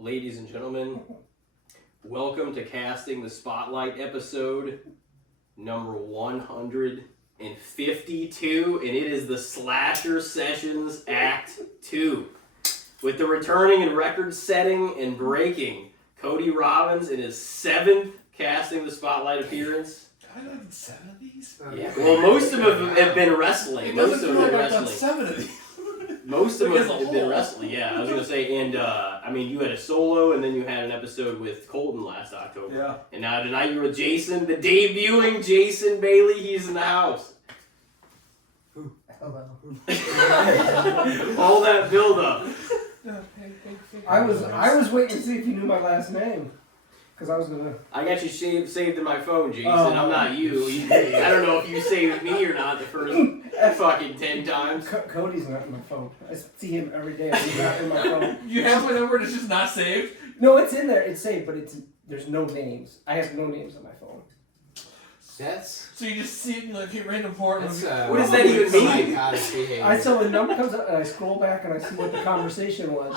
ladies and gentlemen, welcome to Casting the Spotlight episode number 152, and it is the Slasher Sessions Act 2. With the returning and record-setting and breaking Cody Robbins in his 7th Casting the Spotlight appearance. I like 7 of these? Yeah, well, most of them have been wrestling. Most of them have been wrestling. 7 of these. Most of them have been wrestling, yeah. I was going to say, and you had a solo, and then you had an episode with Colton last October. Yeah. And now tonight you're with Jason, the debuting Jason Bailey. He's in the house. Hello. All that build-up. I was waiting to see if you knew my last name. Because I was going to... I got you saved in my phone, Jason. I'm not you. I don't know if you saved me or not the first fucking 10 times. Cody's not in my phone. I see him every day. He's not in my phone. You have my number and it's just not saved? No, it's in there. It's saved, but there's no names. I have no names on my phone. So you just see it in like random port. What does that even mean? So when the number comes up and I scroll back and I see what the conversation was.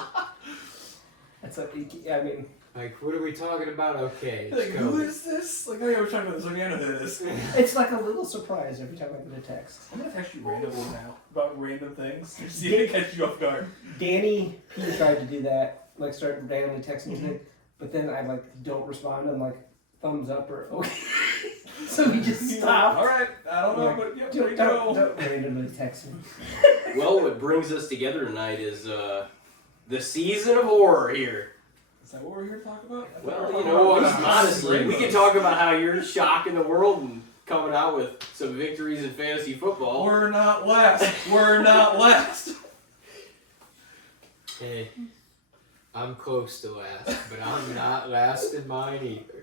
That's like, I mean... Like, what are we talking about? Okay. Like, who is this? Like, oh yeah, we're talking about this. Like, I know who it is. It's like a little surprise every time I get a text. I'm going to text you randomly now about random things. See if I catch you off guard. Danny P tried to do that. Like, started randomly texting me. But then I, don't respond. I'm like, thumbs up or okay. So he just stopped. All right. I don't know, but yeah, there you go. Don't randomly text me. Well, what brings us together tonight is the season of horror here. Is that what we're here to talk about? Well, honestly, we can talk about how you're shocking the world and coming out with some victories in fantasy football. We're not last. We're not last. Hey, I'm close to last, but I'm not last in mine either.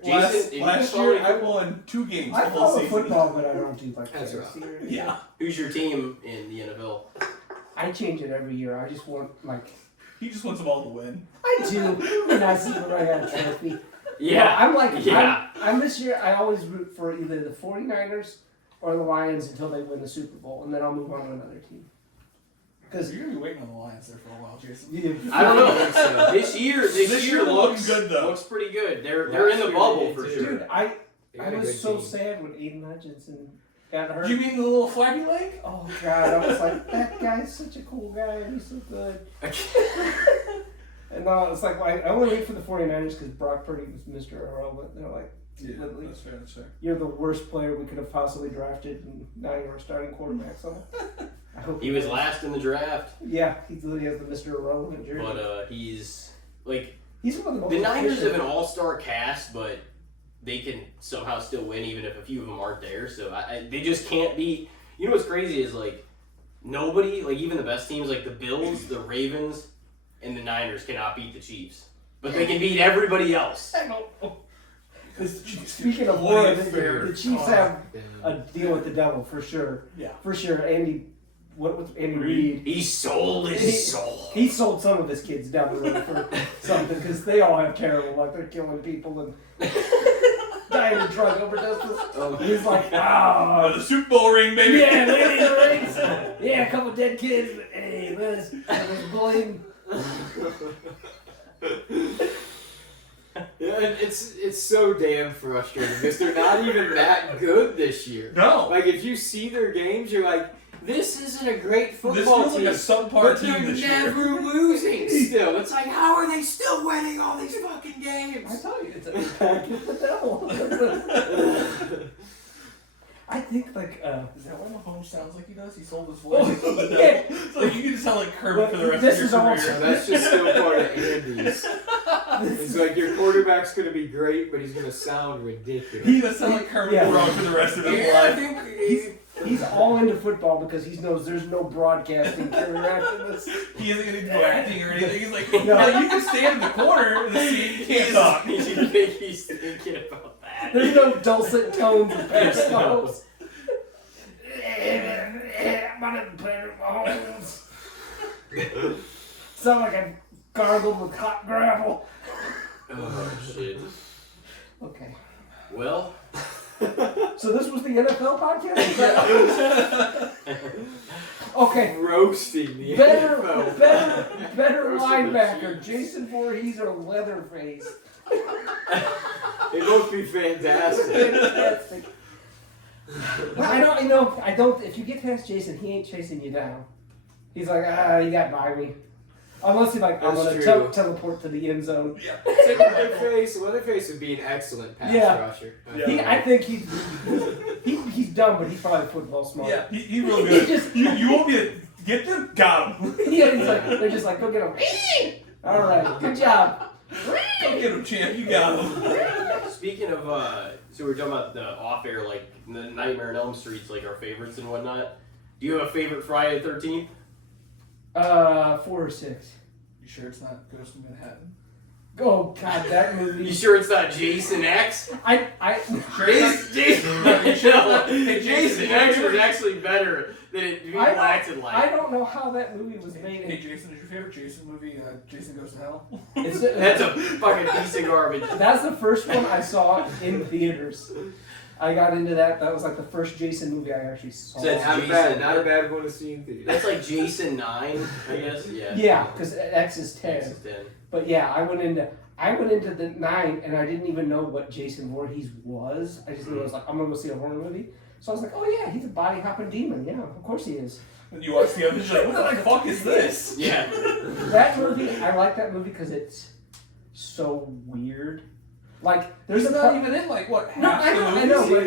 Last year, I won 2 games. I follow football, but I don't do That's fantasy. right. Yeah. Who's your team in the NFL? I change it every year. I just want He just wants them all to win. I do. And I see where I got a trophy. Yeah. I'm this year. I always root for either the 49ers or the Lions until they win the Super Bowl, and then I'll move on to another team. Because you're gonna be waiting on the Lions there for a while, Jason. I don't know. This year looks good though. Looks pretty good. They're in the bubble for sure. Dude, I was so sad when Aiden Hutchinson got hurt. You mean the little flappy leg? Oh God, I was like, that guy's such a cool guy and he's so good. And no, it's like, I only wait for the 49ers because Brock Purdy was Mr. Irrelevant. They're like, literally, that's fair. You're the worst player we could have possibly drafted, and now you're a starting quarterback. So I hope he was last in the draft. Yeah, he literally has the Mr. Irrelevant jersey. But he's one of the most Niners have an all-star cast, but they can somehow still win even if a few of them aren't there. So they just can't be. You know what's crazy is nobody, even the best teams like the Bills, the Ravens, and the Niners cannot beat the Chiefs, but they can beat everybody else. I know. Speaking of horror, the Chiefs have a deal with the devil for sure. Yeah, for sure. Andy Reid? He sold his soul. He sold some of his kids down the road for something because they all have terrible luck. They're killing people and dying of drug overdoses. He's like, the Super Bowl ring, baby. Yeah, lady the rings. Yeah, a couple dead kids, but hey, let's bullying. Yeah, it's so damn frustrating because they're not even that good this year. No. If you see their games, you're like, this isn't a great football team. This feels like a subpar team this year. But they're never losing still. It's like, how are they still winning all these fucking games? I tell you, it's a pact with the devil. I think is that why Mahomes sounds like he does? He sold his voice. Oh, yeah. So you can just sound like Kermit for the rest of your career. That's just still part of Andy's. It's like your quarterback's going to be great, but he's going to sound ridiculous. He's going to sound like Kermit for the rest of his life. I think he's all into football because he knows there's no broadcasting career after this. He isn't going to do acting or anything. He's like, you can stand in the corner in the seat. You can't talk. You think he's thinking about that? There's no dulcet tones of past songs. I'm on a player of Mahomes. Sound like I gargled with hot gravel. Oh, shit. Okay. Well. So this was the NFL podcast? Okay. Roasting the Better better linebacker, Jason Voorhees or Leatherface? They'd both be fantastic. Fantastic. Well, I don't. If you get past Jason, he ain't chasing you down. He's like, you got by me. Unless he's like, I'm That's gonna true. teleport to the end zone. Yeah. Leatherface would be an excellent pass Yeah. rusher. Yeah. I think he's dumb, but he's probably football smart. Yeah, he real good. You want me to get them? Got him. Yeah, he's like, they're just like, go get him. All right, good job. Go get him, champ. You got him. Speaking of, so we were talking about the off-air, like the Nightmare on Elm Street's, like our favorites and whatnot. Do you have a favorite Friday the 13th? 4 or 6. You sure it's not Ghost in Manhattan? Oh God, that movie. You sure it's not Jason X? Jason X was actually better than people acted like. I don't know how that movie was made. Hey, Jason, is your favorite Jason movie Jason Goes to Hell? That's a fucking piece of garbage. That's the first one I saw in theaters. I got into that. That was like the first Jason movie I actually saw. So that's Not a bad one to see in theaters. That's like Jason 9, I guess. Yeah. Yeah, because X is 10. X is 10. But yeah, I went into the 9 and I didn't even know what Jason Voorhees was. I just knew I was like, I'm gonna go see a horror movie. So I was like, oh yeah, he's a body hopping demon. Yeah, of course he is. And you watch the other show, what the fuck is this? Yeah. That movie, I like that movie because it's so weird. Like, there's He's a not part- even in like what No, half I the know, movie? I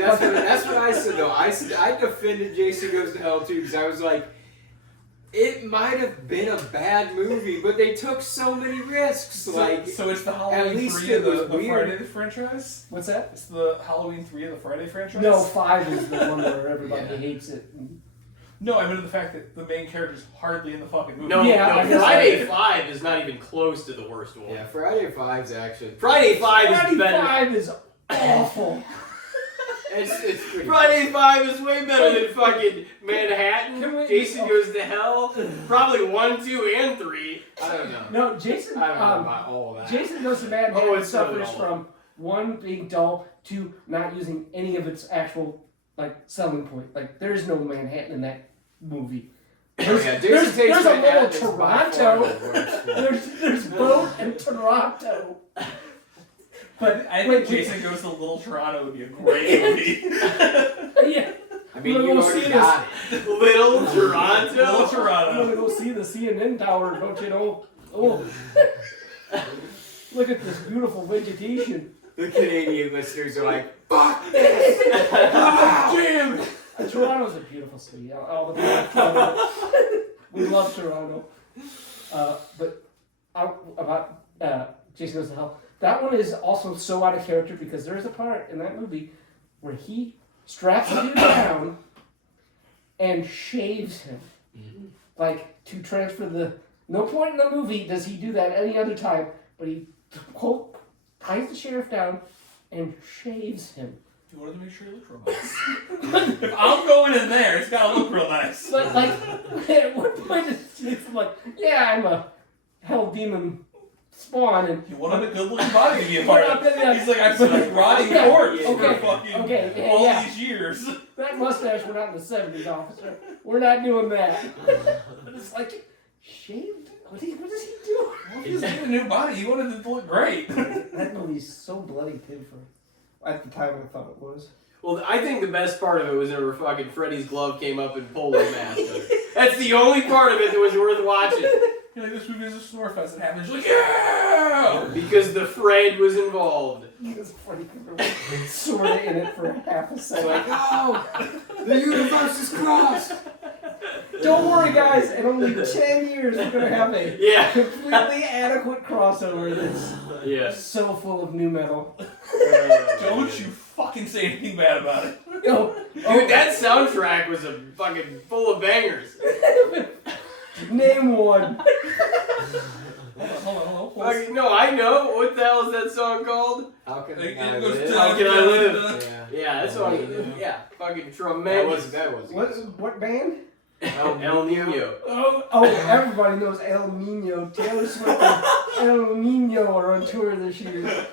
know. See, that's what I said though. I defended Jason Goes to Hell too because I was like, it might have been a bad movie, but they took so many risks. So it's the at Halloween least 3 of it was the weird. Friday franchise? What's that? It's the Halloween 3 of the Friday franchise? No, 5 is the one where everybody Yeah. hates it. No, I mean the fact that the main character's hardly in the fucking movie. No, Yeah, I no, guess Friday 5 is not even close to the worst one. Yeah, Friday 5's actually. Friday 5 is Friday better. 5 is awful. It's pretty. Friday 5 is way better than fucking Manhattan. Can we- Jason Goes to Hell. Probably 1, 2, and 3. I don't know. No, Jason. I don't know about all that. Jason Goes to Manhattan Oh, it's suffers really awful. from 1 being dull, 2 not using any of its actual like selling point. Like there is no Manhattan in that movie. There's, Yeah, there's, Jason Takes there's a Manhattan little is by far Toronto. the worst one. There's boat and Toronto. But I think wait, Jason Goes to Little Toronto would be a great movie. yeah. I mean, We'll you go already see got it. Little Toronto. Little I'm Toronto. gonna go see the CNN tower, don't you know? Oh, look at this beautiful vegetation. The Canadian listeners are like, fuck this! Damn! Toronto's a beautiful city. All the people we love Toronto. But about Jason Goes to Hell, that one is also so out of character because there is a part in that movie where he straps a dude down and shaves him. Like, to transfer the... No point in the movie does he do that any other time, but he ties the sheriff down and shaves him. You wanted to make sure it looked real nice. If I'm going in there, it's gotta look real nice. But, like, at what point is Jason like, yeah, I'm a hell demon spawn, and... He wanted a good looking body to be a part of. Yeah. He's like, I've been rotting Yeah. corpse for Okay. fucking Okay, all yeah. these years. That mustache, we're not in the 70s, officer. We're not doing that. But it's like, shaved? What does he do? Well, if he's getting a new body, he wanted it to look great. That movie's so bloody, too, at the time I thought it was. Well, I think the best part of it was whenever fucking Freddy's glove came up and pulled his mask. That's the only part of it that was worth watching. You're like, this movie is a snore fest. It happens. You're like, yeah! Because the Fred was involved. Because Freddy Krueger was sort of in it for half a second. Like, oh, the universe is crossed. Don't worry, guys. In only 10 years, we're going to have a Yeah. completely adequate crossover that's Yeah. so full of new metal. Don't you fucking say anything bad about it. No. Dude, that soundtrack was a fucking full of bangers. Name one. Hold on. Fucking, no, I know. What the hell is that song called? How can It I goes live? to- How Can I Live? Yeah. Yeah, that song. Yeah, fucking That tremendous. was. What band? El Nino. Oh, everybody knows El Nino. Taylor Swift and El Nino are on tour this year.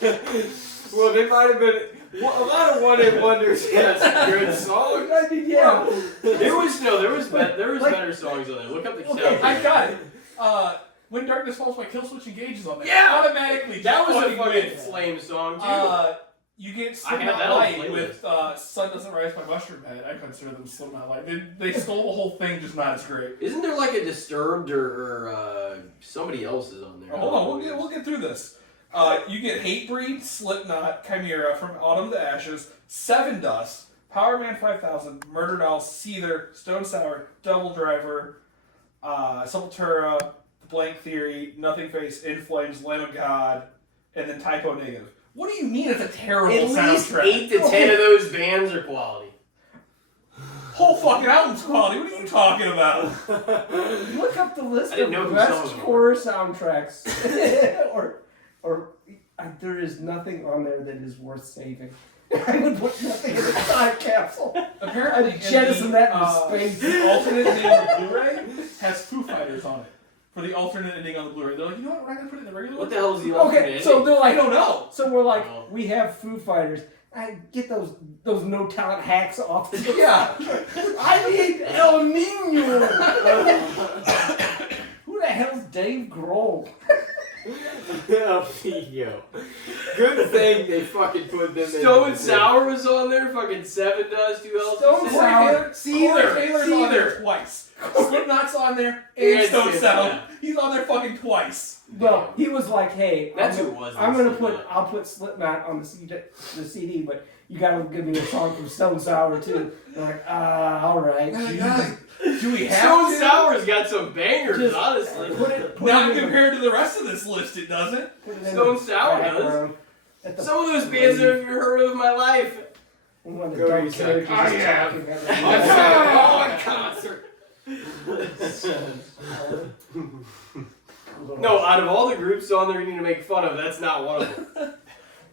Well, they might have been. A lot of one-hit wonders has good songs. I mean, yeah. There was better songs on there. Look up the Okay, soundtrack. I got it. When Darkness Falls by Killswitch Engages on there. Yeah! Automatically. That was a fucking fucking win. flame song too. You get I Slipknot have that on Light playlist. with Sun Doesn't Rise by Mushroom Head. I consider them Slipknot Light. They stole the whole thing, just not as great. Isn't there like a Disturbed or somebody else is on there? Hold on, we'll get through this. You get Hatebreed, Slipknot, Chimera, From Autumn to Ashes, Seven Dust, Power Man 5000, Murder Doll, Seether, Stone Sour, Double Driver, Sepultura, The Blank Theory, Nothing Face, In Flames, Lamb of God, and then Typo Negative. What do you mean it's a terrible At least soundtrack? 8 to 10 of those bands are quality. Whole fucking album's quality. What are you talking about? Look up the list I didn't know of who best some of them horror soundtracks. or there is nothing on there that is worth saving. I would put nothing in a time capsule. Apparently, I'd jettison that into space. The alternate ending on the Blu-ray has Foo Fighters on it. For the alternate ending on the Blu-ray, they're like, you know what? We're not gonna put it in the regular What one. the hell is the Okay, so they're like, I don't know. So we're like, Oh. we have Foo Fighters. I get those no talent hacks off the Yeah. I need El Nino. Who the hell's Dave Grohl? Yo. Good thing they fucking put them in. Stone Sour was on there. Fucking Seven Dust. Who else? Stone was Sour. there? Corey Taylor's on there Seether. twice. Slipknot's on there, and And Stone Stone Sour. Sour. He's on there fucking twice. Well, he was like, hey, That's who it was. I'm gonna Slipknot. I'll put Slipknot on the CD, but you gotta give me a song from Stone Sour too. They're like, all right. Do we have Stone to? Sour's got some bangers, Just honestly. Put Not it in compared to the rest of this list, it doesn't. put it in Stone the Sour background. At the- Some of those bands I've never heard of in my life. One of the Cody dark said, characters "I is am." talking about I've it. seen them all in concert. No, out of all the groups on there you need to make fun of, that's not one of them.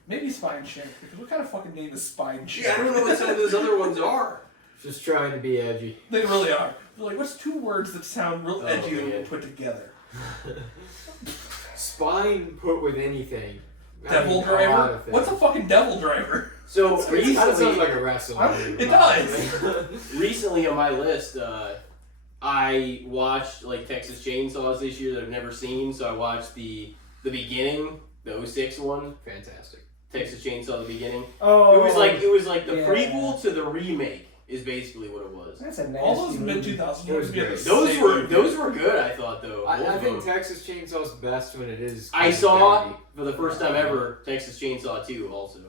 Maybe Spine Check, because what kind of fucking name is Spine Check? Yeah, I don't know what some of those other ones are. Just trying to be edgy. They really are. They're like, what's two words that sound real Oh, edgy that we man. can put together? Spine put with anything. Devil I mean, a lot Driver? of things. What's a fucking Devil Driver? So That sounds recently, like a wrestling. It does. recently on my list, I watched like Texas Chainsaws this year that I've never seen. So I watched the beginning, the 06 one, Fantastic. Texas Chainsaw the beginning. Oh, It was like the yeah. prequel to the remake is basically what it was. That's a nasty All those movie. mid-2000s It was movies be at great. the Those same were movie. good, I thought though. I Both of think them. Texas Chainsaw's best when it is. I saw for the first time ever Texas Chainsaw 2 also.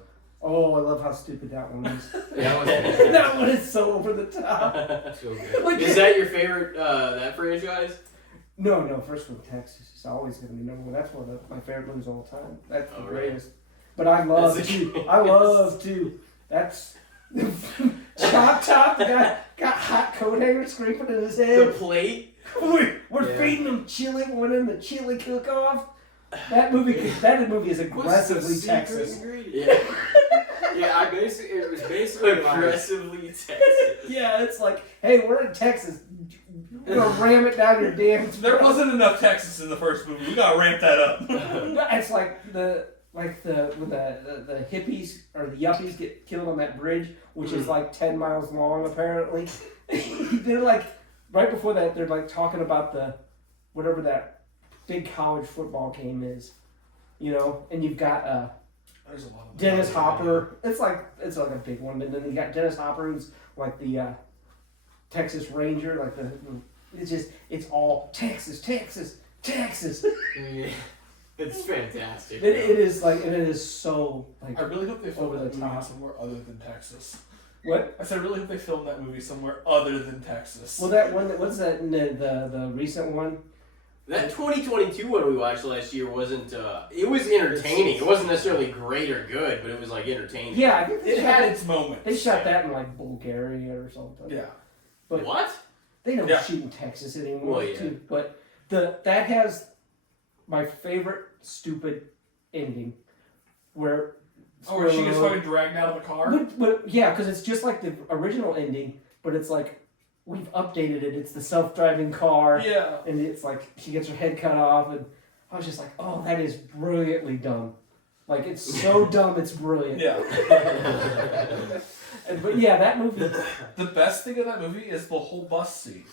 Oh, I love how stupid that one is. That was That one is so over the top. so good. Like, Is that your favorite that franchise? No, first one, Texas is always going to be number one. That's one of my favorite movies of all time. That's the Oh, greatest. But I love That's the two. greatest. I love two. That's Chop Top. The guy got hot coat hanger scraping in his The head. plate. We're Yeah. feeding him chili. We're in the chili cook-off. That movie is aggressively What's the secret Texas. ingredient? Yeah. Yeah, it was basically like, Aggressively Texas. Yeah, it's like, hey, we're in Texas. We're gonna ram it down your damn throat. There wasn't enough Texas in the first movie. We gotta ramp that up. It's like the hippies or the yuppies get killed on that bridge, which is like 10 miles long apparently. They're like right before that they're like talking about the whatever that big college football game is, you know, and you've got There's a lot of Dennis Hopper. It's like a big one, but then you got Dennis Hopper who's like the Texas Ranger, like it's all Texas. Yeah. It's fantastic. It is like, and it is so like I really hope they filmed over that the movie top. somewhere other than Texas. What? I said I really hope they filmed that movie somewhere other than Texas. Well, that one. What's that? The recent one. That 2022 one we watched last year wasn't. It was entertaining. It wasn't necessarily great or good, but it was like entertaining. Yeah, I think it had its moments. they shot that in like Bulgaria or something. Yeah. But What? they don't Yeah. shoot in Texas anymore Well, yeah. too. But that has my favorite stupid ending, where Where she gets fucking dragged out of the car. But yeah, because it's just like the original ending, but it's like we've updated it. It's the self-driving car. Yeah. And it's like she gets her head cut off, and I was just like, oh, that is brilliantly done. Like, it's so dumb, it's brilliant. Yeah. But yeah, that movie. The best thing of that movie is the whole bus scene.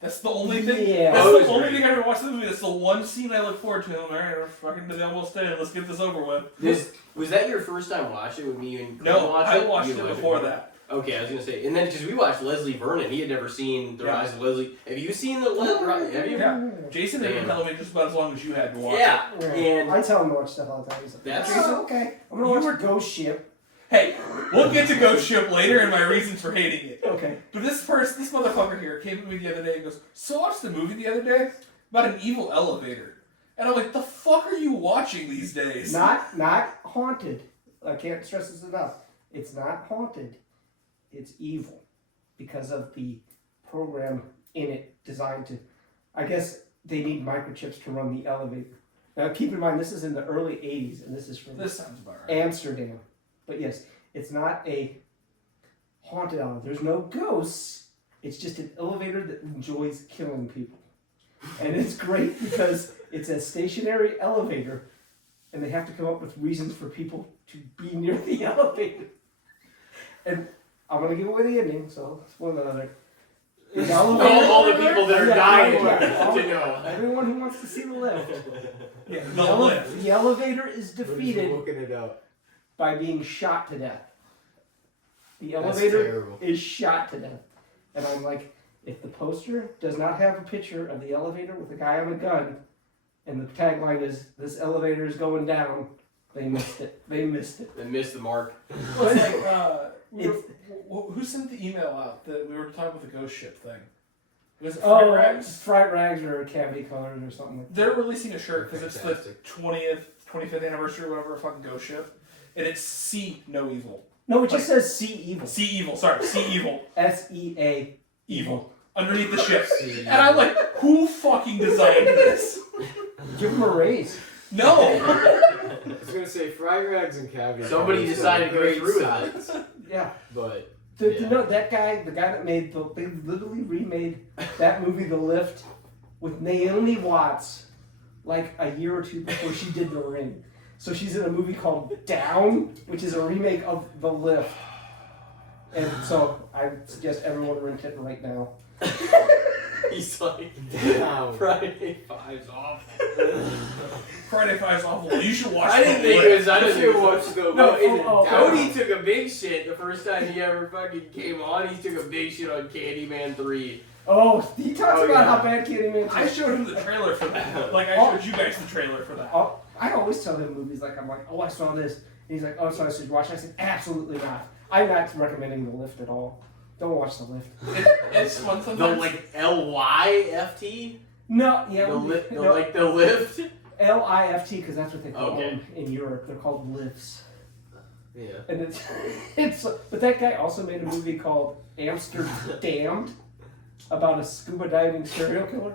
That's the only thing. Yeah. That's Oh, the only great. thing I ever watched in the movie. That's the one scene I look forward to. I'm like, alright, we're fucking to the almost in. Let's get this over with. Was that your first time watching it with me and Craig No, watched I it? watched You it watched before that. Okay, I was gonna say, and then because we watched Leslie Vernon, he had never seen The Yeah. Rise of Leslie. Have you seen the Have you? Yeah. Jason had been Damn. telling me just about as long as you had to watch Yeah, Yeah. and I tell him to watch stuff all the time. He's like, That's- "Oh, okay. I'm gonna watch Ghost Ship." it. Hey, we'll get to Ghost Ship later and my reasons for hating it. Okay. But this motherfucker here came to me the other day and goes, "So I watched the movie the other day about an evil elevator." And I'm like, the fuck are you watching these days? Not haunted. I can't stress this enough. It's not haunted. It's evil because of the program in it designed to. I guess they need microchips to run the elevator. Now keep in mind this is in the early '80s and this is from This sounds about right. Amsterdam. But yes, it's not a haunted elevator. There's no ghosts. It's just an elevator that enjoys killing people. And it's great because it's a stationary elevator and they have to come up with reasons for people to be near the elevator. And I'm going to give away the ending, so spoil another. The elevator, all the people that are Yeah, dying yeah, to know. everyone who wants to see the lift. Yeah, The elevator is defeated Looking it up. by being shot to death. The That's elevator terrible. is shot to death. And I'm like, if the poster does not have a picture of the elevator with a guy on a gun, and the tagline is, "This elevator is going down," they missed it. They missed it. They missed the mark. It's like, who sent the email out that we were talking about the ghost ship thing? Was it Fright Rags? Fright Rags or Cavity Colors or something like that. They're releasing a shirt because it's the Fantastic. 25th anniversary or whatever, fucking ghost ship. And it's See No Evil. No, it just says "See Evil." See Evil, sorry, See Evil. SEA. Evil. Underneath the ship. See And I'm like, who fucking designed this? Give them a raise. No! I was gonna say Fried Rags and Caviar. Somebody Colors decided to are go great through with sides, Yeah. But You know that guy, the guy that made they literally remade that movie, The Lift, with Naomi Watts, like a year or two before she did The Ring. So she's in a movie called Down, which is a remake of The Lift. And so I suggest everyone rent it right now. he's like, Damn. Friday Five's awful. Friday Five's awful. You should watch I didn't The think Lift. it was. I I didn't should think watch the No, Lift. Cody took a big shit the first time he ever fucking came on. He took a big shit on Candyman 3. Oh, he talks Oh, about yeah. how bad Candyman I is. showed him the trailer for that. Like, I showed you guys the trailer for that. I always tell him movies like, I'm like, oh, I saw this. And he's like, oh, so I should watch it. I said, absolutely not. I'm not recommending The Lift at all. Don't watch The Lift. It's fun The sometimes. like LYFT. No, yeah. The lift. no, Like the lift. LIFT, because that's what they call Okay. them in Europe. They're called lifts. Yeah. And it's but that guy also made a movie called Amsterdam about a scuba diving serial killer.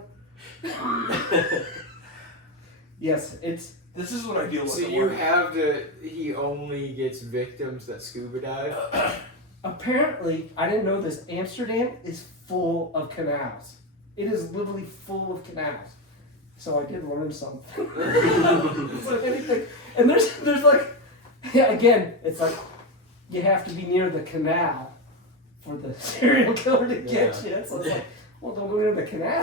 Yes, it's This is what I deal with. So at you work. have to. He only gets victims that scuba dive. apparently, I didn't know this, Amsterdam is full of canals. It is literally full of canals. So I did learn something. It's like anything. And there's like, yeah, again, it's like you have to be near the canal for the serial killer to get you. So it's like, well, don't go near the canal.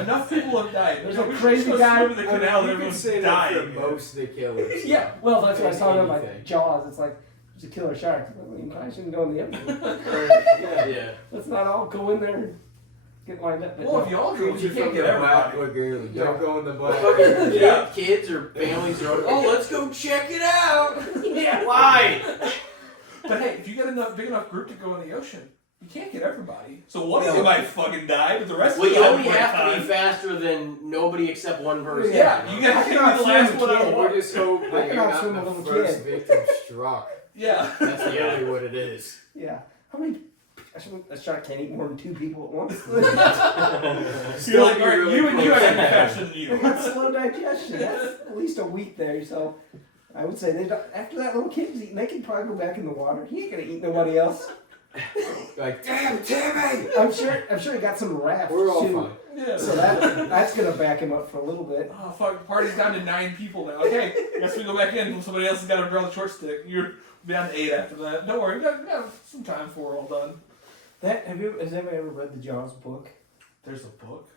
Enough people have died. There's No, a we crazy just guy- swim in the canal and You can everyone's say that for dying. most of the killers. Yeah, well, that's what I was talking about, Anything. like Jaws. It's like, there's a killer shark. I mean, I shouldn't go in the ocean. Yeah. Yeah. Let's not all go in there and get lined up. But Well, no. if you all go, Creature you can't from get the Black everybody. Lagoon. Don't go in the Black Fucking Lagoon. Yeah. kids or families are. Oh, let's go check it out. Yeah. Why? But hey, if you get enough big enough group to go in the ocean, you can't get everybody. So one of you might fucking die, but the rest Well, of you you only have to be time. faster than nobody except one person. Yeah, you I gotta be cannot the last swim, one out kid. of Or water. just hope I that you're cannot not swim the with a first kid. victim struck. Yeah. That's Really what it is. Yeah. How many? A shark can't eat more than 2 people at once. You're like, be alright, really you and you close. have to be faster than They you. got slow digestion. That's at least a week there. So I would say after that little kid was eating, they could probably go back in the water. He ain't gonna eat nobody else. Like, damn, Timmy! I'm sure he got some rafts We're all too. fine. Yeah. So that's gonna back him up for a little bit. Oh fuck! Party's down to 9 people now. Okay, guess we go back in. Somebody else has got to draw the short stick. You're down to 8 after that. Don't worry, we got some time before we're all done. Has anybody ever read the Jaws book? There's a book.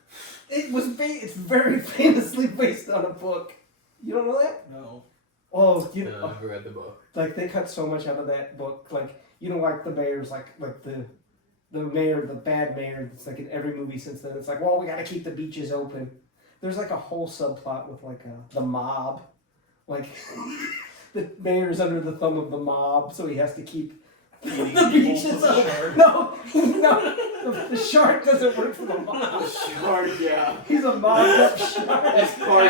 It's very famously based on a book. You don't know that? No. Oh, No, I've read the book. like they cut so much out of that book. Like like the mayor's like the mayor, the bad mayor. That's like in every movie since then. It's like, well, we got to keep the beaches open. There's like a whole subplot with like the mob, like the mayor's under the thumb of the mob, so he has to keep the beaches open. No, the shark doesn't work for the mob. The shark, yeah. He's a mobbed up shark.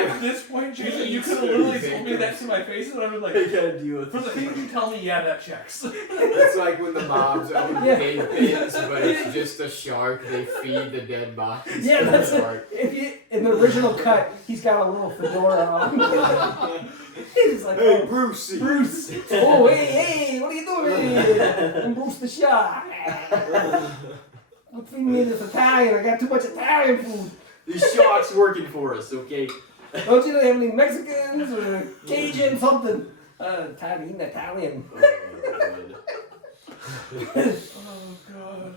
At this point, Jason, you could have literally told me that to my face, and I would like, I gotta deal with for the things you tell me, yeah, that checks. It's like when the mobs own Yeah. pins, but it's just a shark. They feed the dead bodies. Yeah, to the that's shark. it. In the original cut, he's got a little fedora on. He's like, Hey, oh, Brucey. Bruce. Oh, hey, what are you doing? I'm Bruce the Shark. What feeding me this Italian? I got too much Italian food. These sharks working for us, okay? Don't you have any Mexicans or Cajun something? Italian. Oh god.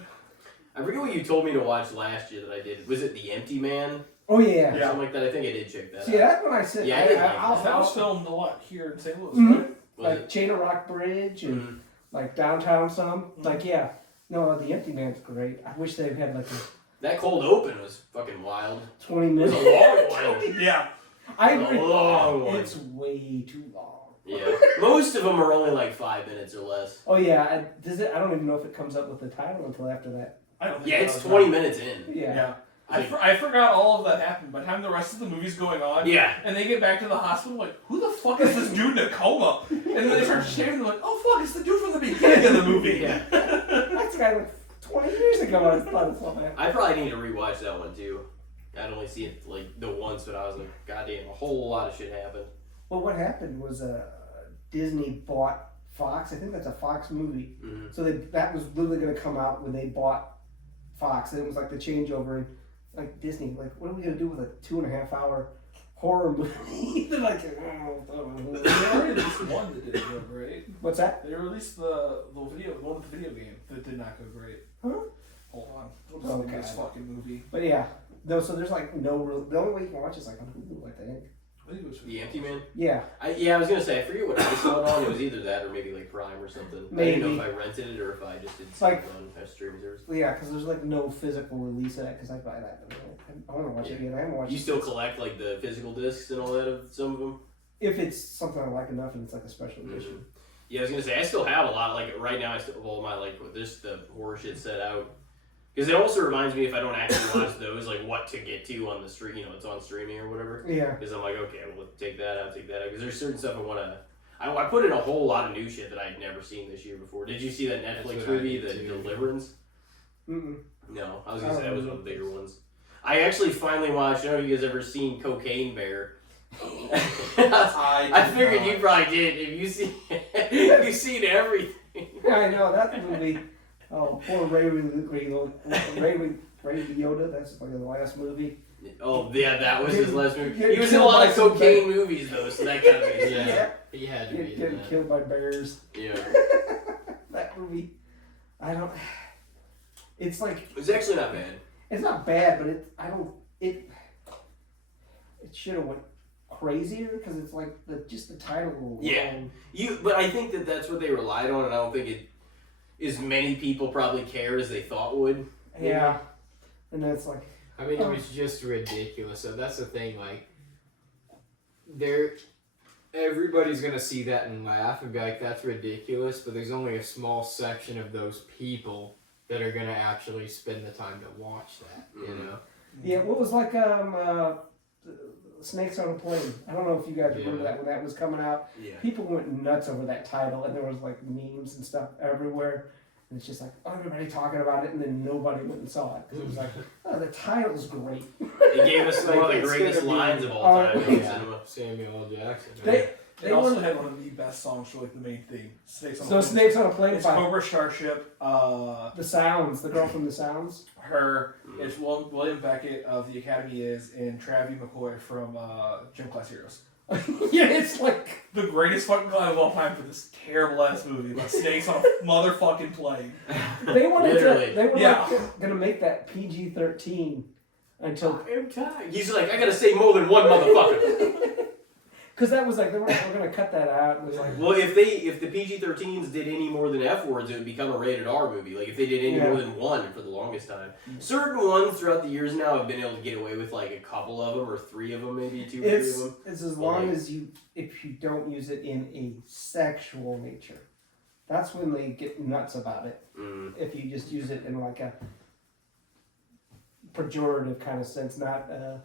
I forget what you told me to watch last year that I did. Was it The Empty Man? Oh yeah. Yeah. Something like that. I think I did check that See, out. that's when I said, Yeah, I didn't like That was I'll filmed a lot here in St. Louis, Mhm. right? Was like it? Chain of Rock Bridge and Mhm. like downtown some. Like yeah. No, the Empty Man's great. I wish they'd had like a That cold open was fucking wild. 20 It was minutes. a long one. Yeah. I It was agree. a long one. It's way too long. Yeah. Most of them are only like 5 minutes or less. Oh yeah, I don't even know if it comes up with the title until after that. I don't think Yeah, that it's was 20 right. minutes in. Yeah. Yeah. I forgot all of that happened. By the time the rest of the movie's going on, Yeah. and they get back to the hospital, like, who the fuck is this dude in a coma? And then they start shaving, they're like, oh fuck, it's the dude from the beginning of the movie. Yeah. That's the guy like 20 years ago. I thought it's not that. I probably need to rewatch that one too. I'd only seen it like the once, but I was like, goddamn, a whole lot of shit happened. Well, what happened was Disney bought Fox. I think that's a Fox movie. Mm-hmm. So that was literally going to come out when they bought Fox, and it was like the changeover. And like Disney, like, what are we going to do with a 2.5 hour horror movie? They're like, They released one that didn't go great. what's that? They released the one with the video game that did not go great. Huh? Hold on. Oh, What's the this God. fucking movie? But yeah, no. So there's like no real. The only way you can watch is like on Hulu, I think. I think it was The Empty Man? Yeah. I was gonna say, I forget what I saw it on. It was either that or maybe like Prime or something. I didn't know if I rented it or if I just did Like- something on a streaming service. Yeah, because there's like no physical release of that. Because I buy that. I want to watch it again. I haven't watched. You it still since- collect like the physical discs and all that of some of them? if it's something I like enough and it's like a special Mm-hmm. edition. Yeah, I was gonna say I still have a lot. Like right now, I still have all my like this the horror shit set out. Because it also reminds me if I don't actually watch those, like what to get to on the stream. You know, it's on streaming or whatever. Yeah. Because I'm like, okay, well, take that out. Because there's certain stuff I want to. I put in a whole lot of new shit that I'd never seen this year before. Did you see that That's Netflix what I movie, did The too. Deliverance? Mm-mm. No, I was gonna say that was one of the bigger ones. I actually finally watched. I don't know if you guys ever seen Cocaine Bear. I figured you probably did. If you see, you've seen everything. Yeah, I know that movie. Oh, poor Ray Liotta. That's like the last movie. Oh yeah, that was his last movie. Getting He was in a killed lot by of some cocaine movies though, so that kind of makes sense. Yeah. He had to be in Getting that. killed by bears. Yeah, That movie. I don't. It's like it's actually not bad. it's not bad, but it should have went crazier because it's like just the title alone. Yeah. But I think that's what they relied on, and I don't think it as many people probably care as they thought would. Yeah. And that's like. I mean, it was just ridiculous. So that's the thing. Like, everybody's gonna see that and laugh and be like, "That's ridiculous." But there's only a small section of those people that are gonna actually spend the time to watch that. You know. Yeah. What was like Snakes on a Plane? I don't know if you guys remember that when that was coming out. Yeah. People went nuts over that title, and there was like memes and stuff everywhere. And it's just like everybody talking about it, and then nobody went and saw it. 'Cause it was like, oh, the title's great. It gave us one of the It's greatest gonna be- lines of all time in Yeah. cinema. Samuel L. Jackson. They It also had one of the best songs for like the main theme. Snakes on a Plane. Snakes on a Plane. It's Cobra Starship. The Sounds, the girl from the Sounds. Her. It's William Beckett of The Academy Is and Travie McCoy from Gym Class Heroes. Yeah, it's like the greatest fucking line of all time for this terrible ass movie about snakes on a motherfucking plane. They were Yeah. gonna make that PG-13 until He's like, I gotta say more than one motherfucker. because that was like we're gonna cut that out. It was like, Well, if the PG-13s did any more than F words, it would become a rated R movie. Like if they did any more than one for the longest time. Certain ones throughout the years now have been able to get away with like a couple of them or three of them, maybe two or three of them. It's as long as if you don't use it in a sexual nature. That's when they get nuts about it. If you just use it in like a pejorative kind of sense, not a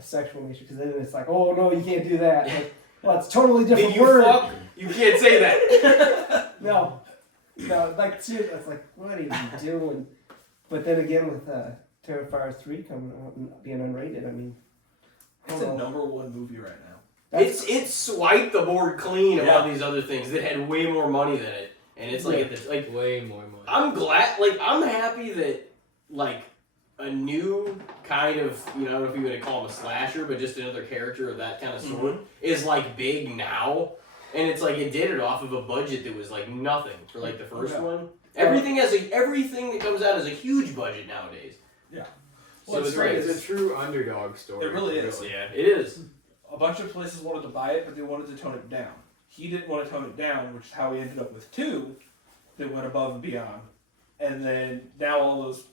sexual nature, because then it's like, oh no, you can't do that. Like, well, it's a totally different word. Fuck? You can't say that. No, like seriously, it's like, what are you doing? But then again, with Terrifier 3 coming out and being unrated, I mean, It's a #1 movie right now. It's swiped the board clean of all these other things that had way more money than it, and it's like way more money. I'm glad, I'm happy that like a new kind of, I don't know if you would call him a slasher, but just another character of that kind of sort is like big now, and it's like it did it off of a budget that was like nothing for like the first one. Everything that comes out has a huge budget nowadays. Yeah. So What's great It's a true underdog story. It really is. Yeah, it is. A bunch of places wanted to buy it, but they wanted to tone it down. He didn't want to tone it down, which is how we ended up with 2 that went above and beyond. And then now all those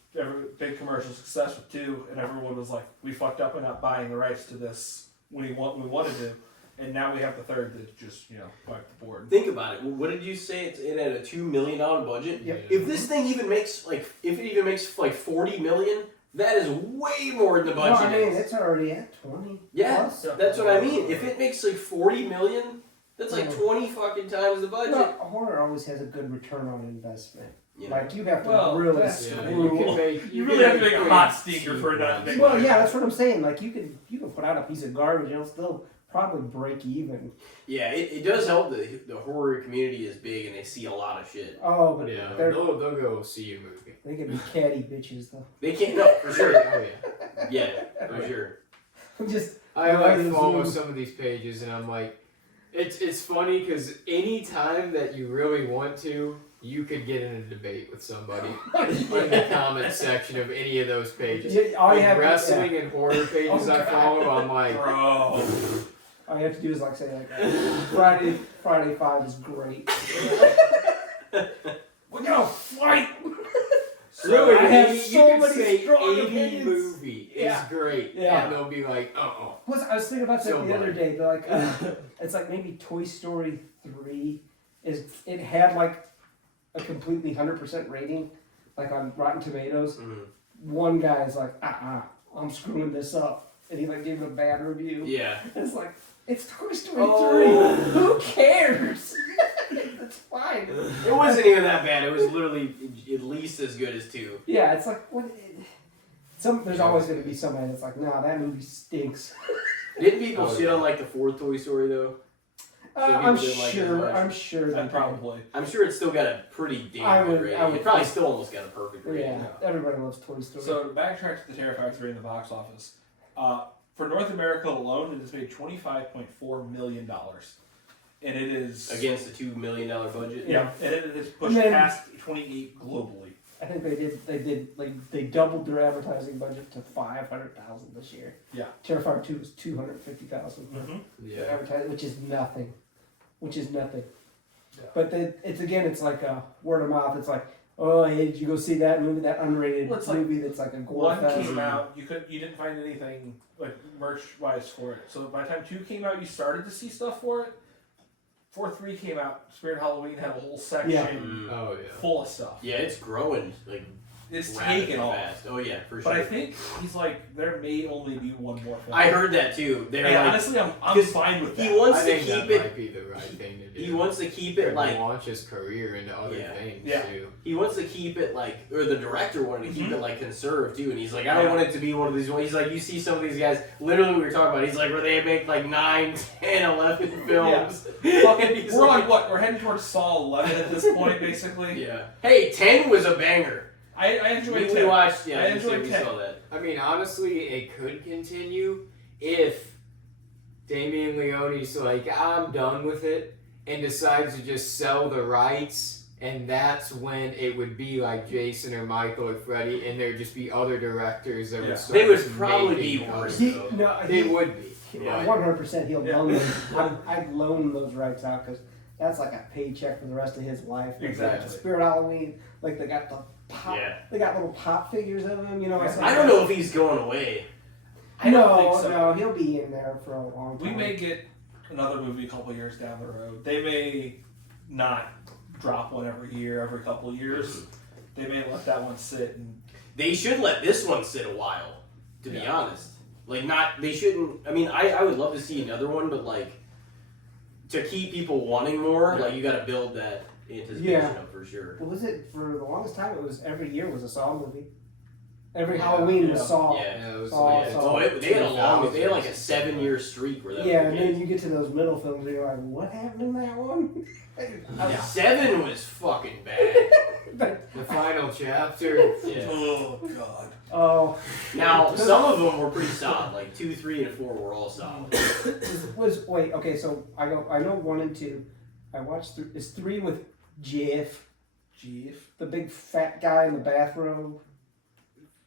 big commercial success with 2, and everyone was like, we fucked up by not buying the rights to this when we wanted to. And now we have the third that just, wiped the board. Think about it. What did you say? It had a $2 million budget. Yep. If this thing even makes if it even makes $40 million, that is way more than the budget. no, I mean, is. it's already at 20. Yeah, plus. that's what I mean. If it makes $40 million, that's like 20 fucking times the budget. No, horror always has a good return on investment. You know? Like you have to Well, really that's- screw. You really have to make a hot stinker for that. Well, yeah, that's what I'm saying. Like you can put out a piece of garbage and it'll still probably break even. Yeah, it does help that the horror community is big and they see a lot of shit. Oh, but Yeah, they're they'll go see a movie. they can be catty bitches though. They can't, no, for sure. Oh yeah. Yeah, for sure. Just I like Zoom. follow some of these pages and I'm like, it's funny because anytime that you really want to, you could get in a debate with somebody in the comment section of any of those pages. Yeah, all you Like have wrestling and horror pages I follow, I'm like, Bro. all you have to do is like say like Friday 5 is great. We're gonna fight. really, I have you so can many say strong 80 opinions. movie is Yeah. great, Yeah. and they'll be like, I I was thinking about that So the other funny. day. They're like, it's like maybe Toy Story 3 it had like a completely 100% rating, like on Rotten Tomatoes. One guy's like, I'm screwing this up, and he like gave it a bad review. Yeah. And it's like, it's Toy Story Oh. 3. Who cares? It's fine. It wasn't even that bad. It was literally at least as good as 2. Yeah, it's like what. There's always going to be somebody that's like, nah, that movie stinks. Didn't people Oh, shit yeah. on like the 4th Toy Story though? I'm people didn't like it as sure. much. I'm sure that Probably. I'm sure it's still got a pretty I damn would- good rating. I would It probably think- still almost got a perfect rating. Yeah, everybody loves Toy Story. So to backtrack to the Terrifier 3 in the box office, for North America alone, it has made $25.4 million. And it is... Against a $2 million budget. Yeah, and it has pushed And then- past 28 globally. I think they doubled their advertising budget to $500,000 this year. Yeah. Terrifier 2 was $250,000 for yeah. advertising, which is nothing. Yeah. But it's like a word of mouth. It's like, oh, hey, did you go see that movie, that unrated Well, it's like movie that's like a gore One fest? came out, you didn't find anything like merch-wise for it. So by the time 2 came out, you started to see stuff for it. 4-3 came out, Spirit Halloween had a whole section Yeah. Oh yeah. full of stuff. Yeah, it's growing. Like It's rapid taken and off. fast. Oh yeah, for sure. But I think he's like, there may only be one more film. I heard that too. They're And like, honestly, I'm 'cause fine with that. he wants I to think keep that it. might be the right thing to do. He wants to keep it like launch his career into other Yeah. things Yeah. too. he wants to keep it like, or the director wanted to keep Mhm. it like conserved too. And he's like, I don't Yeah. want it to be one of these ones. He's like, you see some of these guys. Literally, we were talking about. He's like, where they make like 9, 10, 11 films. And he's We're like, on what? We're heading towards Saw 11 at this point, basically. Yeah. Hey, 10 was a banger. I enjoyed We 10. watched. Yeah, I enjoyed we 10. saw that. I mean, honestly, it could continue if Damien Leone's like, I'm done with it, and decides to just sell the rights, and that's when it would be like Jason or Michael or Freddy, and there'd just be other directors that Yeah. would start They would probably making be those. worse. He, though. no, They he, would be. Yeah. 100% he'll Yeah. loan them. I'd loan those rights out because that's like a paycheck for the rest of his life. Like, Exactly. Spirit Halloween, like they got the pop, Yeah. they got little pop figures of him. You know, it's like, I don't know if he's going away. I don't think so. No, he'll be in there for a long time. We may get another movie a couple years down the road. They may not drop one every year, every couple of years. They may let that one sit and They should let this one sit a while. To be Yeah. honest, like not. They shouldn't. I mean, I would love to see another one, but like to keep people wanting more, Yeah. like you got to build that anticipation Yeah. up for sure. What was it for the longest time? It was every year was a Saw movie. Every Halloween was Yeah. Saw. Yeah. it was Saw, like, Saw. Oh, they had a long. They had like a 7-year streak where that. Yeah, was and the then case. you get to those middle films and you're like, what happened in that one? Yeah. 7 was fucking bad. the final chapter. Yeah. oh god. Oh, Now some of them were pretty solid. Like 2, 3, and 4 were all solid. wait, okay, so I know 1 and 2. I watched is 3 with Jeff, the big fat guy in the bathrobe.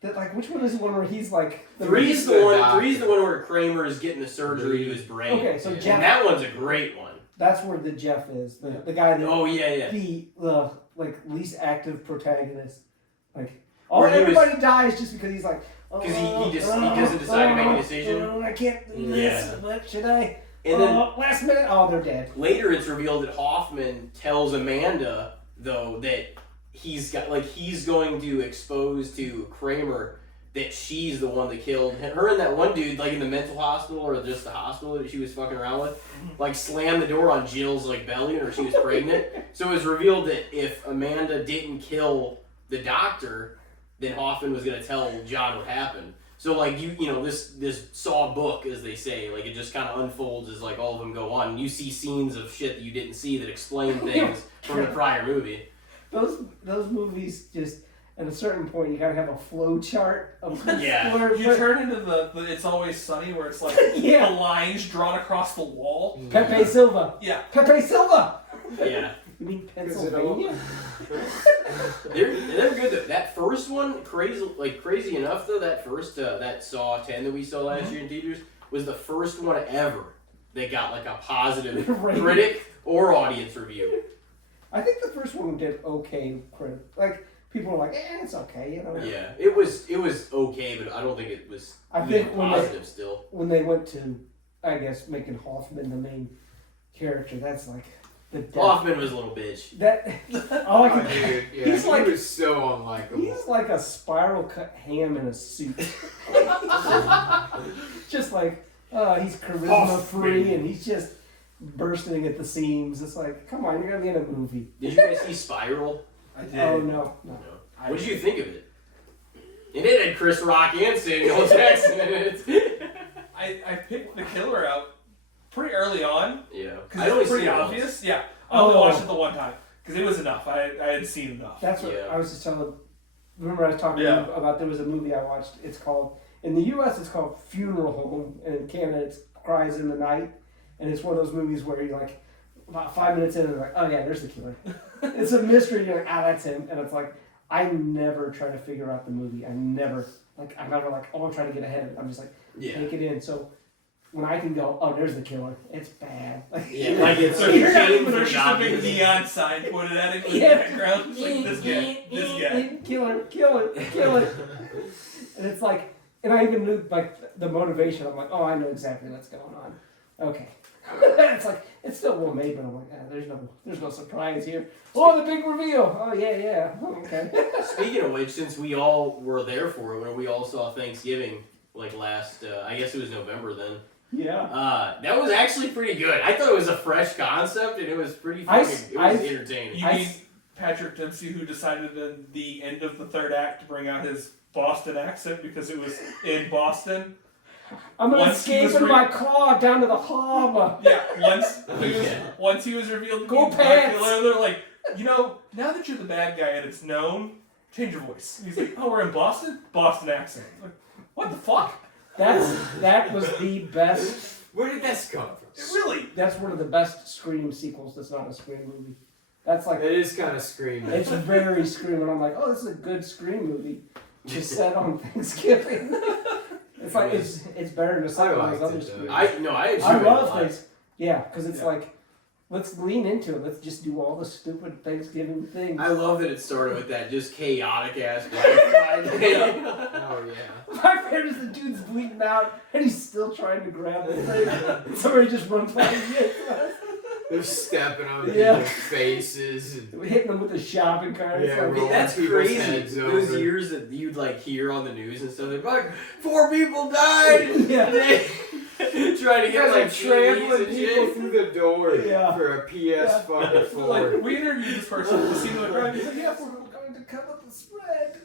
That like which one is the one where he's like Three's the the one. doctor. 3's the one where Kramer is getting the surgery to his brain. Okay, so Yeah. Jeff, And that one's a great one. that's where the Jeff is, the guy that Oh yeah. the like least active protagonist. Like Where he everybody dies just because he's like 'Cause he doesn't decide to make a decision. I can't do this. What should I? And then Last minute, oh, they're dead. later it's revealed that Hoffman tells Amanda though that he's going to expose to Kramer that she's the one that killed her and that one dude like in the mental hospital or just the hospital that she was fucking around with, like slammed the door on Jill's like belly or she was pregnant. So it was revealed that if Amanda didn't kill the doctor, then Hoffman was gonna tell John what happened. So like you know this Saw book, as they say, like it just kind of unfolds as like all of them go on, and you see scenes of shit that you didn't see that explain things from the prior movie. Those movies just at a certain point you gotta have a flow chart of Yeah. where You turn into the It's Always Sunny where it's like Yeah. the lines drawn across the wall. Pepe Silva. Yeah. Pepe Silva. Yeah, You mean Is it Pennsylvania? they're good though. That first one, crazy enough though. That first that Saw 10 that we saw last year in theaters was the first one ever that got like a positive Right. critic or audience review. I think the first one did okay. Like people were like, it's okay, you know. Yeah, it was okay, but I don't think it was I even think when positive still. when they went to, I guess, making Hoffman the main character, that's like the death. Hoffman was a little bitch. That all I Oh, can, dude, yeah, he's he like was so unlikable. he's like a spiral cut ham in a suit. Just like he's charisma free and he's just bursting at the seams. It's like, come on, you're gonna be in a movie. Did you guys see Spiral? I did. Oh no. No. What did you think of it? And it had Chris Rock and Samuel Jackson in it. I picked the killer out pretty early on Yeah, because I it only was pretty seen it once. obvious. Yeah, I only watched it the one time because it was enough. I had seen enough. That's what Yeah. I was just telling. Remember, I was talking to you about there was a movie I watched. It's called in the U.S. It's called Funeral Home, and in Canada it's Cries in the Night. And it's one of those movies where you're like, about 5 minutes in, and you're like, oh yeah, there's the killer. It's a mystery. You're like, that's him. And it's like, I never try to figure out the movie. I'm never like, I'm trying to get ahead of it. I'm just like, take it in. So when I can go, oh, there's the killer. It's bad. Yeah, like it's So You're not shame even- for There's just a big doctors. neon sign pointed at it in the Yeah. background. It's like, this guy. Killer. And it's like, and I even knew like the motivation. I'm like, oh, I know exactly what's going on. Okay. It's like, it still well made, but I'm like, there's no surprise here. Oh, the big reveal. Oh yeah. Oh, okay. Speaking of which, since we all were there for it, when we all saw Thanksgiving, like last, I guess it was November then. Yeah. That was actually pretty good. I thought it was a fresh concept, and it was pretty fucking, it was entertaining. You mean Patrick Dempsey, who decided at the end of the third act to bring out his Boston accent because it was in Boston? I'm gonna escape in my car down to the harbor. Yeah, once he was revealed to Go be pants. they're like, now that you're the bad guy and it's known, change your voice. And he's like, oh, we're in Boston? Boston accent. Like, what the fuck? That was the best. Where did this come from? That's one of the best Scream sequels. That's not a Scream movie. That's like It is kind of Scream. it's very Scream, and I'm like, oh, this is a good Scream movie. Just set on Thanksgiving. It's like it's better than some of those other Screams. I enjoyed I it a love lot. things. Yeah, because it's like, let's lean into it. Let's just do all the stupid Thanksgiving things. I love that it started with that just chaotic ass Black Friday. Oh yeah. My favorite is the dude's bleeding out, and he's still trying to grab the thing. Somebody just runs by and gets us. They're stepping on Yeah. people's faces. And, Hitting them with a shopping cart. It's Yeah, like, rolling That's people's crazy. heads Those over. years that you'd like hear on the news and stuff, they're like, 4 people died. Yeah. Trying to you get guys like are trampling trampling people shit. through the door Yeah. for a PS fucking Like, 4. we interviewed this person at the scene of the crime. He's like, yeah, we're going to cover the spread.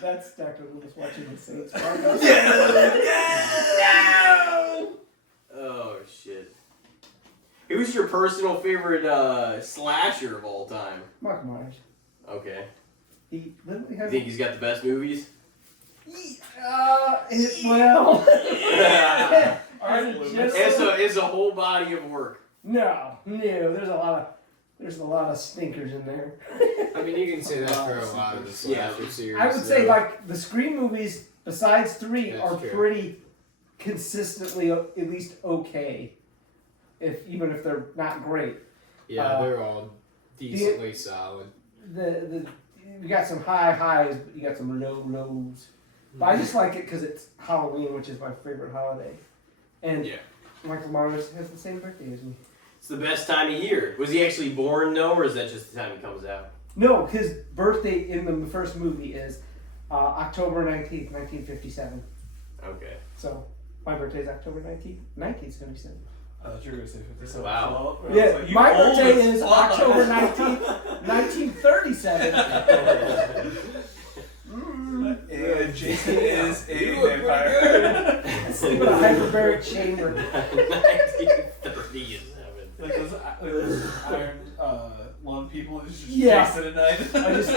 That's Dr. Lewis watching the Saints. Oh shit. Who's your personal favorite slasher of all time? Mark Myers. Okay. He literally You has. think he's got the best movies? Well. all right, Lewis. It's a whole body of work. No. There's a lot of stinkers in there. I mean, you can say that for a lot of the slasher series. I would say though. like the Scream movies, besides 3, That's are true. pretty consistently at least okay. Even if they're not great. Yeah, they're all decently solid. You got some high highs, but you got some low lows. But I just like it because it's Halloween, which is my favorite holiday. And Yeah. Michael Myers has the same birthday as me. It's the best time of year. Was he actually born though, or is that just the time he comes out? No, his birthday in the first movie is October 19th, 1957. Okay. So my birthday is October 19th, 1977. I thought you were going to say 57. Wow. I was Yeah, like, you my old birthday as is fuck. October 19th, 1937. And Jason is a You look vampire. I sleep in a hyperbaric chamber. 1937. Like those iron lung people. It's just Yeah. Jason at night.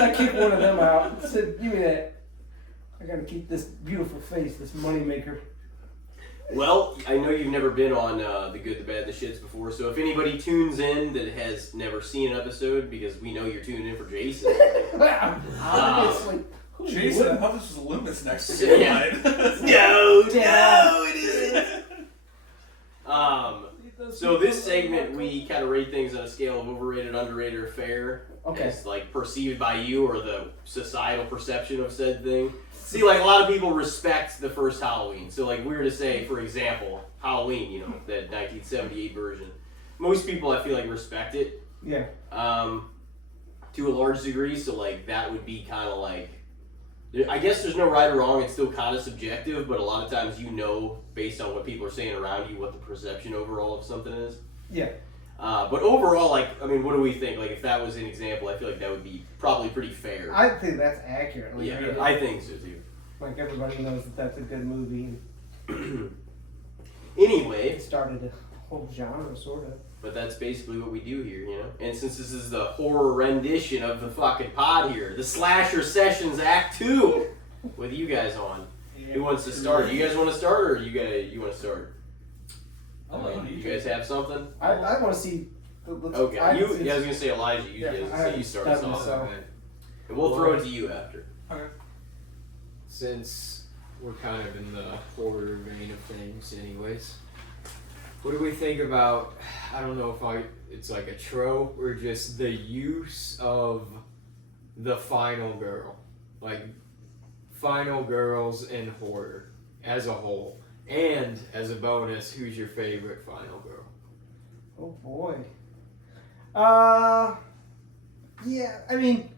I kicked one of them out. I said, give me that. I gotta keep this beautiful face, this moneymaker. Well, I know you've never been on The Good, the Bad, the Shits before, so if anybody tunes in that has never seen an episode, because we know you're tuning in for Jason. Obviously. Who Jason, I wouldn't? thought this was Loomis next to Yeah. you. No, Damn. it isn't. So this segment, we kind of rate things on a scale of overrated, underrated, or fair. Okay. As like perceived by you or the societal perception of said thing. See, like a lot of people respect the first Halloween. So like we were to say, for example, Halloween, you know, that 1978 version. Most people, I feel like, respect it. Yeah. To a large degree. So like that would be kind of like, I guess there's no right or wrong. It's still kind of subjective, but a lot of times you know, based on what people are saying around you, what the perception overall of something is. Yeah. But overall, like, I mean, what do we think? Like, if that was an example, I feel like that would be probably pretty fair. I think that's accurate. Like, Yeah, I think so too. like everybody knows that that's a good movie. Anyway, It started a whole genre, sort of. but that's basically what we do here, you know? And since this is the horror rendition of the fucking pod here, the Slasher Sessions Act 2, with you guys on. Who wants to start? You guys want to start, or you want to start? You guys have something? I want to see. Okay, I was gonna say Elijah. You start us off, so. and we'll throw it to you after. Okay. Since we're kind of in the horror vein of things anyways, what do we think about, I don't know if it's like a trope or just the use of the final girl, like final girls in horror as a whole. And as a bonus, who's your favorite final girl? Oh boy. Yeah, I mean,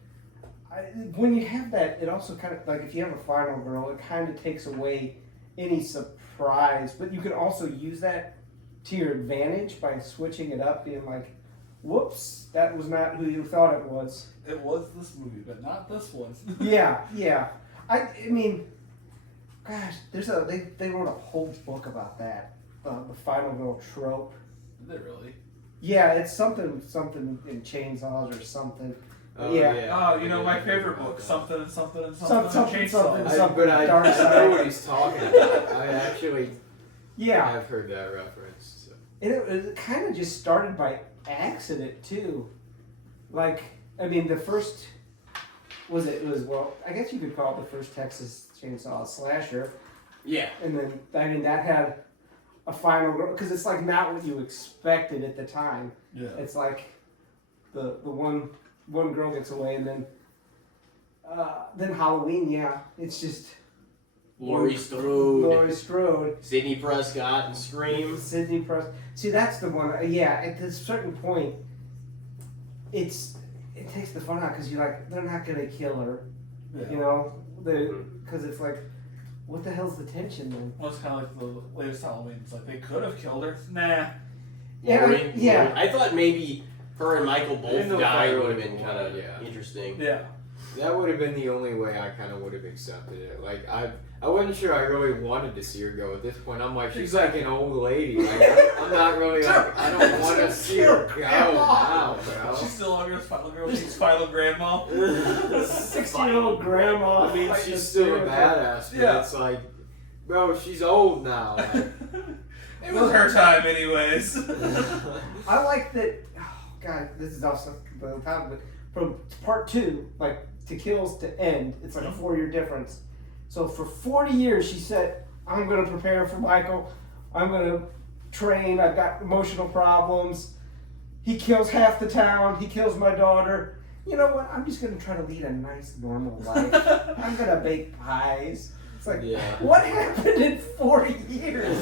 when you have that, it also kind of, like, if you have a final girl, it kind of takes away any surprise, but you can also use that to your advantage by switching it up, being like, whoops, that was not who you thought it was. It was this movie, but not this one. Yeah. I mean, gosh, they wrote a whole book about that, the final girl trope. Did they really? Yeah, it's something in Chainsaws or something. Oh, Yeah. Oh, you know my favorite book, something and something and Something, something. something. Chainsaw. I Dark know Side. what he's talking about. I actually Yeah, have heard that reference. So. and it kind of just started by accident too. Like, I mean, the first I guess you could call it the first Texas Chainsaw slasher. Yeah. And then, I mean, that had a final girl, because it's like not what you expected at the time. Yeah. It's like the one girl gets away, and then Halloween, yeah, it's just Laurie Strode, Laurie Strode, Sidney Prescott, and Scream. Sidney Prescott. See, that's the one. Yeah, at a certain point, it takes the fun out, because you're like, they're not gonna kill her, you know, because it's like, what the hell's the tension then? Well, it's kind of like the latest Halloween. It's like they could have killed her. Nah. Laurie, Yeah. Laurie. I thought maybe her and Michael I didn't both know if I died really would have been wanted- kind of yeah. interesting. Yeah. That would have been the only way I kind of would have accepted it. Like, I wasn't sure I really wanted to see her go at this point. I'm like, she's like an old lady. Like, I'm not really like, I don't want to see her go now, bro. She's still on your final girl. She's final grandma. 60-year-old grandma. I mean, fighting she's a still a spirit. badass, but Yeah. it's like, bro, she's old now. Like, It was her time, anyways. I like that. Oh God, this is also the time, but from part 2, like to kills to end, it's like a 4-year difference. So for 40 years, she said, "I'm going to prepare for Michael. I'm going to train. I've got emotional problems. He kills half the town. He kills my daughter. You know what? I'm just going to try to lead a nice, normal life. I'm going to bake pies." It's like, Yeah. what happened in 40 years?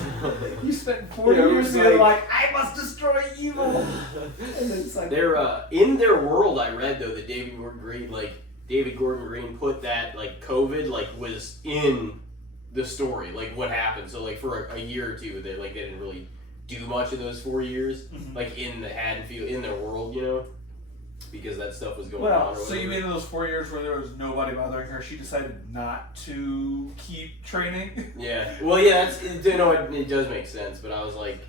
You spent 40 Yeah, it years was being like- like, I must destroy evil. And then it's like, They're in their world. I read though that David Gordon Green put that like COVID like was in the story, like what happened. So like for a year or two, they didn't really do much in those 4 years, like in the Haddonfield in their world, you know, because that stuff was going Well, on. Or So you whatever. mean in those 4 years where there was nobody bothering her, she decided not to keep training? Yeah. Well, yeah. It does make sense, but I was like,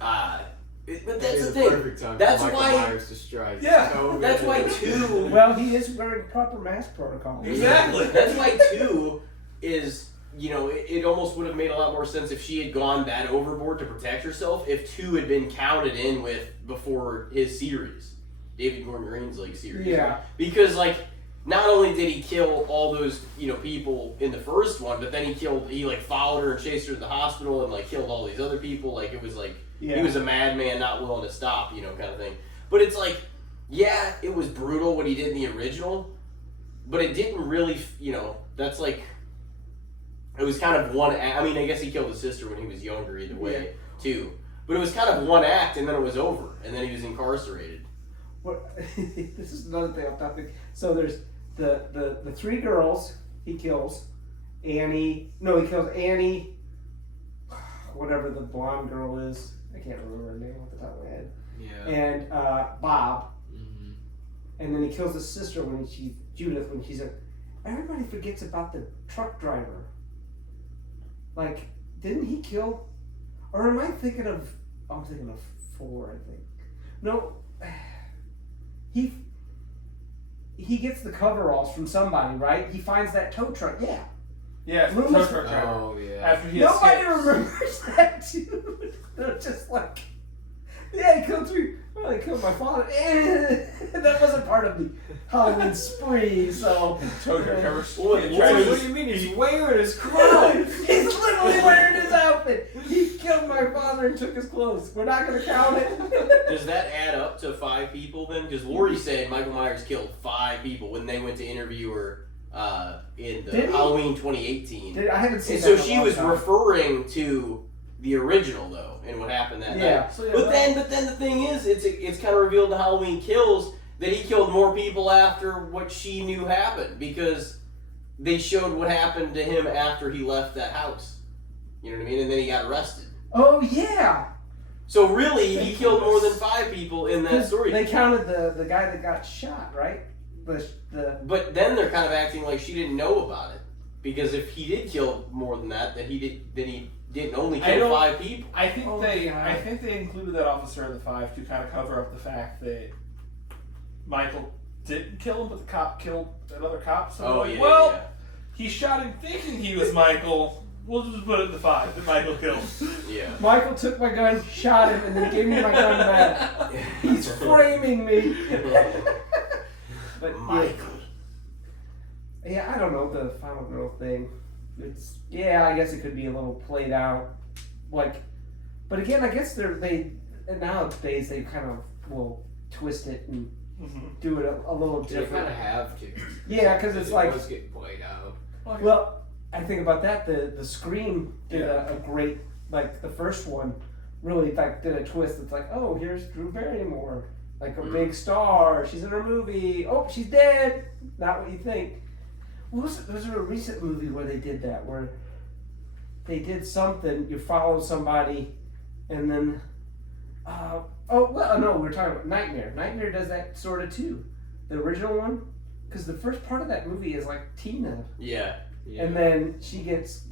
but that's it's the thing. perfect time That's for Michael why- Myers to strike. Yeah, So That's good. why 2. well, he is wearing proper mask protocol. Exactly. That's why 2 is, you know, it almost would have made a lot more sense if she had gone that overboard to protect herself. If 2 had been counted in with before his series, David Gordon Green's like series. Yeah. Because like, not only did he kill all those people in the first one, but then he like followed her and chased her to the hospital and like killed all these other people. Like it was like. Yeah. He was a madman, not willing to stop, kind of thing. But it's like, yeah, it was brutal what he did in the original, but it didn't really, that's like, it was kind of one act. I mean, I guess he killed his sister when he was younger, either way, too. But it was kind of one act, and then it was over, and then he was incarcerated. What, this is another thing off topic. So there's the 3 girls he kills. He kills Annie, whatever the blonde girl is. I can't remember her name off the top of my head. Yeah. And Bob. Mm-hmm. And then he kills his sister Judith, when she's everybody forgets about the truck driver. Like, didn't he kill, or am I thinking of, I'm thinking of 4, I think. No, he gets the coveralls from somebody, right? He finds that tow truck, yeah. Yeah, it's Loomis- the tow truck driver. Oh yeah. After he Nobody escapes. remembers that, dude. They're just like, yeah, he killed 3. Well, he killed my father. That wasn't part of the Halloween spree, so. Tow truck driver. What What do you mean he's wearing his clothes? He's literally wearing his outfit. He killed my father and took his clothes. We're not going to count it. Does that add up to 5 people then? Because Laurie said Michael Myers killed 5 people when they went to interview her in Did the he? Halloween 2018. I haven't seen And that so in a she long was time. referring to the original though, and what happened that Yeah. night. So, yeah, But then the thing is, it's kind of revealed in Halloween Kills that he killed more people after what she knew happened, because they showed what happened to him after he left that house. You know what I mean? And then he got arrested. Oh yeah. So really, he killed more than 5 people in that 'Cause story. they counted the guy that got shot, right? The But then they're kind of acting like she didn't know about it, because if he did kill more than that, then he didn't only I kill don't- 5 people. I think Oh, they God. I think they included that officer in the 5 to kind of cover up the fact that Michael didn't kill him, but the cop killed another cop. So Oh like, yeah, well, yeah. he shot him thinking he was Michael. We'll just put it in the 5 that Michael killed. Yeah. Michael took my gun, shot him, and then gave me my gun back. He's framing me. But Michael. yeah, I don't know the final girl thing. It's I guess it could be a little played out, like. But again, I guess nowadays they kind of will twist it and do it a little They kind different. of have to. Yeah, because it's like, it was getting played out. well, I think about that. The Scream did a great, like the first one, really like did a twist. It's like, oh, here's Drew Barrymore, like a big star. She's in her movie. Oh, she's dead. Not what you think. Was there a recent movie where they did that, where they did something, you follow somebody, and then, no, we're talking about Nightmare. Nightmare does that sort of too. The original one, because the first part of that movie is like Tina, Yeah. and then she gets.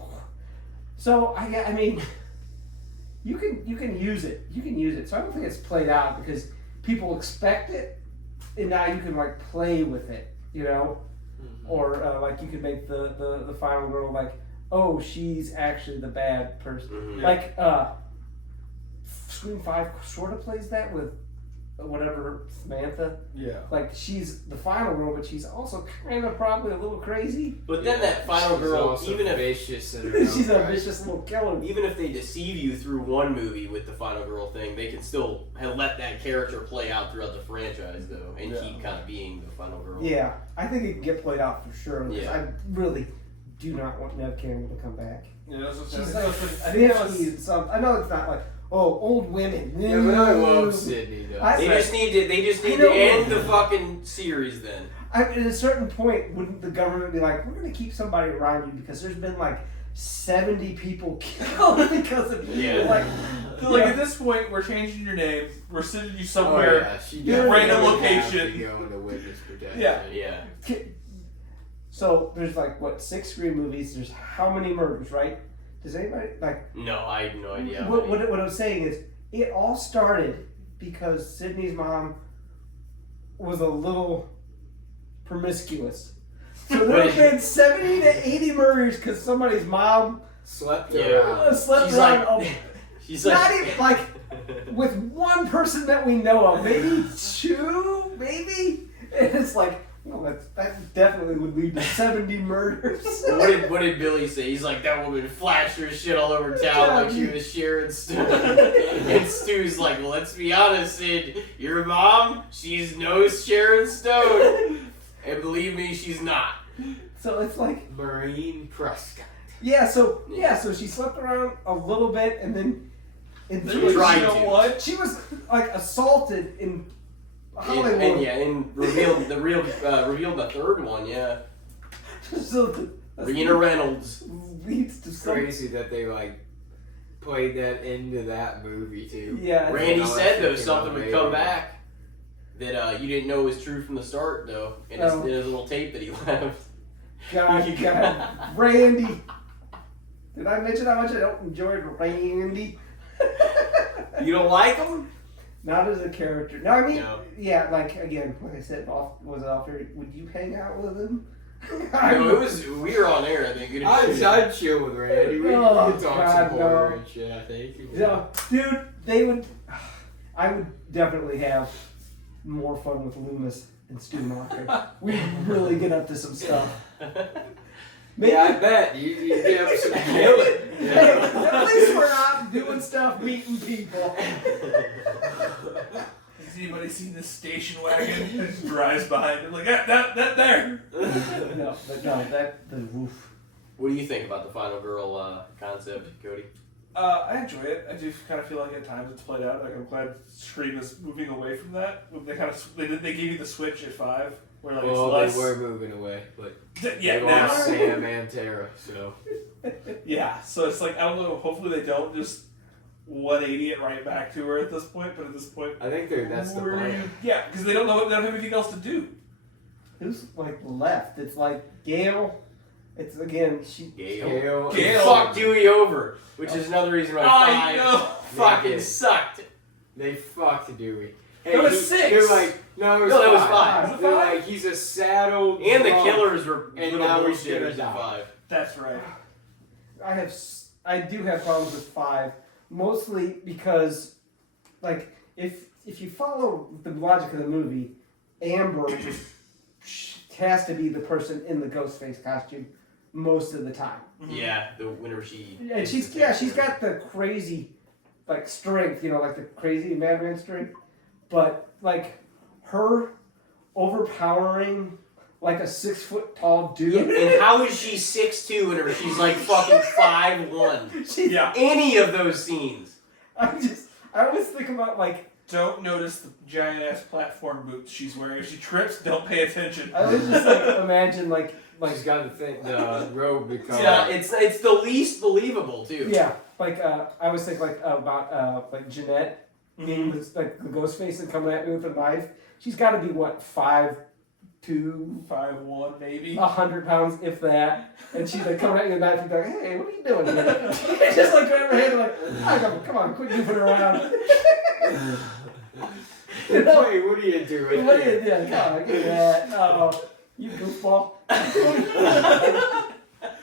So I mean, you can use it. You can use it. So I don't think it's played out because people expect it, and now you can like play with it, you know. Or like you could make the final girl like, oh, she's actually the bad person. Mhm. Like Scream 5 sort of plays that with whatever Samantha. Yeah. Like she's the final girl, but she's also kind of probably a little crazy. But then that final She's girl, also even if vicious in her own She's a right. vicious little killer. even if they deceive you through one movie with the final girl thing, they can still let that character play out throughout the franchise though, and keep kind of being the final girl. Yeah, I think it can get played out for sure. Because Yeah. I really do not want Nev Campbell to come back. Yeah, that's what She's I like think that 50 and something. I know it's not like, oh, old women. Yeah, but I love Sydney though. I- They just need I to know. end the fucking series then. At a certain point, wouldn't the government be like, we're going to keep somebody around you because there's been like 70 people killed because of you? Yeah. Like, So, like, at this point, we're changing your name. We're sending you somewhere. Oh, yeah, she Yeah, definitely random would have location. to go into witness protection. Yeah. Yeah. so there's like, what, 6 Scream movies? There's how many murders, right? Does anybody, like, No, I have no idea. how what many. I'm saying is, it all started because Sydney's mom was a little promiscuous. So there have been 70 to 80 murders because somebody's mom Slept Yeah. around. slept She's around. like- She's like, Not even like with one person that we know of, maybe 2, maybe. And it's like, well, that definitely would lead to 70 murders. what did Billy say? He's like, that woman flashed her shit all over town like she was Sharon Stone. And Stu's like, well, let's be honest, Sid. Your mom, she's no Sharon Stone. And believe me, she's not. So it's like, Maureen Prescott. so she slept around a little bit, and then Then you tried know to. what? she was like assaulted in Hollywood. And revealed the third one, yeah. So Rena Reynolds. leads to It's some. crazy that they like played that into that movie too. Yeah, it's- Randy No, said though that's something would freaking come amazing. back that you didn't know was true from the start though, in his little tape that he left. God, Randy. Did I mention how much I don't enjoy Randy? You don't like him? Not as a character. No, I mean, No. yeah, like again, like I said, was it off here? Would you hang out with him? No, we were on air, I think. I'd chill with Randy. We Oh, could talk God, some horror no. and shit, I think. Yeah, dude, they would. I would definitely have more fun with Loomis and Stu Knocker. We'd really get up to some stuff. Maybe, Yeah, I bet. You get up some killing. hey, at least we're out doing stuff, meeting people. Has anybody seen this station wagon? And just drives behind it like that there. No, but no, the roof. What do you think about the final girl concept, Cody? I enjoy it. I do kind of feel like at times it's played out. Like I'm glad Scream is moving away from that. They kind of they gave you the switch at 5, where like Well, it's less. they were moving away, but Yeah, they now. lost Sam and Tara, so. Yeah, so it's like I don't know. Hopefully they don't just 180 it right back to her at this point. But at this point, I think that's the where are plan. you- Yeah, because they don't have anything else to do. Who's like left? It's like Gail. It's again she. Gail. Gail. Fuck Dewey over, which is another reason why I 5 know. fucking They did. sucked. They fucked Dewey. That was 6. They're like, no, it was No, that was 5. 5. They're like, he's a saddled And the drunk, killers were and little now he's bullshitters gonna at die. 5. That's right. I do have problems with 5, mostly because, like, if you follow the logic of the movie, Amber has to be the person in the Ghostface costume most of the time. Yeah, whenever she. And she's got the crazy, like, strength, like the crazy madman strength, but like her overpowering like a 6 foot tall dude. And how is she 6'2" whenever she's like fucking 5'1"? Yeah. Any of those scenes. I always think about like. Don't notice the giant ass platform boots she's wearing. If she trips, don't pay attention. I always just like imagine like She's got the robe because Yeah, it's the least believable too. yeah, like I always think like about like Jeanette being like the ghost face and coming at me with a knife. She's got to be what 5'2", 5'1", maybe. 100 pounds if that, and she's like coming at you with a knife and be like, hey, what are you doing here? Just like grab her hand like, oh, come on, quit goofing around. Wait, what are you doing? What are you doing? Come on, give me that. Oh, you goofball.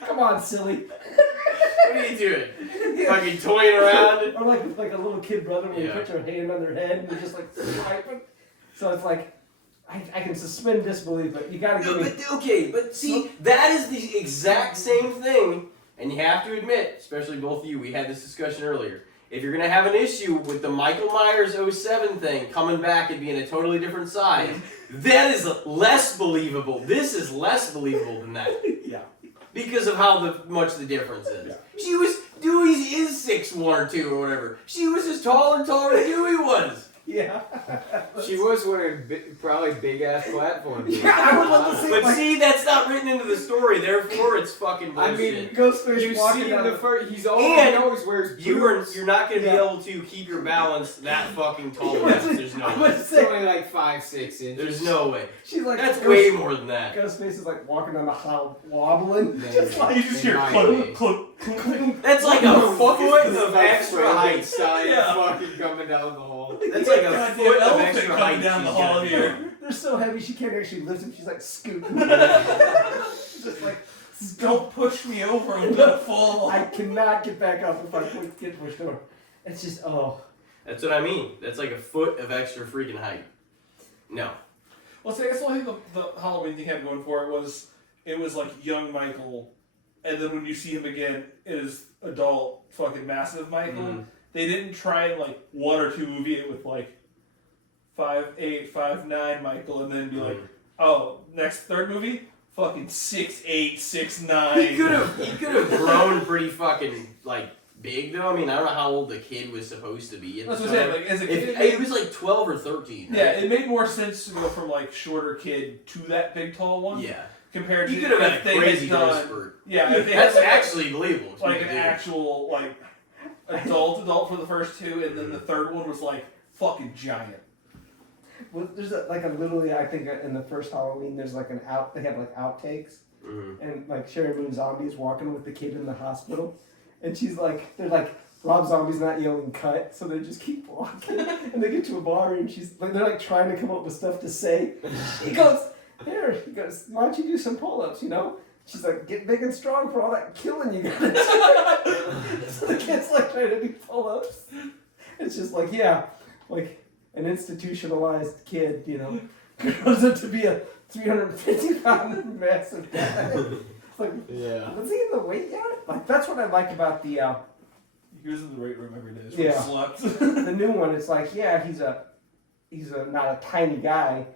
Come on, silly. What are you doing? Fucking toying around? Or like a little kid brother when you Yeah. put your hand on their head and you're just like swiping. So it's like, I can suspend disbelief, but you gotta give No, me. but okay, but see, that is the exact same thing, and you have to admit, especially both of you, we had this discussion earlier. If you're gonna have an issue with the Michael Myers 07 thing coming back and being a totally different size, that is less believable. This is less believable than that. Yeah. Because of how much the difference is. Yeah. Dewey is 6'1" or 2" or whatever. She was just taller than Dewey was. Yeah. She was wearing probably big ass platforms. Yeah, I would love to see. But like, see, that's not written into the story, therefore it's fucking I bullshit. mean, Ghostface you walking see down in the first, he always wears boots. You're not going to be Yeah. able to keep your balance that fucking tall. Yeah, There's no I way. would It's say only like 5-6 inches. There's no way. she's like That's Ghost- way more than that. Ghostface is like walking down the hall wobbling, Maybe. just like You just It hear might clunk, be. clunk, clunk. That's like a foot of extra height. Einstein Yeah. fucking coming down the hall. That's like a Goddamn foot of elephant extra coming height. down the she's hall gotta here. they're so heavy she can't actually lift him. She's like scooting, just like Don't push me over. I'm gonna fall. I cannot get back up if I get pushed over. It's just That's what I mean. That's like a foot of extra freaking height. No. Well, see, I guess the only thing the Halloween thing had going for it was like young Michael, and then when you see him again, it is adult fucking massive Michael. Mhm. They didn't try and like 1 or 2 movie it with like 5'8", 5'9" Michael, and then be like, oh, next third movie, fucking 6'8", 6'9". He could have grown pretty fucking like big though. I mean, I don't know how old the kid was supposed to be at the That's what I'm saying. time. Like as a kid, He was like 12 or 13. yeah, Right? it made more sense to go from like shorter kid to that big tall one. Yeah. Compared He to could have if had they a crazy had done, growth spurt. yeah, if they That's had actually believable. It's like what an they did. actual like adult for the first 2, and then the third one was like fucking giant. well, there's a literally I think in the first Halloween there's like they have like outtakes Mhm. and like Sherry Moon Zombie's walking with the kid in the hospital, and they're like. Rob Zombie's not yelling cut, so they just keep walking. And they get to a bar and they're like trying to come up with stuff to say. He goes, why don't you do some pull-ups, She's like, get big and strong for all that killing you gotta do. So the kid's like trying to do pull-ups. It's just like, yeah, like an institutionalized kid, grows up to be a 350-pound massive guy. It's like, Yeah. was he in the weight yard? Like, that's what I like about the He was in the weight room every day. So Yeah. he slept. the new one. It's like, yeah, he's a he's not a tiny guy,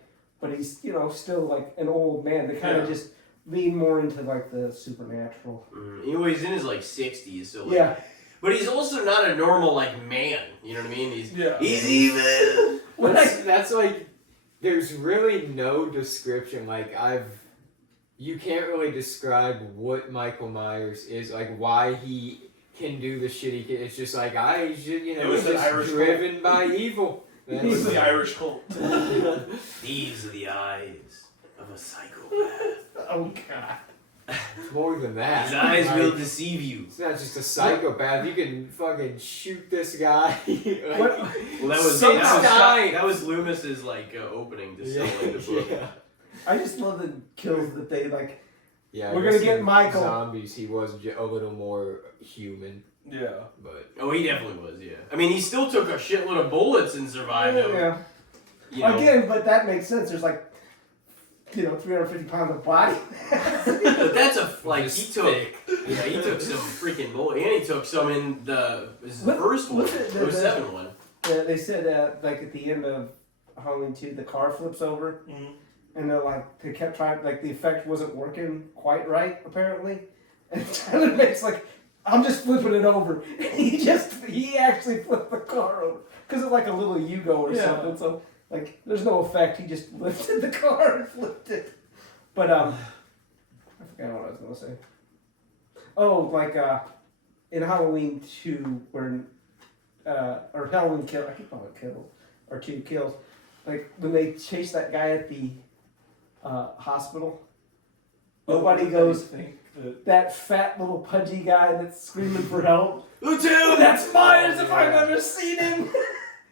but he's still like an old man. They kind of just lean more into like the supernatural. He's in his like 60s, so like, but he's also not a normal like man. You know what I mean? He's evil. That's like, there's really no description. Like you can't really describe what Michael Myers is, like why he can do the shit he can. It's just like he's just driven by evil. It was the Irish cult. These are the eyes of a psychopath. Oh God. It's more than that. His eyes will deceive you. It's not just a psychopath. You can fucking shoot this guy. Well, that was Loomis's like opening to selling the book. Yeah. I just love the kills that they like. Yeah, we're gonna get Michael. Zombies. He was a little more human. Yeah. But he definitely was. Yeah. I mean, he still took a shitload of bullets and survived them. Yeah. Again, but that makes sense. There's like 350 pounds of body. But that's he took some freaking bullet, and he took some in the first one, the 07 one. They said like at the end of Halloween 2, the car flips over, and they're like they kept trying, like the effect wasn't working quite right apparently, and Tyler makes like, I'm just flipping it over. He actually flipped the car over because it's like a little Yugo or something. So. Like, there's no effect. He just lifted the car and flipped it. But, I forgot what I was going to say. Oh, like, in Halloween 2, or Halloween Kill, I keep calling it Kill, or 2 Kills. Like, when they chase that guy at the hospital, nobody goes, that fat little pudgy guy that's screaming for help. Lieutenant! That's Myers if I've ever seen him!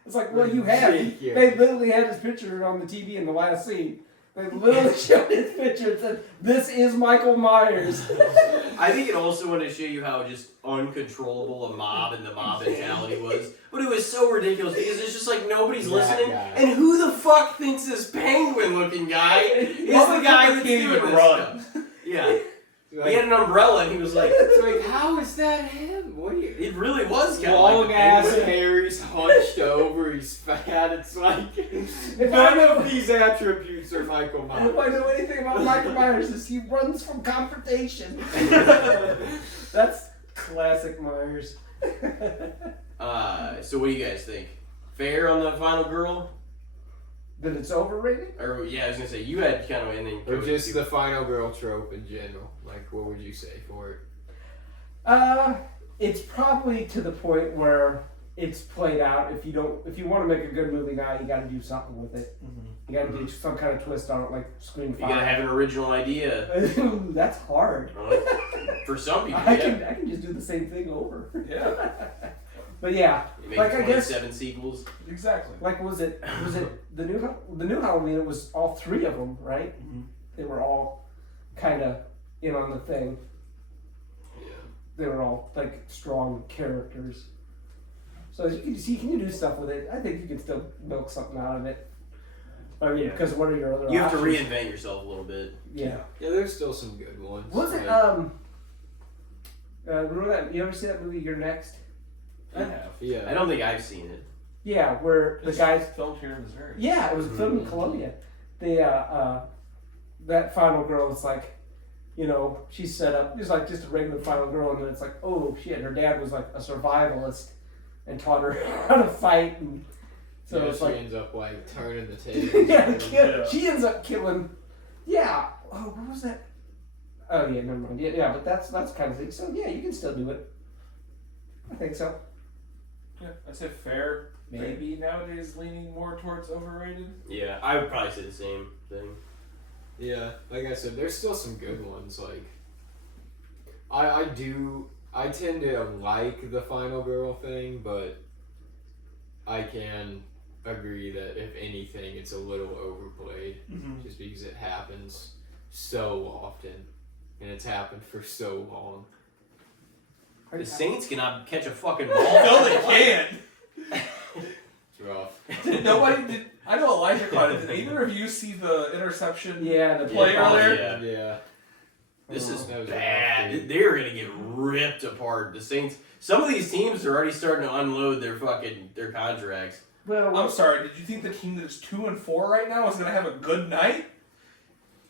It's like, well, you have. They literally had his picture on the TV in the last scene. They literally showed his picture and said, "This is Michael Myers." I think it also wanted to show you how just uncontrollable a mob and the mob mentality was. But it was so ridiculous because it's just like nobody's listening. And who the fuck thinks this penguin-looking guy is the guy that's doing this stuff? Yeah. He had an umbrella and he was like, how is that him? It really was kind of long like ass hair, he's hunched over, he's fat. It's like, none of these attributes are Michael Myers. If I know anything about Michael Myers, is he runs from confrontation. That's classic Myers. So what do you guys think? Fair on the final girl? That it's overrated? Or I was gonna say you had kind of, and then or just the final girl trope in general. Like, what would you say for it? It's probably to the point where it's played out. If you want to make a good movie now, you got to do something with it. You got to do some kind of twist on it, like Scream 5. You gotta have an original idea. That's hard. For some people, I can just do the same thing over. Yeah. But yeah, you make like 27 sequels. Exactly. Like was it the new Halloween? It was all 3 of them, right? They were all kind of in on the thing. Yeah. They were all like strong characters. So as you can see, can you do stuff with it? I think you can still milk something out of it. I mean, because what are your other You options? have to reinvent yourself a little bit. Yeah. Yeah, there's still some good ones. Was it remember that? You ever see that movie You're Next? I have. Yeah. I don't think I've seen it. Yeah, where the guys filmed here in Missouri. Yeah, it was filmed in Columbia. That final girl is like, she's set up just like just a regular final girl, and then it's like, oh shit, her dad was like a survivalist and taught her how to fight, and so it's she like ends up like turning the table. she ends up killing. Yeah. Oh, what was that? Oh yeah, never mind. Yeah, but that's kind of thing. So yeah, you can still do it. I think so. Yeah, I'd say fair. Maybe nowadays leaning more towards overrated. Yeah, I would probably say the same thing. Yeah, like I said, there's still some good ones. Like, I tend to like the final girl thing, but I can agree that if anything, it's a little overplayed, just because it happens so often, and it's happened for so long. The Saints cannot catch a fucking ball. No, they can. It's rough. I know Elijah caught it. Did either of you see the interception? Yeah, the play earlier. Yeah. This is bad. They're gonna get ripped apart. The Saints. Some of these teams are already starting to unload their contracts. Well, I'm sorry. Did you think the team that is 2-4 right now is gonna have a good night?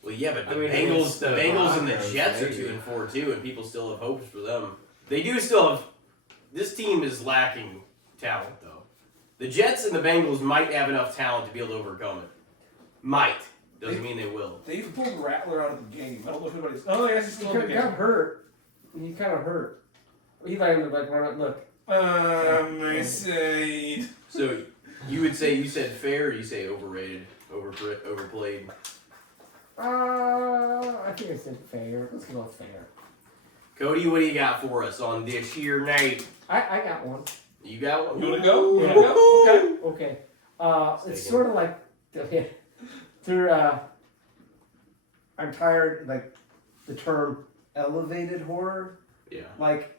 Well, yeah, but the I mean, Bengals, it's the the Bengals and the Broncos, Jets are maybe. 2-4 too, and people still have hopes for them. They do still have. This team is lacking talent, though. The Jets and the Bengals might have enough talent to be able to overcome it. Might doesn't mean they will. They've pulled Rattler out of the game. I don't know if anybody's. Oh, I guess he's he still in the got game. hurt. He kind of hurt. Eli ended up like run it. Look. I say. So you would say you said fair, or you say overrated, overplayed. I think I said fair. Let's go with fair. Cody, what do you got for us on this here night? I got one. You got one? You wanna go? You Yeah. wanna go? Okay. Okay. It's Second. sort of like through. I'm tired. Like the term elevated horror. Yeah. Like,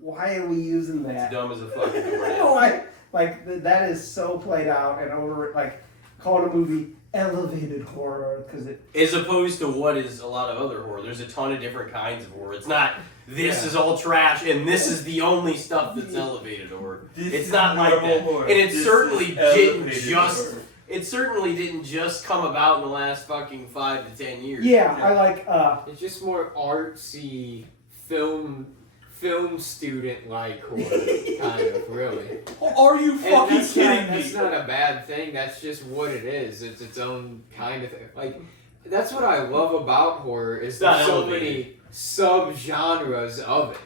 why are we using It's that? dumb as a fucking doornail. Why? Like that is so played out and over. Like calling a movie elevated horror because it. As opposed to what is a lot of other horror. There's a ton of different kinds of horror. It's not this Yeah. is all trash and this is the only stuff that's elevated horror. This It's is not like normal that. horror. And it This certainly is didn't elevated just horror. it certainly didn't just come about in the last fucking 5 to 10 years. Yeah, Yeah. I like. It's just more artsy film student like horror, kind of, really. Are you And fucking that's kidding not, me? that's not a bad thing. That's just what it is. It's its own kind of thing. Like, that's what I love about horror is not there's so elevated. many sub-genres of it.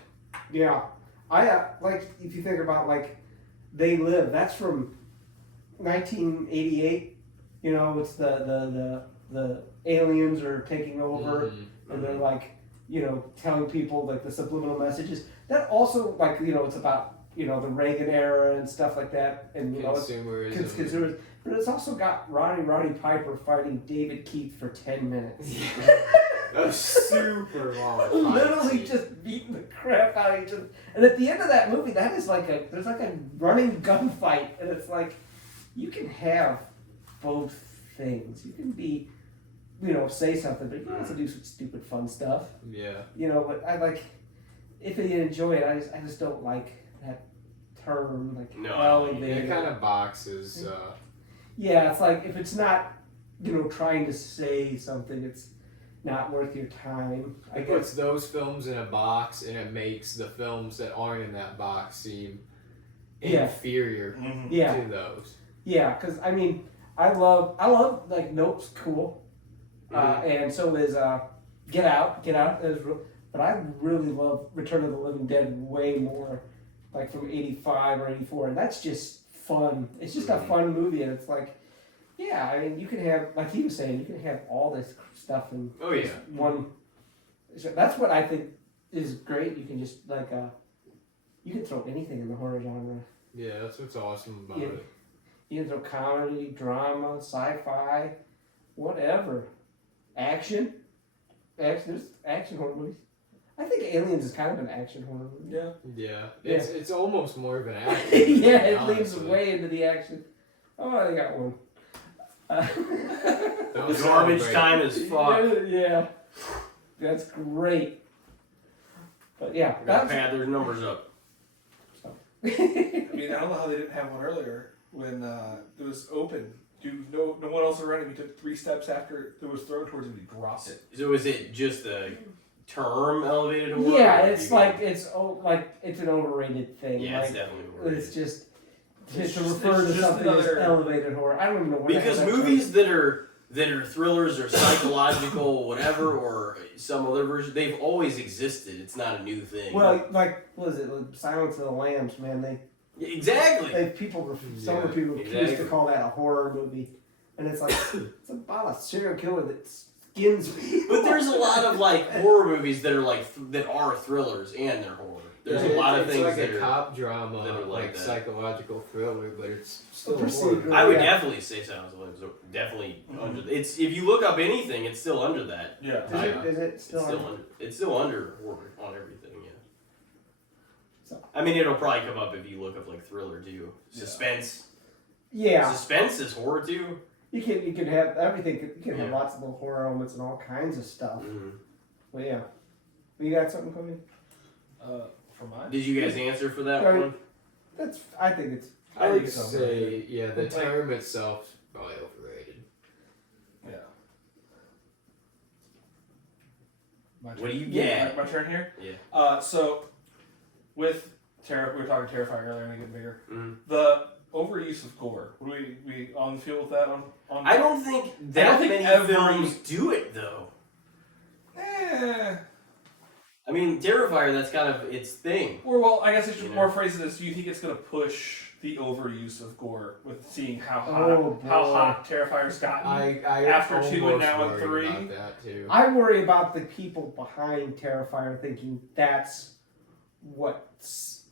Yeah, I like if you think about like They Live. That's from 1988. You know, it's the aliens are taking over, and they're like, you know, telling people like the subliminal messages. That also like it's about the Reagan era and stuff like that, and it's Consumerism. consumers. But it's also got Roddy Piper fighting David Keith for 10 minutes. A super long fight Literally scene. just beating the crap out of each other. And at the end of that movie, there's like a running gunfight, and it's like you can have both things. You can be, say something, but you can also do some stupid fun stuff. Yeah. But I like if you enjoy it. I just don't like that term like No, elevated. It kind of boxes. Yeah, it's like if it's not, trying to say something, it's not worth your time. I It guess. puts those films in a box, and it makes the films that aren't in that box seem Yeah. inferior Mhm. Yeah, to those. yeah, because I mean, I love like Nope's cool, and so is Get Out. Get Out is real, but I really love Return of the Living Dead way more, like from '85 or '84, and that's just fun. It's just a fun movie, and it's like, yeah, I mean, you can have, like he was saying, you can have all this stuff in Oh yeah. one. So that's what I think is great. You can just like you can throw anything in the horror genre. Yeah, that's what's awesome about Yeah. it. You can throw comedy, drama, sci-fi, whatever, action. There's action horror movies. I think Aliens is kind of an action horror movie. Yeah. Yeah, it's almost more of an action. Yeah, it leans honestly. way into the action. Oh, I got one. Don't The garbage celebrate. time is fuck. Yeah, that's great. But yeah, I gotta that's. pad their numbers up. I mean, I don't know how they didn't have one earlier when it was open. No one else around him. He took 3 steps after it was thrown towards him. He dropped it. So is it just a term elevated horror? Yeah, or it's you- like it's an overrated thing. Yeah, like, it's definitely overrated. it's just It's to just- refer it's to just something as another- elevated horror. I don't even know where the Because hell that movies that are thrillers or psychological, whatever, or some other version, they've always existed. It's not a new thing. Well, like what is it? Like Silence of the Lambs, man. exactly. Some of the people refuse exactly. to call that a horror movie, and it's like it's about a serial killer that skins people. But there's a lot of like horror movies that are like that are thrillers and they're horror. There's a lot of it's things like that a are. cop drama, that are like like that. psychological thriller, but it's still procedural. horror. I would Yeah. definitely say Silence of the Lambs. Definitely under. It's if you look up anything, it's still under that. Yeah. Is it It's still? still under horror on everything. Yeah. So- I mean, it'll probably come up if you look up like thriller too. Suspense. Yeah, Suspense is horror too. you can have everything. You can have Yeah. lots of little horror elements and all kinds of stuff. Mm-hmm. But yeah, you got something coming? For mine? Did you guys answer for that Right. one? I think it's I I would think it's say, overrated. yeah, the Like- term itself is probably overrated. Yeah. What do you My, get? my turn here? Yeah. So, with we were talking Terrifier earlier and they get bigger. Mhm. The overuse of gore. What do we on the field with that? On I don't think that think many every- films do it though. I mean, Terrifier, that's kind of its thing. Or well, I guess I should You know? more phrase it as: do you think it's going to push the overuse of gore with seeing how Oh, hot Terrifier's gotten? I After 2 and almost now in worry 3? about that too. I worry about the people behind Terrifier thinking that's what's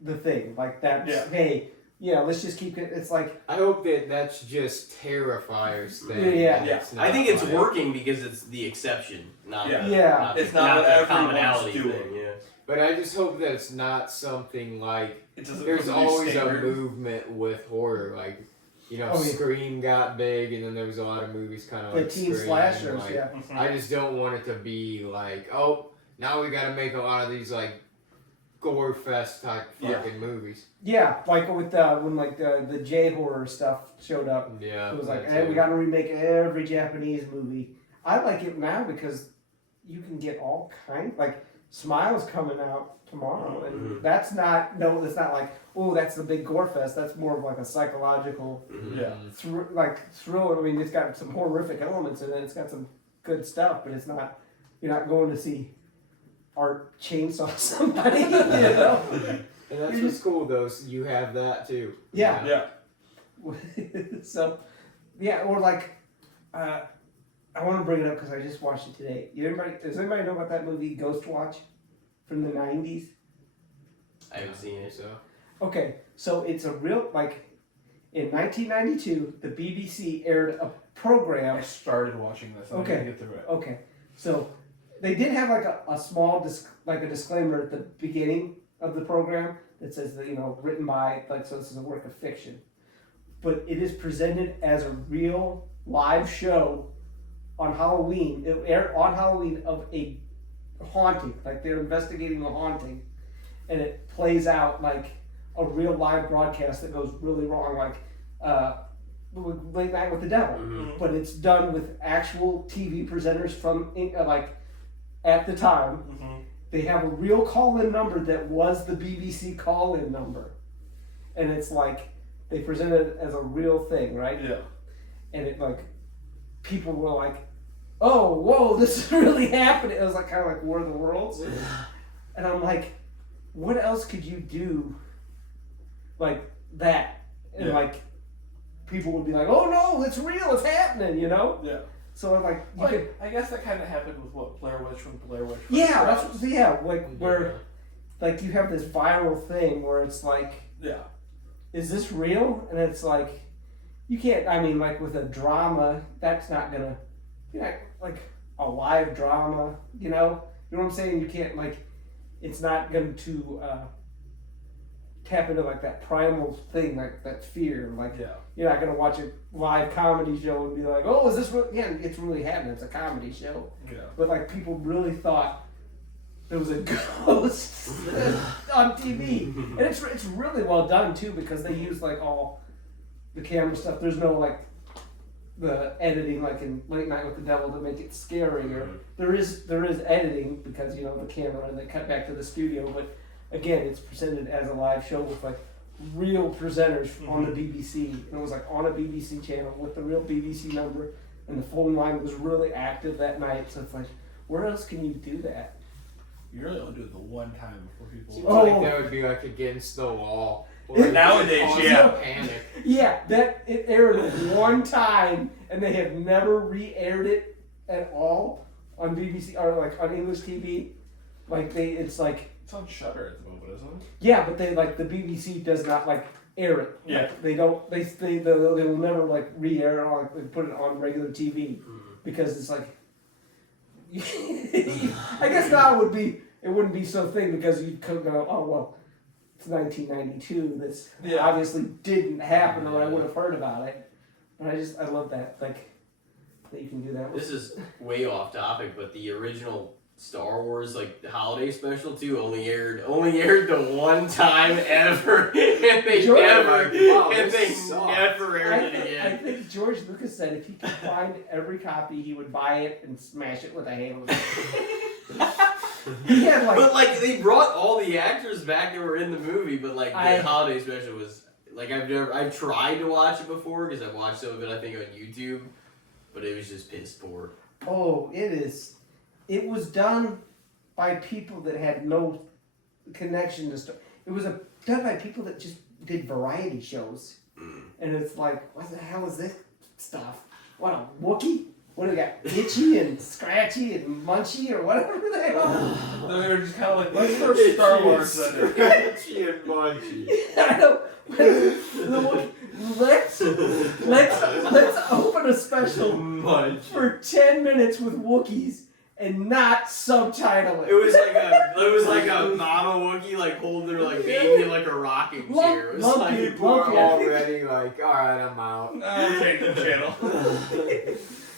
the thing. Like that's Yeah. hey, yeah, let's just keep it. It's like I hope that that's just Terrifier's thing. Yeah. and Yeah. it's not I think it's like- working because it's the exception, not Yeah. the, Yeah. not It's the, not what the everyone's commonality doing. thing. Yeah. But I just hope that it's not something like It doesn't there's become a new always standard. a movement with horror, like Oh, yeah. Scream got big, and then there was a lot of movies kind of the like teen Scream, slashers. like, Yeah, Mhm. I just don't want it to be like, oh, now we got to make a lot of these like gore fest type Yeah. fucking movies. yeah, like with when like the J horror stuff showed up. Yeah, It was like, that hey, too. we got to remake every Japanese movie. I like it now because you can get all kinds. Like Smile's coming out tomorrow, and Mhm. that's not it's not like oh that's the big gore fest. That's more of like a psychological Mhm. Yeah. thriller. I mean, it's got some horrific elements in it. It's got some good stuff, but it's not. You're not going to see art chainsaw somebody. You know? And that's what's cool though. So you have that too. Yeah. Yeah. So, yeah, or like, I want to bring it up because I just watched it today. Does anybody know about that movie Ghost Watch from the 90s? I haven't seen it. So Okay, so it's a real, like, in 1992, the BBC aired a program. I started watching this. And I Okay. didn't get through it. Okay, so they did have like a small disclaimer at the beginning of the program that says that written by so this is a work of fiction, but it is presented as a real live show on Halloween. It aired on Halloween of a haunting, like they're investigating a haunting, and it plays out like a real live broadcast that goes really wrong, like Late Night with the Devil. Mhm. But it's done with actual TV presenters from at the time. Mm-hmm. They have a real call-in number that was the BBC call-in number, and it's like they present it as a real thing, right? Yeah. And it like people were like, "Oh, whoa, this is really happening." It was like kind of like War of the Worlds, and I'm like, "What else could you do like that?" And Yeah. like people would be like, "Oh no, it's real, it's happening," Yeah. So I'm like, you could, I guess that kind of happened with what Blair Witch from Blair Witch. yeah, that's like where yeah. like you have this viral thing where it's like, Yeah. is this real? And it's like, you can't. I mean, like with a drama, that's not gonna, like a live drama. You know what I'm saying? You can't like, it's not going to tap into like that primal thing, like that fear. Like Yeah. you're not gonna watch a live comedy show and be like, oh, is this real? Yeah, it's really happening. It's a comedy show. Yeah. But like people really thought there was a ghost on TV, and it's really well done too because they use like all the camera stuff. There's no like the editing like in Late Night with the Devil to make it scarier. There is editing because the camera and they cut back to the studio, but again it's presented as a live show with like real presenters on the BBC. And it was like on a BBC channel with the real BBC number, and the phone line was really active that night. So it's like, where else can you do that? You really only do it the one time before people. Seems Oh. like that would be like against the wall. Nowadays, Cause yeah. Panic. Yeah, that it aired one time, and they have never re-aired it at all on BBC or like on English TV. Like it's like It's on Shudder at the moment, isn't it? yeah, but they like the BBC does not like air it. Yeah. Like, they don't. They will never like re-air it or like, they put it on regular TV because it's like. I guess now it wouldn't be so thing because you could go, oh well, it's 1992. This Yeah. obviously didn't happen, or I would have heard about it. But I love that like that you can do that. This is way off topic, but the original Star Wars like the holiday special too only aired the one time ever, and they George- never Wow, and they this sucks. never aired I it think, I again. think George Lucas said if he could find every copy, he would buy it and smash it with a hammer. He had like But like they brought all the actors back that were in the movie, but like the holiday special was like I've tried to watch it before because I've watched some of it I think on YouTube, but it was just piss poor. oh, it is. It was done by people that had no connection to stuff. It was done by people that just did variety shows, and it's like, what the hell is this stuff? What a Wookiee? What do we got? Itchy and Scratchy and Munchy or whatever they are. They were just kind of like, let's throw Star Wars in there. Itchy and munchy. I know. Let's open a special Munch. for 10 minutes with Wookiees and not subtitle it. It was like a mama Wookiee like holding their like baby in like a rocking chair. It was Lump like it, People are lump it. already like, alright, I'm out. I'll take the channel.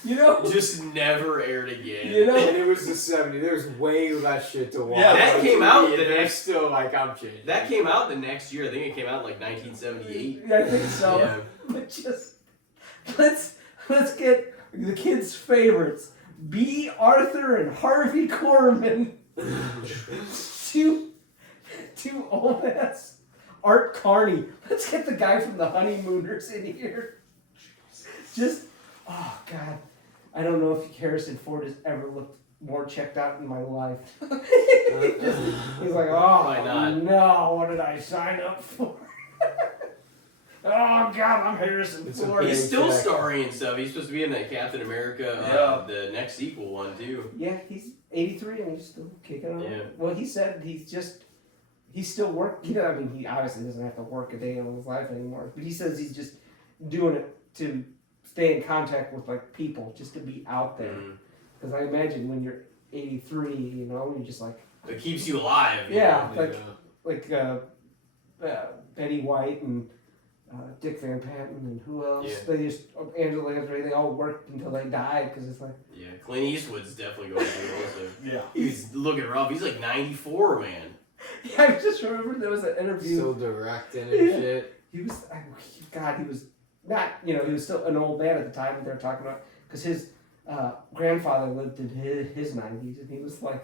You know? just never aired again. You know? And it was the 70s. There was way less shit to watch. Yeah, that on came TV, out and the they're next- still like, I'm changing. That came out the next year. I think it came out in like 1978. I think so. Yeah. But just let's get the kids' favorites. B. Arthur and Harvey Korman. two old ass Art Carney. Let's get the guy from the Honeymooners in here. Just oh god. I don't know if Harrison Ford has ever looked more checked out in my life. He's like, oh Why not? no, what did I sign up for? Oh god, I'm Harrison It's a Ford. He's still Exactly. starring and stuff. He's supposed to be in that Captain America, Yeah. the next sequel one too. Yeah, he's 83 and he's still kicking on. Yeah. Well, he said he's still working. You know, I mean, he obviously doesn't have to work a day in his life anymore. But he says he's just doing it to stay in contact with like people, just to be out there. Mhm. Because I imagine when you're 83, you know, you're just like It keeps you alive. you Yeah. know? Betty White and Dick Van Patten and who else? Yeah. They just Angela Lansbury. They all worked until they died because it's like Yeah. Clint Eastwood's definitely going through it also. Yeah. He's looking rough. He's like 94, man. yeah. I just remember there was an interview. Still directing and Yeah. shit. He was, God, he was not, he was still an old man at the time that they were talking about, because his grandfather lived in his 90s, and he was like,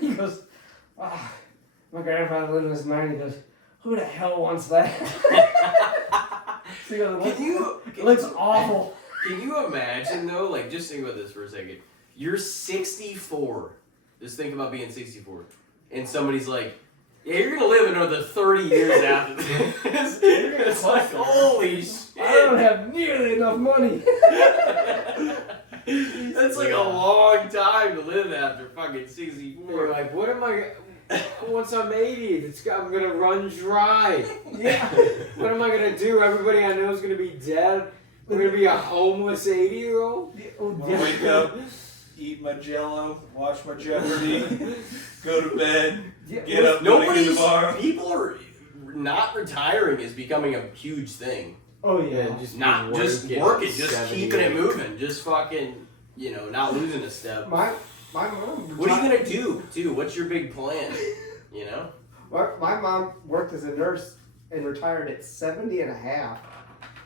he goes, my grandfather lived in his 90s, he goes, who the hell wants that? So he goes, it looks awful. Can you imagine though? Like, just think about this for a second. You're 64. Just think about being 64, and somebody's like, "Yeah, you're gonna live another 30 years after this." It's like, holy shit! I don't have nearly enough money. That's like a long time to live after fucking 64. You're like, what am I? Once I'm 80, I'm gonna run dry. Yeah. What am I gonna do? Everybody I know is gonna be dead. I'm gonna be a homeless 80-year-old. Wake up, eat my Jello, watch my Jeopardy, go to bed, get up, go to the bar. People are not retiring is becoming a huge thing. Oh yeah. just Not just working, just keeping it moving, just fucking, not losing a step. My mom. What are you gonna do, too? What's your big plan? You know? My mom worked as a nurse and retired at 70 and a half.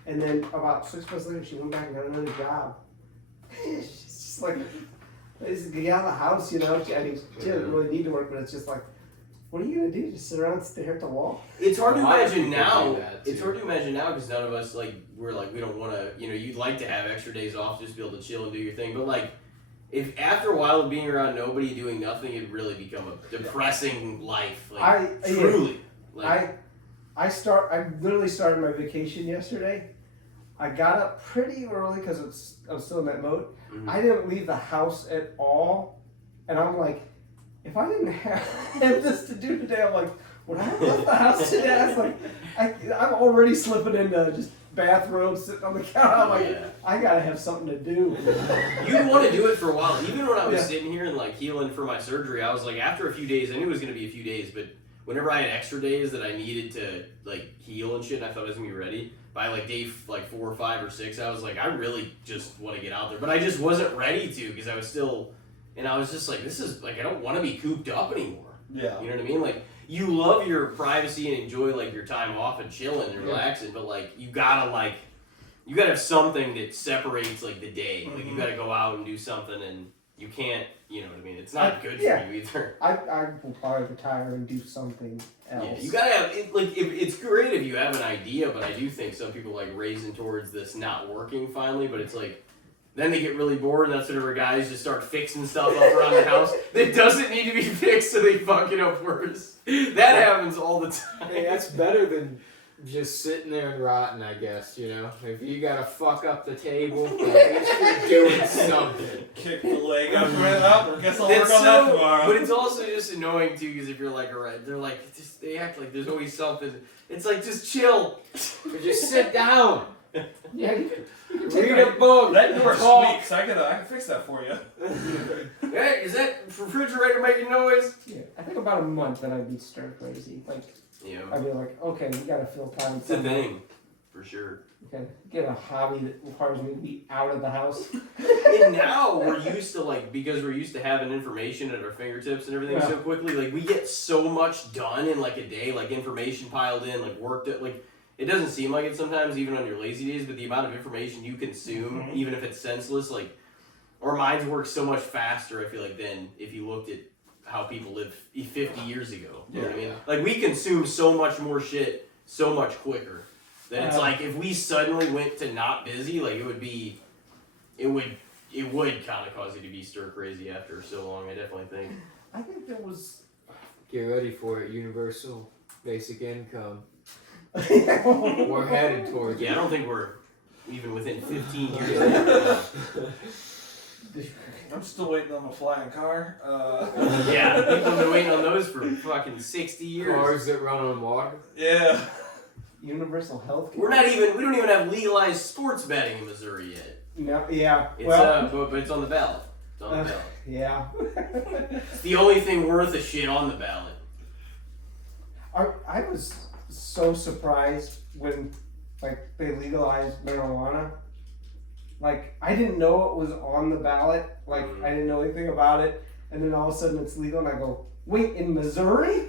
And then about 6 months later, she went back and got another job. She's just like, just get out of the house, I mean, she doesn't really need to work, but it's just like, what are you going to do? Just sit around and stare at the wall? It's hard to A lot of imagine people now. do that, It's too. hard to imagine now because none of us, we don't want to, you'd like to have extra days off just to be able to chill and do your thing. But, if after a while of being around nobody doing nothing, it'd really become a depressing life. Truly. I literally started my vacation yesterday. I got up pretty early because I was still in that mode. Mhm. I didn't leave the house at all, and I'm like, if I didn't have this to do today, I'm like, would I have left the house today? I was like, I'm already slipping into just bathrobe, sitting on the couch. I'm like, Yeah. I gotta have something to do. You'd want to do it for a while. Even when I was Yeah. sitting here and healing for my surgery, I was like, after a few days, I knew it was going to be a few days, but whenever I had extra days that I needed to heal and shit, and I thought I was going to be ready, by day 4 or 5 or 6, I was like, I really just want to get out there. But I just wasn't ready to because I was still, and I was just like, this is like I don't want to be cooped up anymore. Yeah. You know what I mean? Like you love your privacy and enjoy like your time off and chilling and relaxing, but like you gotta have something that separates like the day. Like you gotta go out and do something, and you can't. You know what I mean? It's not good for you either. I will probably retire and do something else. Yeah, you gotta have it's great if you have an idea, but I do think some people like racing towards this not working finally. But it's like then they get really bored, and that's whenever guys just start fixing stuff up around the house that doesn't need to be fixed, so they fuck it up worse. That happens all the time. Hey, that's better than just sitting there and rotting, I guess, you know? If you gotta fuck up the table, at least you're doing something. Kick the leg up right up. Guess I'll work on that tomorrow. But it's also just annoying too, because if you're like, alright, they're like, they act like there's always something. It's like, just chill. Or just sit down. Yeah, you can Read a book. That door Talk. squeaks. I can fix that for you. Hey, is that refrigerator making noise? Yeah, I think about a month and I'd be stir crazy. Like, Yeah. I'd be like, okay, we gotta fill time. It's a thing, for sure. Okay, get a hobby that requires me to be out of the house. And now we're used to because we're used to having information at our fingertips and everything so quickly, like we get so much done in like a day, like information piled in, like worked at, like it doesn't seem like it sometimes even on your lazy days, but the amount of information you consume, even if it's senseless, like our minds work so much faster, I feel like, than if you looked at how people lived 50 years ago. You know what I mean? Like we consume so much more shit so much quicker. That it's like if we suddenly went to not busy, like it would kind of cause you to be stir crazy after so long. I definitely think. I think there was. Get ready for it. Universal basic income. Yeah. We're headed towards it. Yeah, I don't think we're even within 15 years of that. I'm still waiting on a flying car. Yeah, people have been waiting on those for fucking 60 years. Cars that run on water. Yeah. Universal health care. We don't even have legalized sports betting in Missouri yet. No, yeah. It's Well, but it's on the ballot. It's on the ballot. yeah. It's the only thing worth a shit on the ballot. I was so surprised when, like, they legalized marijuana. Like, I didn't know it was on the ballot. Like, I didn't know anything about it. And then all of a sudden it's legal, and I go, wait, in Missouri?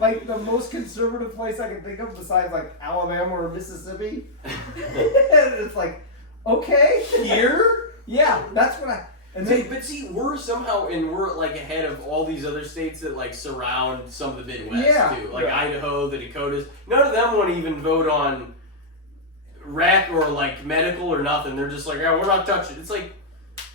Like, the most conservative place I can think of besides, like, Alabama or Mississippi. And it's like, okay. Here? Yeah, that's what I... And then, But see, we're like ahead of all these other states that like surround some of the Midwest too, like Idaho, the Dakotas. None of them want to even vote on rec or like medical or nothing. They're just like, we're not touching. It's like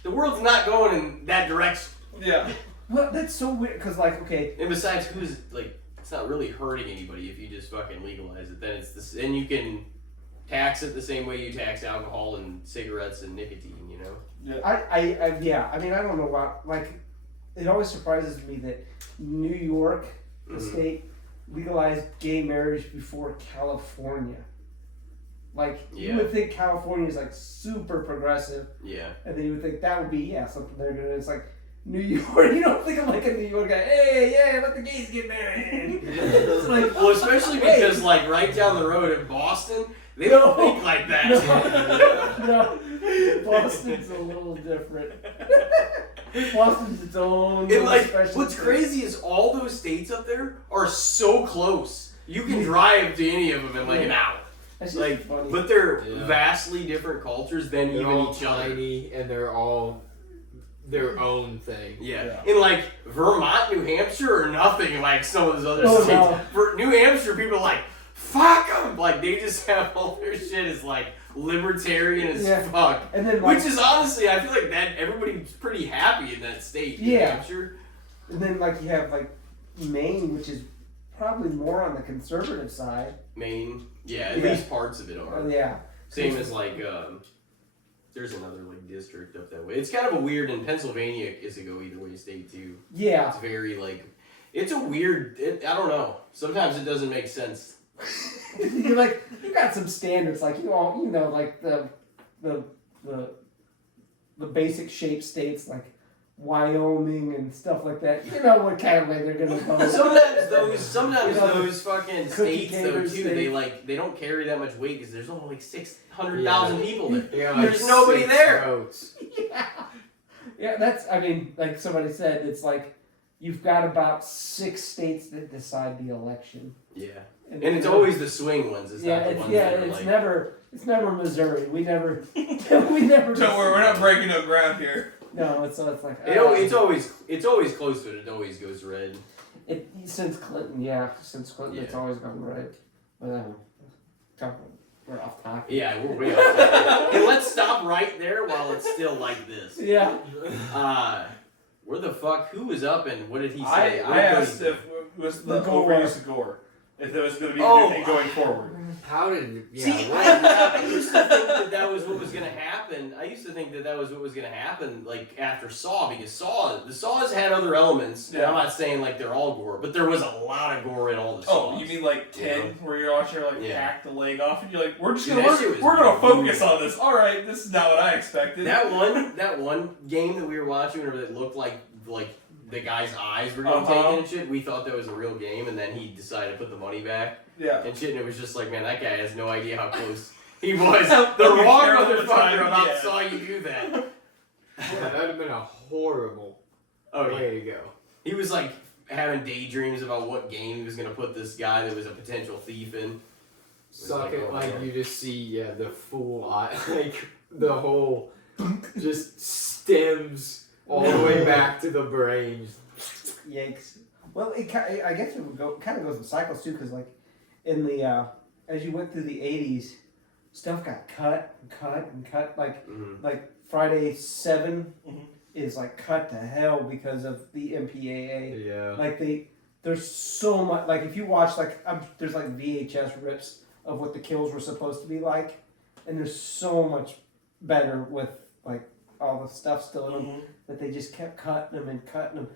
the world's not going in that direction. Yeah. well, that's so weird, because, like, okay... And besides, it's not really hurting anybody if you just fucking legalize it. Then it's this, and you can tax it the same way you tax alcohol and cigarettes and nicotine. You know. Yeah. I mean, I don't know why. Like, it always surprises me that New York, the state, legalized gay marriage before California. Like, you would think California is like super progressive. Yeah. And then you would think that would be something they're doing. It's like New York. You don't think of like a New York guy. Hey, yeah, let the gays get married. It's like, well, especially because like right down the road in Boston, they don't think like that. No. Boston's a little different. Boston's its own. And like, what's crazy is all those states up there are so close. You can drive to any of them in like an hour. Like, funny. But they're vastly different cultures than They're even all each other. tiny, and they're all their own thing. Yeah. In like Vermont, New Hampshire, or nothing like some of those other states. No. For New Hampshire, people are like, fuck them! Like, they just have all their shit is like libertarian as fuck. And then, like, which is honestly, I feel like that everybody's pretty happy in that state. New Hampshire. And then, like, you have like Maine, which is probably more on the conservative side. Maine, at least parts of it are. Yeah. Same as like, there's another like district up that way. It's kind of a weird, and Pennsylvania is a go either way state too. Yeah. It's very like, it's a weird. I don't know. Sometimes it doesn't make sense. You're like, you got some standards, like like the basic shape states like Wyoming and stuff like that. You know what kind of way they're gonna go. Sometimes those fucking states though too. They don't carry that much weight because there's only like 600,000 people there. There's nobody there. Yeah, that's. I mean, like somebody said, it's like you've got about 6 states that decide the election. Yeah. And it's always the swing ones. It's not the ones that are it's like... never Missouri. We never we never. Don't worry, we're not breaking no ground here. No, it's like it's always close, but it always goes red. Since Clinton, it's always gone red. But we're off topic. Yeah, we're way off topic. Hey, let's stop right there while it's still like this. Yeah. Where the fuck? Who was up and what did he say? I asked if it was the overuse of gore. If there was going to be anything going forward. How did... Yeah, See, I used to think that was what was going to happen. I used to think that was what was going to happen, like, after Saw, because the Saws had other elements. Yeah. I'm not saying, like, they're all gore, but there was a lot of gore in all the Saws. Oh, you mean, like, 10, where you're watching her, like, hack the leg off, and you're like, we're gonna focus on this. All right, this is not what I expected. That one game that we were watching where it looked like the guy's eyes were getting taken and shit, we thought that was a real game, and then he decided to put the money back. Yeah. And shit, and it was just like, man, that guy has no idea how close he was. The wrong motherfucker about saw you do that. Yeah, that would have been a horrible way to go. He was like having daydreams about what game he was gonna put this guy that was a potential thief in. Suck it, like you just see, the full eye, like the whole just stems all the way back to the brain. Yikes. Well, I guess it kind of goes in cycles too, because like in the as you went through the 80s, stuff got cut and cut and cut. Like Friday 7 is like cut to hell because of the MPAA. Yeah. Like there's so much. Like if you watch there's like VHS rips of what the kills were supposed to be like, and there's so much better with like all the stuff still in them that they just kept cutting them and cutting them.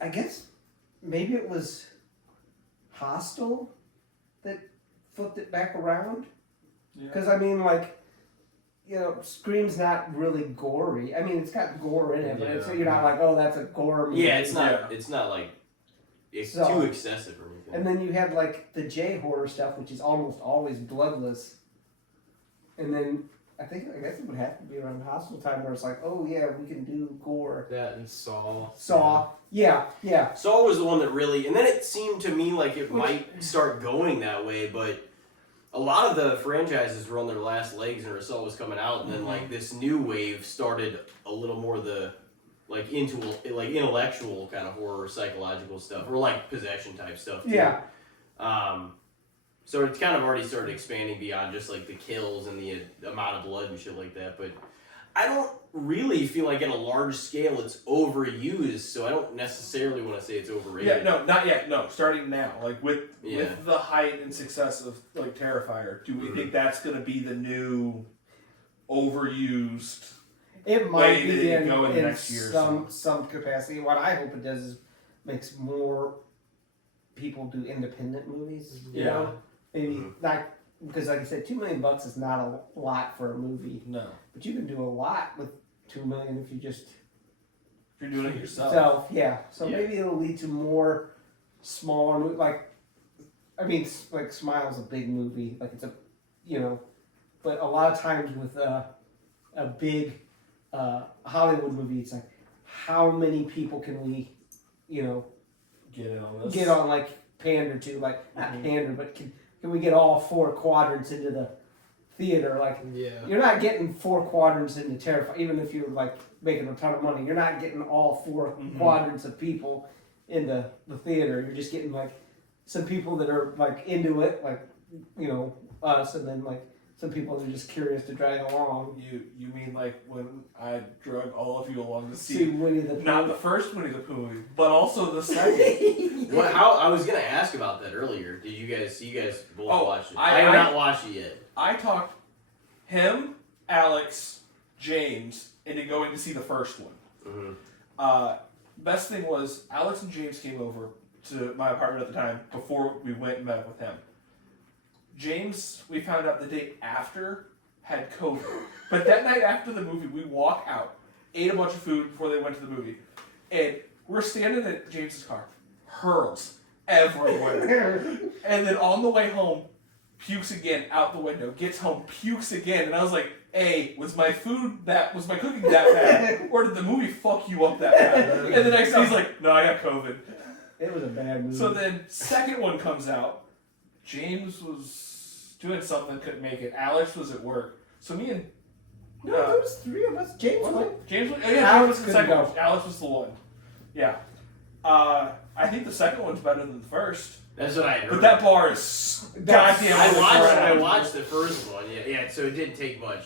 I guess maybe it was Hostel that flipped it back around. Because I mean, like, you know, Scream's not really gory. I mean, it's got gore in it, but you're not like, oh, that's a gore movie. Yeah, it's not like too excessive or anything. And then you had like the J horror stuff, which is almost always bloodless. And then I guess it would have to be around Hostel time where it's like, oh yeah, we can do gore. That and Saw. Yeah. Saw was the one that really, and then it seemed to me like it might start going that way, but a lot of the franchises were on their last legs and Saw was coming out, and then like this new wave started a little more the like intellectual kind of horror, psychological stuff, or like possession type stuff too. Yeah. So it's kind of already started expanding beyond just like the kills and the amount of blood and shit like that. But I don't really feel like at a large scale it's overused, so I don't necessarily want to say it's overrated. Yeah, no, not yet. No, starting now. Like with the height and success of like Terrifier, do we think that's going to be the new overused? It might be in the next year. Some capacity. What I hope it does is makes more people do independent movies. You know? Maybe not, because like I said, $2 million is not a lot for a movie. No. But you can do a lot with $2 million if you're doing it yourself. So maybe it'll lead to more smaller movies. Like Smile's a big movie. Like it's but a lot of times with a big Hollywood movie, it's like, how many people can we, get on like pander to, like not pander, but can we get all 4 quadrants into the theater? Like, you're not getting 4 quadrants into Terrifier, even if you're like making a ton of money. You're not getting all 4 quadrants of people into the theater. You're just getting like some people that are like into it, like us, and then like some people that are just curious to drag along. You mean like when I drug all of you along to see Winnie the Pooh? Not the first Winnie the Pooh movie, but also the second. How I was gonna ask about that earlier. Did you guys both watch it? I have not watched it yet. I talked him, Alex, James into going to see the first one. Best thing was Alex and James came over to my apartment at the time before we went and met with him. James, we found out the day after, had COVID. But that night after the movie, we walked out, ate a bunch of food before they went to the movie, and we're standing at James's car, hurls everywhere. And then on the way home, pukes again out the window, gets home, pukes again, and I was like, was my cooking that bad? Or did the movie fuck you up that bad? And the next day he's like, no, I got COVID. It was a bad movie. So then, second one comes out. James was doing something, couldn't make it. Alex was at work. So me and no, there was 3 of us. James went. James was, Alex was the couldn't second go. one. Alex was the one. Yeah. I think the second one's better than the first. That's what I heard. But that bar is goddamn. I watched the first one. Yeah. So it didn't take much.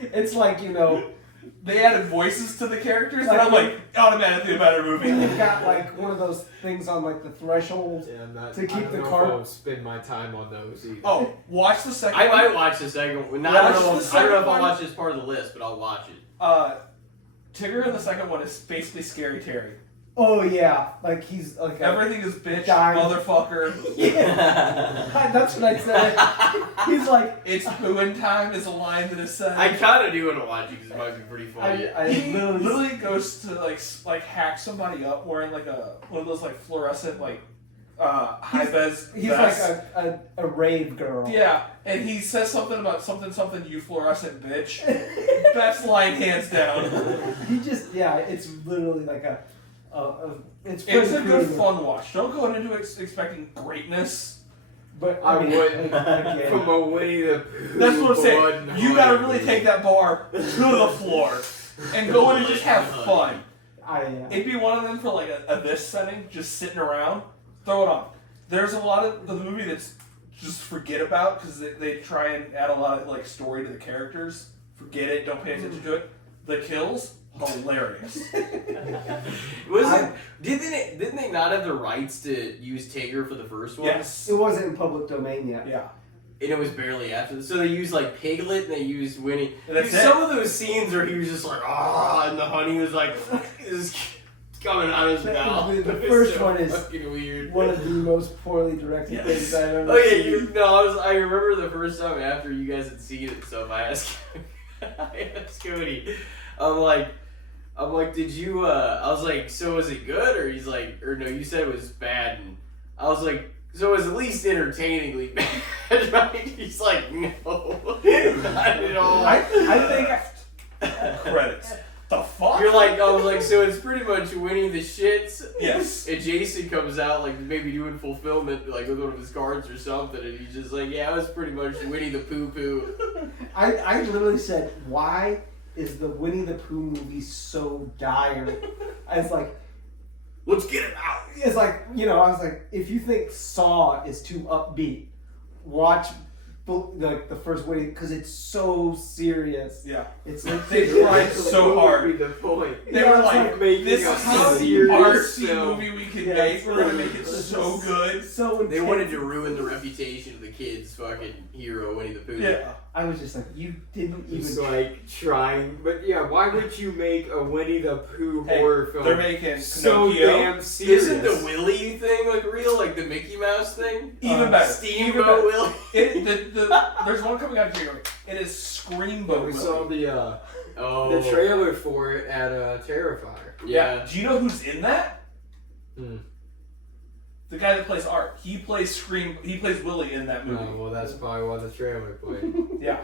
It's like, you know, they added voices to the characters, and I'm like, automatically a better movie. they've got like one of those things on like the threshold. Yeah, I'm not, To keep I don't the know car- if I'll spend my time on those either. Oh, watch the second I one. might watch the second one. I don't know if I'll watch this part of the list, but I'll watch it. Tigger in the second one is basically Scary Terry. Oh yeah, like he's like Everything is bitch, Dying. motherfucker. Yeah, that's what I said. He's like, It's pooing time is a line that is said. I kind of do want to watch it because it might be pretty funny. He literally literally goes to like hack somebody up wearing like one of those like fluorescent like high vis. he's vests. like a rave girl. Yeah, and he says something about something you fluorescent bitch. Best line hands down. He just it's literally like it's It's a pretty good cool. fun watch. Don't go into it expecting greatness. But I mean, wouldn't. again, From a Winnie the Pooh. That's what I'm Blood saying. and You gotta Honey really take that bar to the floor and go in and just have fun. It'd be one of them for like a this setting, just sitting around. Throw it on. There's a lot of the movie that's just forget about because they try and add a lot of like story to the characters. Forget it. Don't pay attention to it. The kills, hilarious. Didn't they not have the rights to use Tigger for the first one? Yes. it wasn't in public domain yet. Yeah. And it was barely after. So they used like Piglet and they used Winnie. And that's Dude, it. some of those scenes where he was just like, and the honey was like, is coming out of his mouth. The It was first so one is fucking weird. one of the most poorly directed Yes. things I've ever Oh yeah, seen. I remember the first time after you guys had seen it. So I asked Cody, I'm like, did you? I was like, so was it good? Or he's like, or no, you said it was bad. And I was like, so it was at least entertainingly bad, right? He's like, no, not at all. I think Credits. The fuck? You're like, I was like, so it's pretty much Winnie the Shits. Yes. And Jason comes out like maybe doing fulfillment like with one of his cards or something, and he's just like, yeah, it was pretty much Winnie the Pooh Pooh. I literally said, why is the Winnie the Pooh movie so dire? I was like, Let's get it out. it's like, you know, I was like, if you think Saw is too upbeat, watch the first Winnie because it's so serious. Yeah. It's like They tried so hard. The point. They were like, making this a is how serious artsy film. movie we can Yeah, make. We're gonna it's make it so good. so They intense. wanted to ruin the reputation of the kid's fucking hero, Winnie the Pooh. Yeah. I was just like, you didn't He's even. like trying, but yeah, why would you make a Winnie the Pooh Hey, horror film They're making so Pinocchio. damn serious? Isn't the Willy thing like real, like the Mickey Mouse thing? Even better. Steamboat Even better. Willie. There's one coming out in January. It is Screamboat. we saw Willie. the trailer for it at Terrifier. Yeah. Do you know who's in that? Hmm. The guy that plays Art. He plays He plays Willie in that movie. Oh, well, that's probably why the trailer played. Yeah.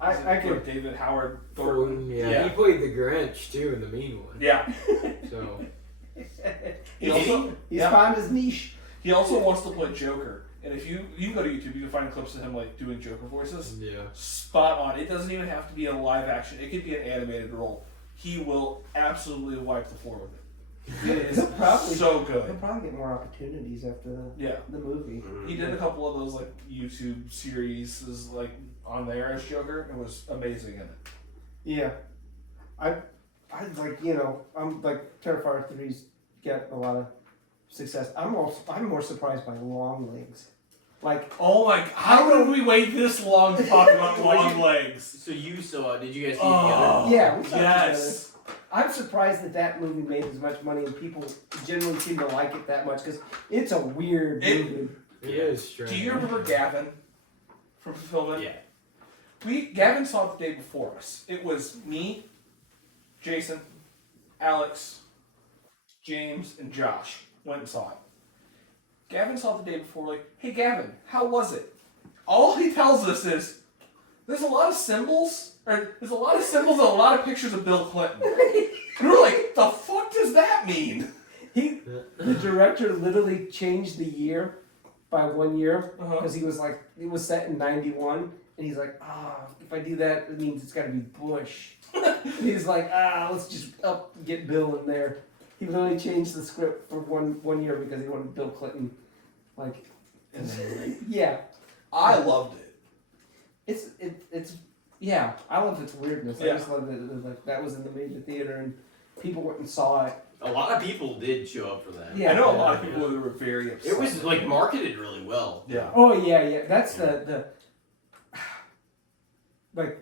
I could. David Howard Thornton. Yeah, Yeah. he played the Grinch too in the mean one. Yeah. So He also, He's yeah. found his niche. He also wants to play Joker. And if you can go to YouTube, you can find clips of him like doing Joker voices. yeah, Spot on. It doesn't even have to be a live action. It could be an animated role. He will absolutely wipe the floor with it. It is Probably. so He'll good. probably get more opportunities after Yeah. the movie. He did a couple of those like YouTube series like on there as Joker. It was amazing in it. Yeah, I like, you know, I'm like Terrifier 3's get a lot of success. I'm more surprised by Long Legs. Like, Oh my! How did we wait this long to talk about long legs? So you saw it? Did you guys see it Oh, together? yeah, we saw it yes. I'm surprised that movie made as much money and people generally seem to like it that much because it's a weird movie. it is strange. Do you remember Gavin from Fulfillment? Yeah. Gavin saw it the day before us. It was me, Jason, Alex, James, and Josh went and saw it. Gavin saw it the day before, like, hey Gavin, how was it? All he tells us is, there's a lot of symbols, and a lot of pictures of Bill Clinton. And we're like, the fuck does that mean? The director literally changed the year by 1 year because he was like, it was set in 91, and he's like, if I do that, it means it's got to be Bush. And he's like, let's just get Bill in there. He literally changed the script for one year because he wanted Bill Clinton. Like, yeah. I loved it. It's yeah. I love its weirdness. Yeah. I just love that like that was in the major theater and people went and saw it. A lot of people did show up for that. Yeah. I know a lot of people who were very upset. It was like marketed really well. Yeah. Oh yeah. That's the like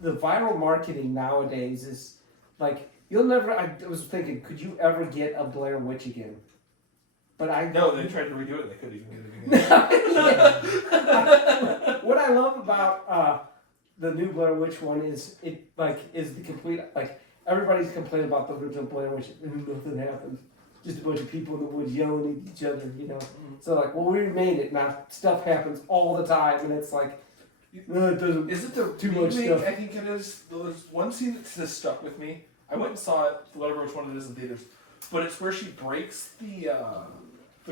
the viral marketing nowadays is like you'll never. I was thinking, could you ever get a Blair Witch again? But No, they tried to redo it and they couldn't even get it again. What I love about the new Blair Witch one is it is the complete everybody's complaining about the original Blair Witch and nothing happened. Just a bunch of people in the woods yelling at each other, you know. So like, well, we remade it now. Stuff happens all the time, and it's like, no, it doesn't. Is it the too remake? much stuff. I think it is. There's one scene that just stuck with me. I went and saw it, whatever which one it is in theaters, but it's where she breaks the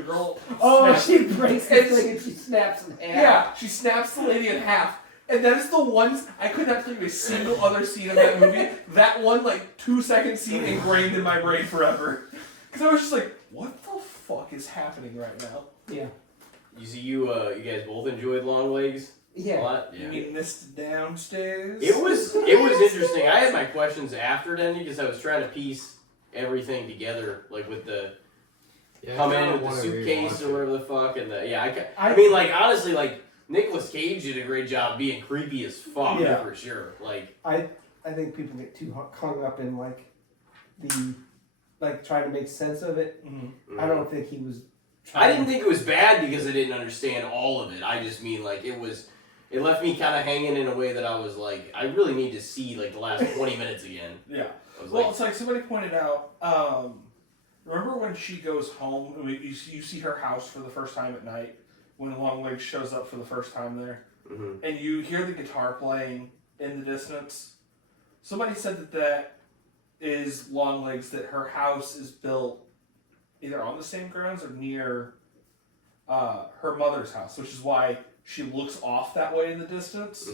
girl. Oh, snaps- she breaks the thing and she snaps in half. Yeah, she snaps the lady in half. And that is the one, I could not tell you a single other scene of that movie. That one, 2-second scene ingrained in my brain forever. Because I was just like, what the fuck is happening right now? Yeah. You see, you guys both enjoyed Long Legs a Yeah. lot. You mean Mr. Downstairs? It was interesting. I had my questions after it ended because I was trying to piece everything together, like with the come in with the suitcase or whatever the fuck, and I mean, honestly, Nicolas Cage did a great job being creepy as fuck for sure. I think people get too hung up in the trying to make sense of it. Mm-hmm. I don't think he was. I didn't think it was bad because I didn't understand all of it. I just mean it left me kind of hanging in a way that I was like, I really need to see the last 20 minutes again. Yeah. Well, it's like somebody pointed out. Remember when she goes home? You see her house for the first time at night when Longlegs shows up for the first time there, and you hear the guitar playing in the distance. Somebody said that is Longlegs. That her house is built either on the same grounds or near her mother's house, which is why she looks off that way in the distance.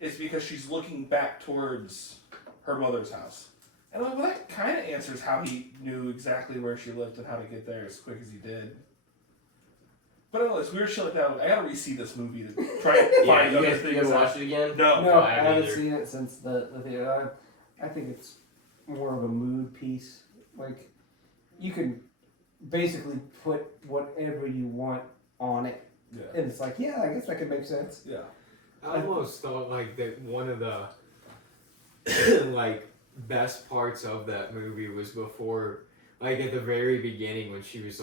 It's because she's looking back towards her mother's house. And I'm like, well, that kind of answers how he knew exactly where she lived and how to get there as quick as he did. But anyway, it's weird shit like that. I gotta re-see this movie to try and find you other guys things. You haven't watched it again? No. I haven't seen it since the theater. I think it's more of a mood piece. You can basically put whatever you want on it. Yeah. And it's I guess that could make sense. Yeah. I almost thought that one of the best parts of that movie was before, at the very beginning when she was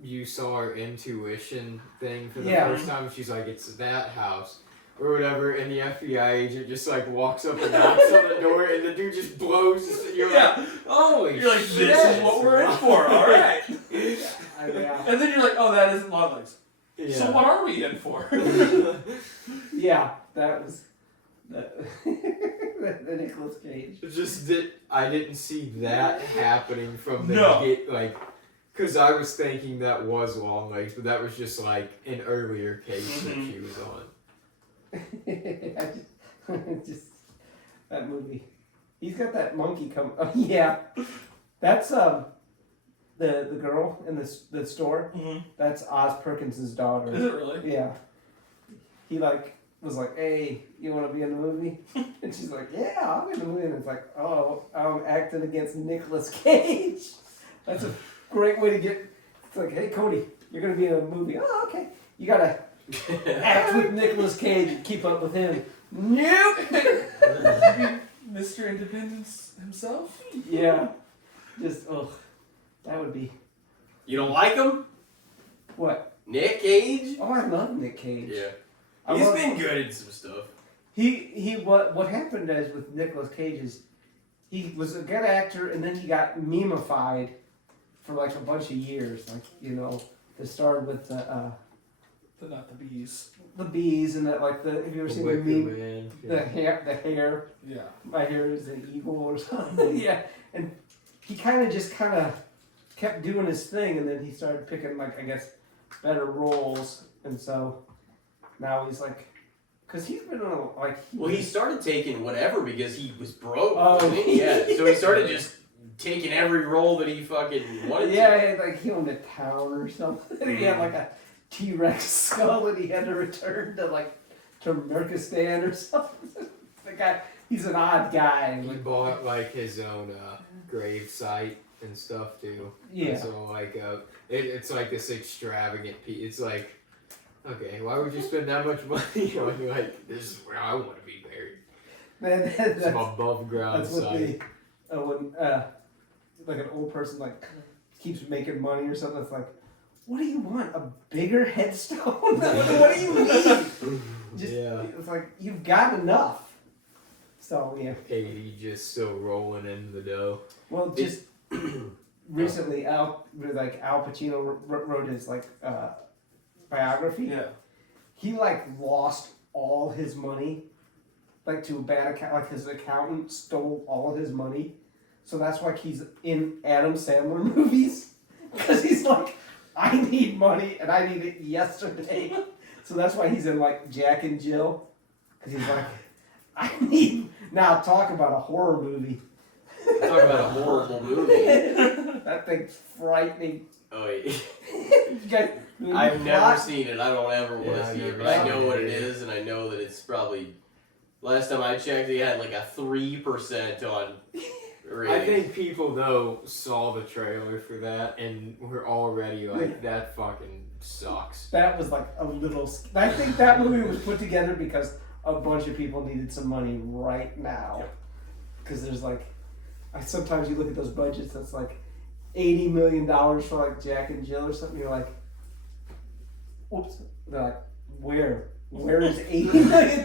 you saw her intuition thing for the first time. She's like, it's that house or whatever, and the FBI agent just walks up and knocks on the door, and the dude just blows. You're like, holy You're like, shit. this is what we're in for. All right. Yeah. And then you're like, oh, that isn't Longlegs. Yeah. So what are we in for? Yeah, that was the Nicolas Cage. It's just that I didn't see that happening from the No. because I was thinking that was Longlegs, but that was just an earlier case that she was on. just that movie. He's got that monkey come. Oh yeah, that's the girl in the store. That's Oz Perkins' daughter. Is it really? Yeah. He was like, hey, you want to be in the movie? And she's like, yeah, I'll be in the movie. And it's like, oh, I'm acting against Nicolas Cage. That's a great way to get. It's like, hey, Cody, you're gonna be in a movie. Oh, okay. You gotta act with Nicolas Cage and keep up with him. Nope. Mr. Independence himself? Yeah. Just that would be. You don't like him? What? Nick Cage? Oh, I love Nick Cage. Yeah. He's been good at some stuff. What happened is with Nicolas Cage is he was a good actor and then he got memeified for like a bunch of years. Like, you know, it started with Not the bees. the bees and that, like, have you ever seen the Wicker meme? Man. The hair. Yeah. My hair is an eagle or something. Yeah. And he kind of kept doing his thing, and then he started picking, like, I guess, better roles. And so now he's like, because he's been on, like... Well, he started taking whatever because he was broke. Oh, wasn't he? Yeah. So he started just taking every role that he fucking wanted to. Yeah, like he owned a town or something. He had like a T-Rex skull that he had to return to Turkmenistan or something. The guy, he's an odd guy. He bought like his own grave site and stuff too. Yeah. So like it's like this extravagant piece. It's like, okay, why would you spend that much money on like this is where I want to be buried? Some above ground That's what site. when like an old person like keeps making money or something. It's like, what do you want? A bigger headstone? What do you need? Just, Yeah. It's like you've got enough. So yeah. 80 just still rolling in the dough. Well, just recently, Al Pacino wrote his biography. Yeah. He like lost all his money, like to a bad account. Like his accountant stole all of his money, so that's why he's in Adam Sandler movies, because he's like, I need money and I need it yesterday. So that's why he's in like Jack and Jill, because he's like, I need. Now talk about a horror movie. Talk about a horrible movie. That thing's frightening. Oh, yeah. You guys, I've never seen it. I don't ever want Yeah, to I've see it, never but I seen know it what it either. is, and I know that it's probably. Last time I checked, they had like a 3% on rating. I think people though saw the trailer for that and were already like, that fucking sucks. That was like a little. I think that movie was put together because a bunch of people needed some money right now. Because there's like, sometimes you look at those budgets that's like $80 million for like Jack and Jill or something. You're like, whoops. They're like, where? Where is $80 million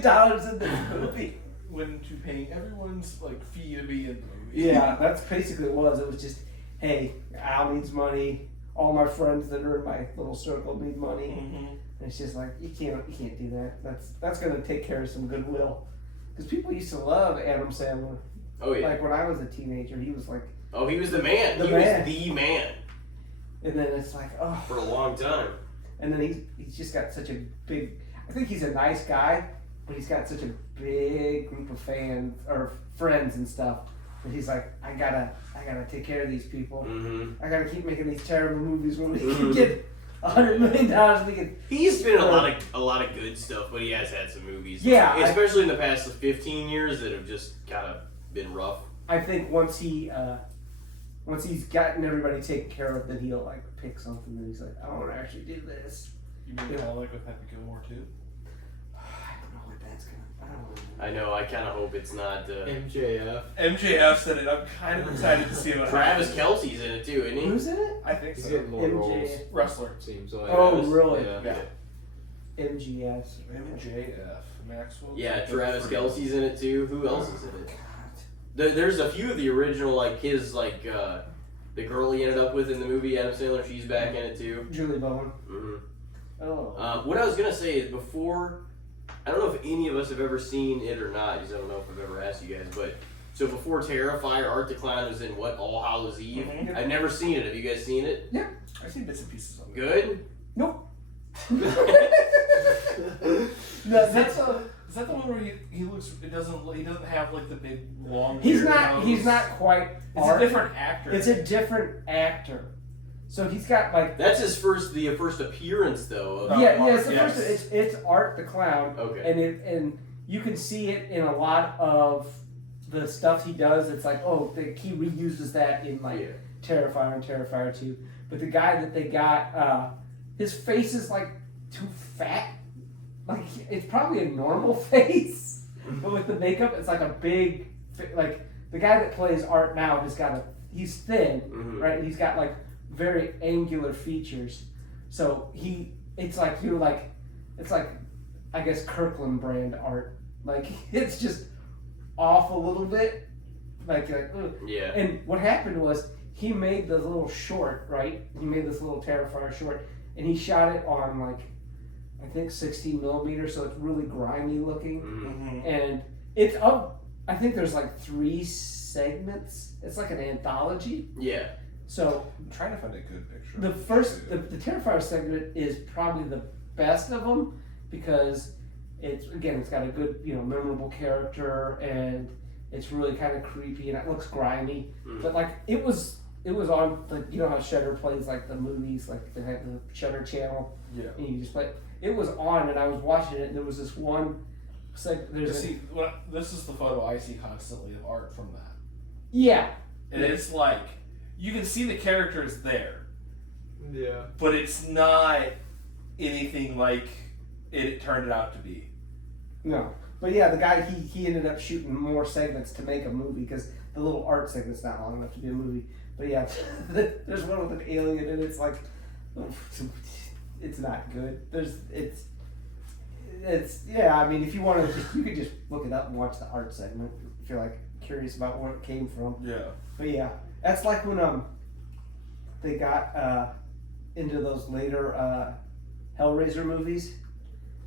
in this movie? Went into paying everyone's like fee to be in the movie. Yeah, that's basically what it was. It was just, hey, Al needs money. All my friends that are in my little circle need money. Mm-hmm. And it's just like you can't do that. That's gonna take care of some goodwill. Because people used to love Adam Sandler. Oh yeah. Like when I was a teenager, he was like, Oh, he was the man. The He man. was the man and then it's like, oh, for a long time. and then he's just got such a big. I think he's a nice guy, but he's got such a big group of fans or friends and stuff. And he's like, I gotta take care of these people. Mm-hmm. I gotta keep making these terrible movies when we can get $100 million. We can. He's been in a lot of good stuff, but he has had some movies. Yeah, especially in the past 15 years that have just kind of been rough. I think once he's gotten everybody taken care of, then he'll like pick something that he's like, I want to actually do this. You mean kind of like with Happy Gilmore too? I don't know what that's gonna. I don't know. I know. I kind of hope it's not. MJF. MJF said it. I'm kind of excited to see what Travis happens. Kelsey's in it too, isn't he? Who's in it? I think He's so. getting more MJ. roles. Wrestler. Seems like. Oh, Travis. really? Yeah. MGS. MJF. Maxwell. Yeah, Travis Kelsey's in it too. Who else is in it? God. There's a few of the original, like his, like the girl he ended up with in the movie, Adam Sandler. She's back in it too. Julie Bowen. Mm-hmm. Oh. What I was gonna say is before, I don't know if any of us have ever seen it or not. Because I don't know if I've ever asked you guys, but so before Terrifier, Art the Clown was in what, All Hallows Eve. Mhm. I've never seen it. Have you guys seen it? I've seen bits and pieces of it. Good. Nope. Is that the one where he looks? He doesn't have like the big long. He's weird not. nose? He's not quite. It's Art. a different actor. It's a different actor. So he's got like. That's his first appearance though. Oh, Yeah, it's the yes. first. It's Art the Clown. Okay. And you can see it in a lot of the stuff he does. It's like, oh, he reuses that in like Yeah. Terrifier and Terrifier 2. But the guy that they got, his face is like too fat. Like it's probably a normal face, but with the makeup, it's like a big. Like the guy that plays Art now has got he's thin, Mhm. right? He's got like very angular features. So it's like I guess Kirkland brand Art. Like it's just off a little bit. Like ugh. Yeah. And what happened was he made the little short, right? He made this little Terrifier short, and he shot it on like, I think 16 millimeters, so it's really grimy looking, Mm-hmm. and it's up. I think there's like 3 segments. It's like an anthology. Yeah. So I'm trying to find a good picture. the Terrifier segment is probably the best of them because it's got a good, memorable character, and it's really kind of creepy and it looks grimy. But like it was on, like, how Shudder plays like the movies, like they have the Shudder channel, Yeah. and you just play. It was on, and I was watching it, and there was this one. This is the photo I see constantly of art from that. Yeah. And it's like, you can see the characters there, Yeah. but it's not anything like it turned it out to be. No. But yeah, the guy, he ended up shooting more segments to make a movie because the little art segment's not long enough to be a movie. But yeah, there's one with an alien, and it's like, it's not good. It's yeah. I mean, if you want to, you could just look it up and watch the art segment if you're like curious about where it came from. Yeah. But yeah, that's like when they got into those later Hellraiser movies,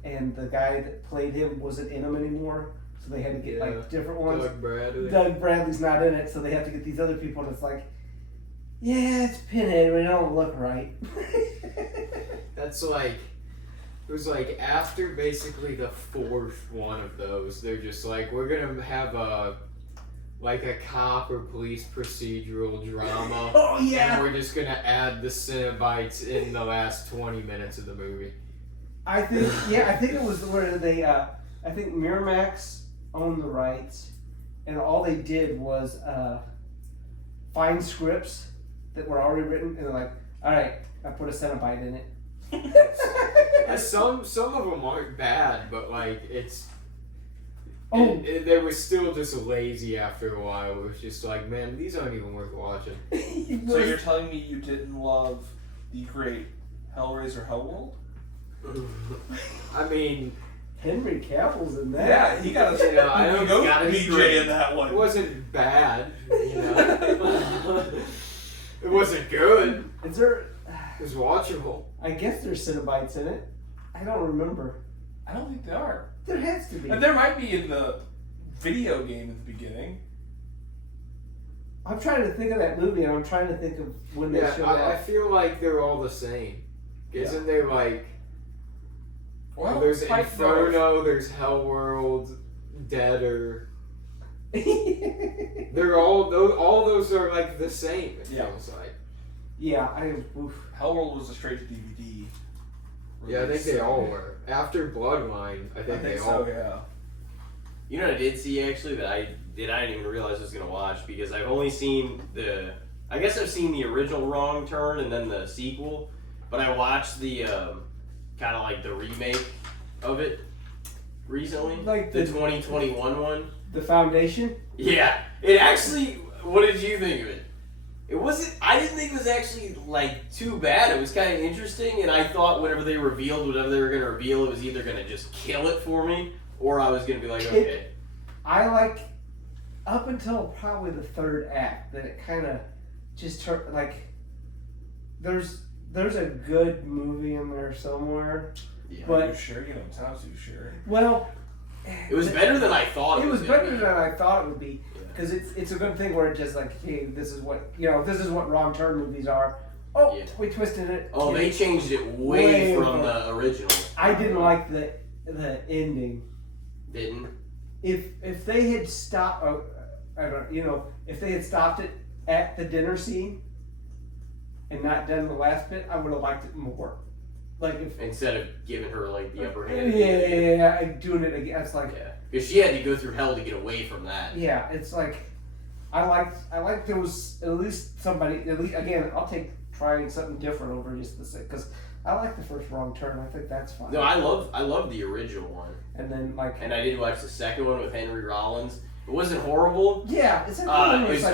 and the guy that played him wasn't in them anymore, so they had to get like different ones. Doug Bradley's not in it, so they have to get these other people, and it's like, yeah, it's Pinhead, but it don't look right. That's like, it was like after basically the 4th one of those, they're just like, we're gonna have a cop or police procedural drama. Oh yeah. And we're just gonna add the Cenobites in the last 20 minutes of the movie. I think it was where they I think Miramax owned the rights, and all they did was find scripts that were already written, and they're like, all right, I put a Cenobite in it. Some of them aren't bad, but like it's. Oh. They were still just lazy after a while. It was just like, man, these aren't even worth watching. So you're telling me you didn't love the great Hellraiser Hellworld? I mean, Henry Cavill's in that. Yeah, he got a I don't gotta be BJ great. in that one. It wasn't bad, It wasn't good. Is there? It was watchable. I guess there's Cenobites in it. I don't remember. I don't think they are. There has to be. And there might be in the video game at the beginning. I'm trying to think of that movie, and I'm trying to think of when they showed I up. feel like they're all the same. Isn't there like? Well, There's Spike Inferno, there's Hellworld, Deader. They're all those are like the same. It feels like. Yeah, oof. Hellworld was a straight to DVD. Yeah, I think they all were. After Bloodline, I think they all. So, yeah. You know what I did see actually that I didn't even realize I was gonna watch, because I've only seen I've seen the original Wrong Turn and then the sequel, but I watched the kind of like the remake of it recently, Like the the 2021 one. The Foundation. Yeah, it actually. What did you think of it? It wasn't. I didn't think it was actually like too bad. It was kind of interesting, and I thought whatever they were gonna reveal, it was either gonna just kill it for me, or I was gonna be like, okay. I like up until probably the 3rd act that it kind of just turned like. There's a good movie in there somewhere. Yeah. But Are you sure? You don't sound too sure. well, It was better than I thought. It was gonna better be. than I thought it would be, because it's a good thing where it just like, hey, this is what Wrong Turn movies are. Oh, Yeah. we twisted it. Oh, they changed it way from the original. I didn't like the ending. Didn't. If they had stopped, if they had stopped it at the dinner scene and not done the last bit, I would have liked it more. Like if Instead of giving her like the upper hand. yeah, doing it again. It's like because she had to go through hell to get away from that. yeah, it's like I liked there was at least somebody. At least again, I'll take trying something different over just the sake, because I like the first Wrong Turn. I think that's fine. No, I love the original one. And then like And I did watch the second one with Henry Rollins. It wasn't horrible. yeah, it's like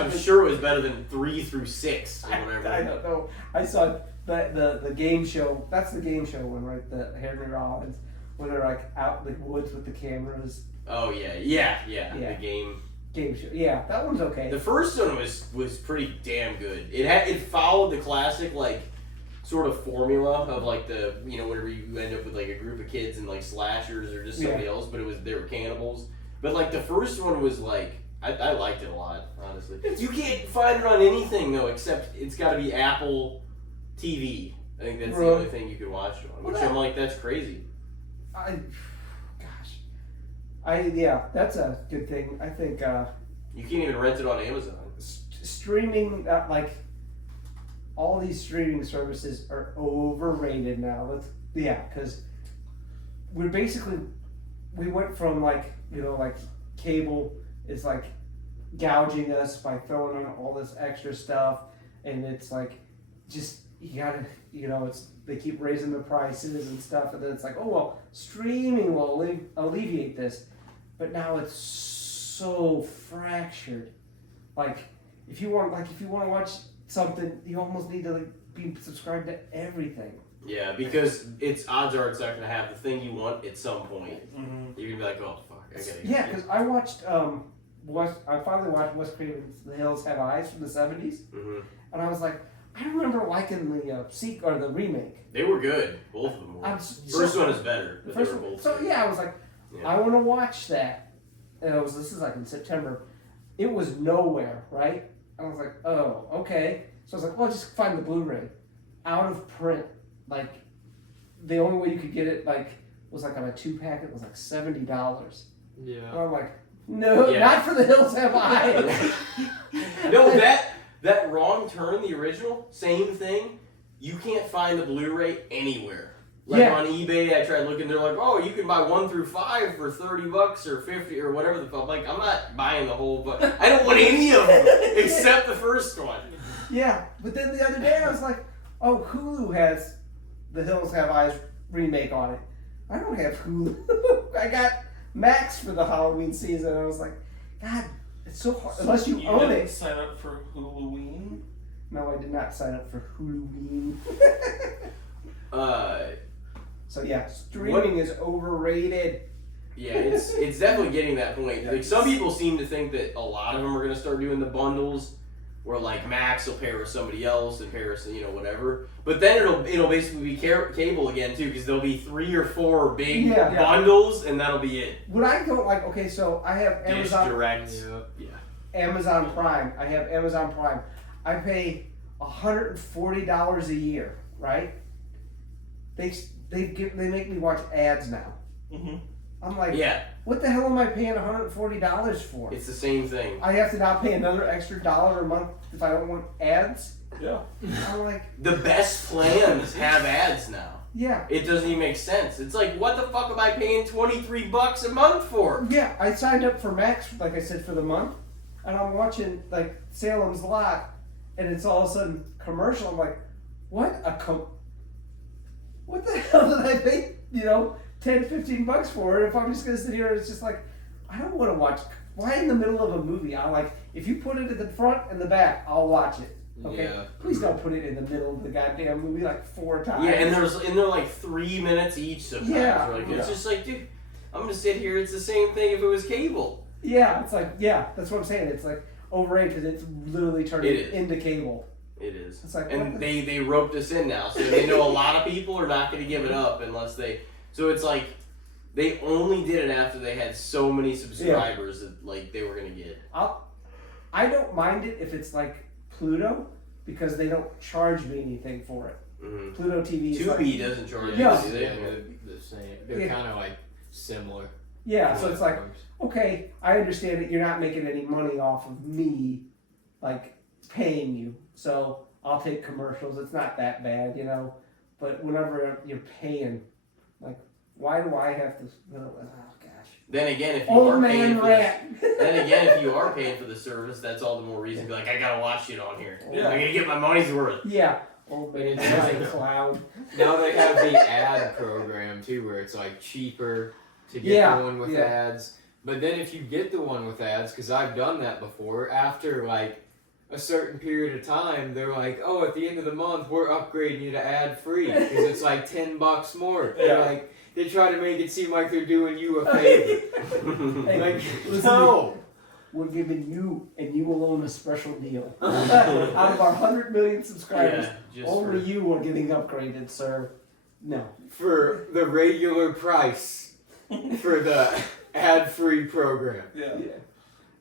I'm sure it was better than 3 through 6 or whatever. I don't know. I saw the game show. That's the game show one, right? The Henry Rollins, when they're like out in the woods with the cameras. Oh yeah. Yeah. The game. game show. Yeah, that one's okay. The first one was pretty damn good. It followed the classic like sort of formula of like the whenever you end up with like a group of kids and like slashers or just somebody else, but they were cannibals. But like the first one was like I liked it a lot, honestly. You can't find it on anything though, except it's got to be Apple TV. I think that's the only thing you can watch it on. Which I'm like, that's crazy. That's a good thing. I think you can't even rent it on Amazon. Streaming, like all these streaming services are overrated now. Because we went from like cable is like gouging us by throwing on all this extra stuff, and it's like just you gotta they keep raising the prices and stuff, and then it's like, oh well, streaming will alleviate this, but now it's so fractured. Like if you want to watch something, you almost need to be subscribed to everything. Yeah, because odds are it's not gonna have the thing you want at some point. Mm-hmm. You're gonna be like, oh fuck, I gotta. Yeah, because I watched I finally watched Wes Craven's The Hills Have Eyes from the '70s, and I was like, I remember liking the remake. They were good, both of them were. First one is better, but they were both. So yeah, I was like, I want to watch that, and this is like in September. It was nowhere, right? And I was like, oh, okay. So I was like, well, just find the Blu-ray, out of print. Like, the only way you could get it was like on a 2-pack. It was like $70. Yeah. And I'm like, no, not for The Hills Have Eyes. No, that Wrong Turn, the original, same thing. You can't find the Blu-ray anywhere. Like on eBay, I tried looking. They're like, oh, you can buy 1 through 5 for $30 or $50 or whatever the fuck. Like, I'm not buying the whole. But I don't want any of them except the first one. Yeah, but then the other day I was like, oh, Hulu has The Hills Have Eyes remake on it. I don't have Hulu. I got Max for the Halloween season. I was like, God, it's so hard. Unless you own didn't it. Sign up for Huluween? No, I did not sign up for Huluween. So yeah, streaming is overrated. Yeah, it's definitely getting that point. Like some people seem to think that a lot of them are gonna start doing the bundles, where like Max will pair with somebody else and pair with whatever. But then it'll basically be cable again too, because there'll be 3 or 4 big bundles, and that'll be it. What I don't like, okay, so I have Amazon Direct. Yeah. Amazon Prime. I have Amazon Prime. I pay $140 a year, right? They make me watch ads now. Mm-hmm. I'm like, what the hell am I paying $140 for? It's the same thing. I have to now pay another extra $1 a month if I don't want ads? Yeah. I'm like... The best plans have ads now. Yeah. It doesn't even make sense. It's like, what the fuck am I paying $23 a month for? Yeah, I signed up for Max, like I said, for the month, and I'm watching, like, Salem's Lot, and it's all of a sudden commercial. I'm like, what the hell did I pay, $10-15 for it if I'm just going to sit here and it's just like, I don't want to watch. Why in the middle of a movie? I'm like, if you put it at the front and the back, I'll watch it. Okay? Yeah. Please don't put it in the middle of the goddamn movie like 4 times. Yeah, and they're like 3 minutes each sometimes. Yeah. Like, it's just like, dude, I'm going to sit here. It's the same thing if it was cable. Yeah, it's like, that's what I'm saying. It's like overrated because it's literally turning into cable. It is. It's like, and they roped us in now, so they know a lot of people are not going to give it up unless they. So it's like they only did it after they had so many subscribers that like they were going to get. I don't mind it if it's like Pluto because they don't charge me anything for it. Mm-hmm. Pluto TV. Tubi doesn't charge Yeah. you. They're the same. They're kind of like similar. Yeah, so it's like, okay, I understand that you're not making any money off of me, like paying you. So I'll take commercials. It's not that bad, But whenever you're paying, like, why do I have to? Oh gosh. Then again, if you are paying for the service, that's all the more reason to be like, I gotta watch it on here. Yeah. I'm gonna get my money's worth. Yeah. Old man It's cloud. Now they have the ad program too, where it's like cheaper to get the one with ads. But then if you get the one with ads, because I've done that before, after like a certain period of time, they're like, oh, at the end of the month, we're upgrading you to ad free because it's like $10 more. Yeah. Like they try to make it seem like they're doing you a favor. Hey, like, listen no. we're giving you and you alone a special deal. Out of our 100 million subscribers, Yeah, only you are getting upgraded, sir. No. For the regular price for the ad-free program. Yeah.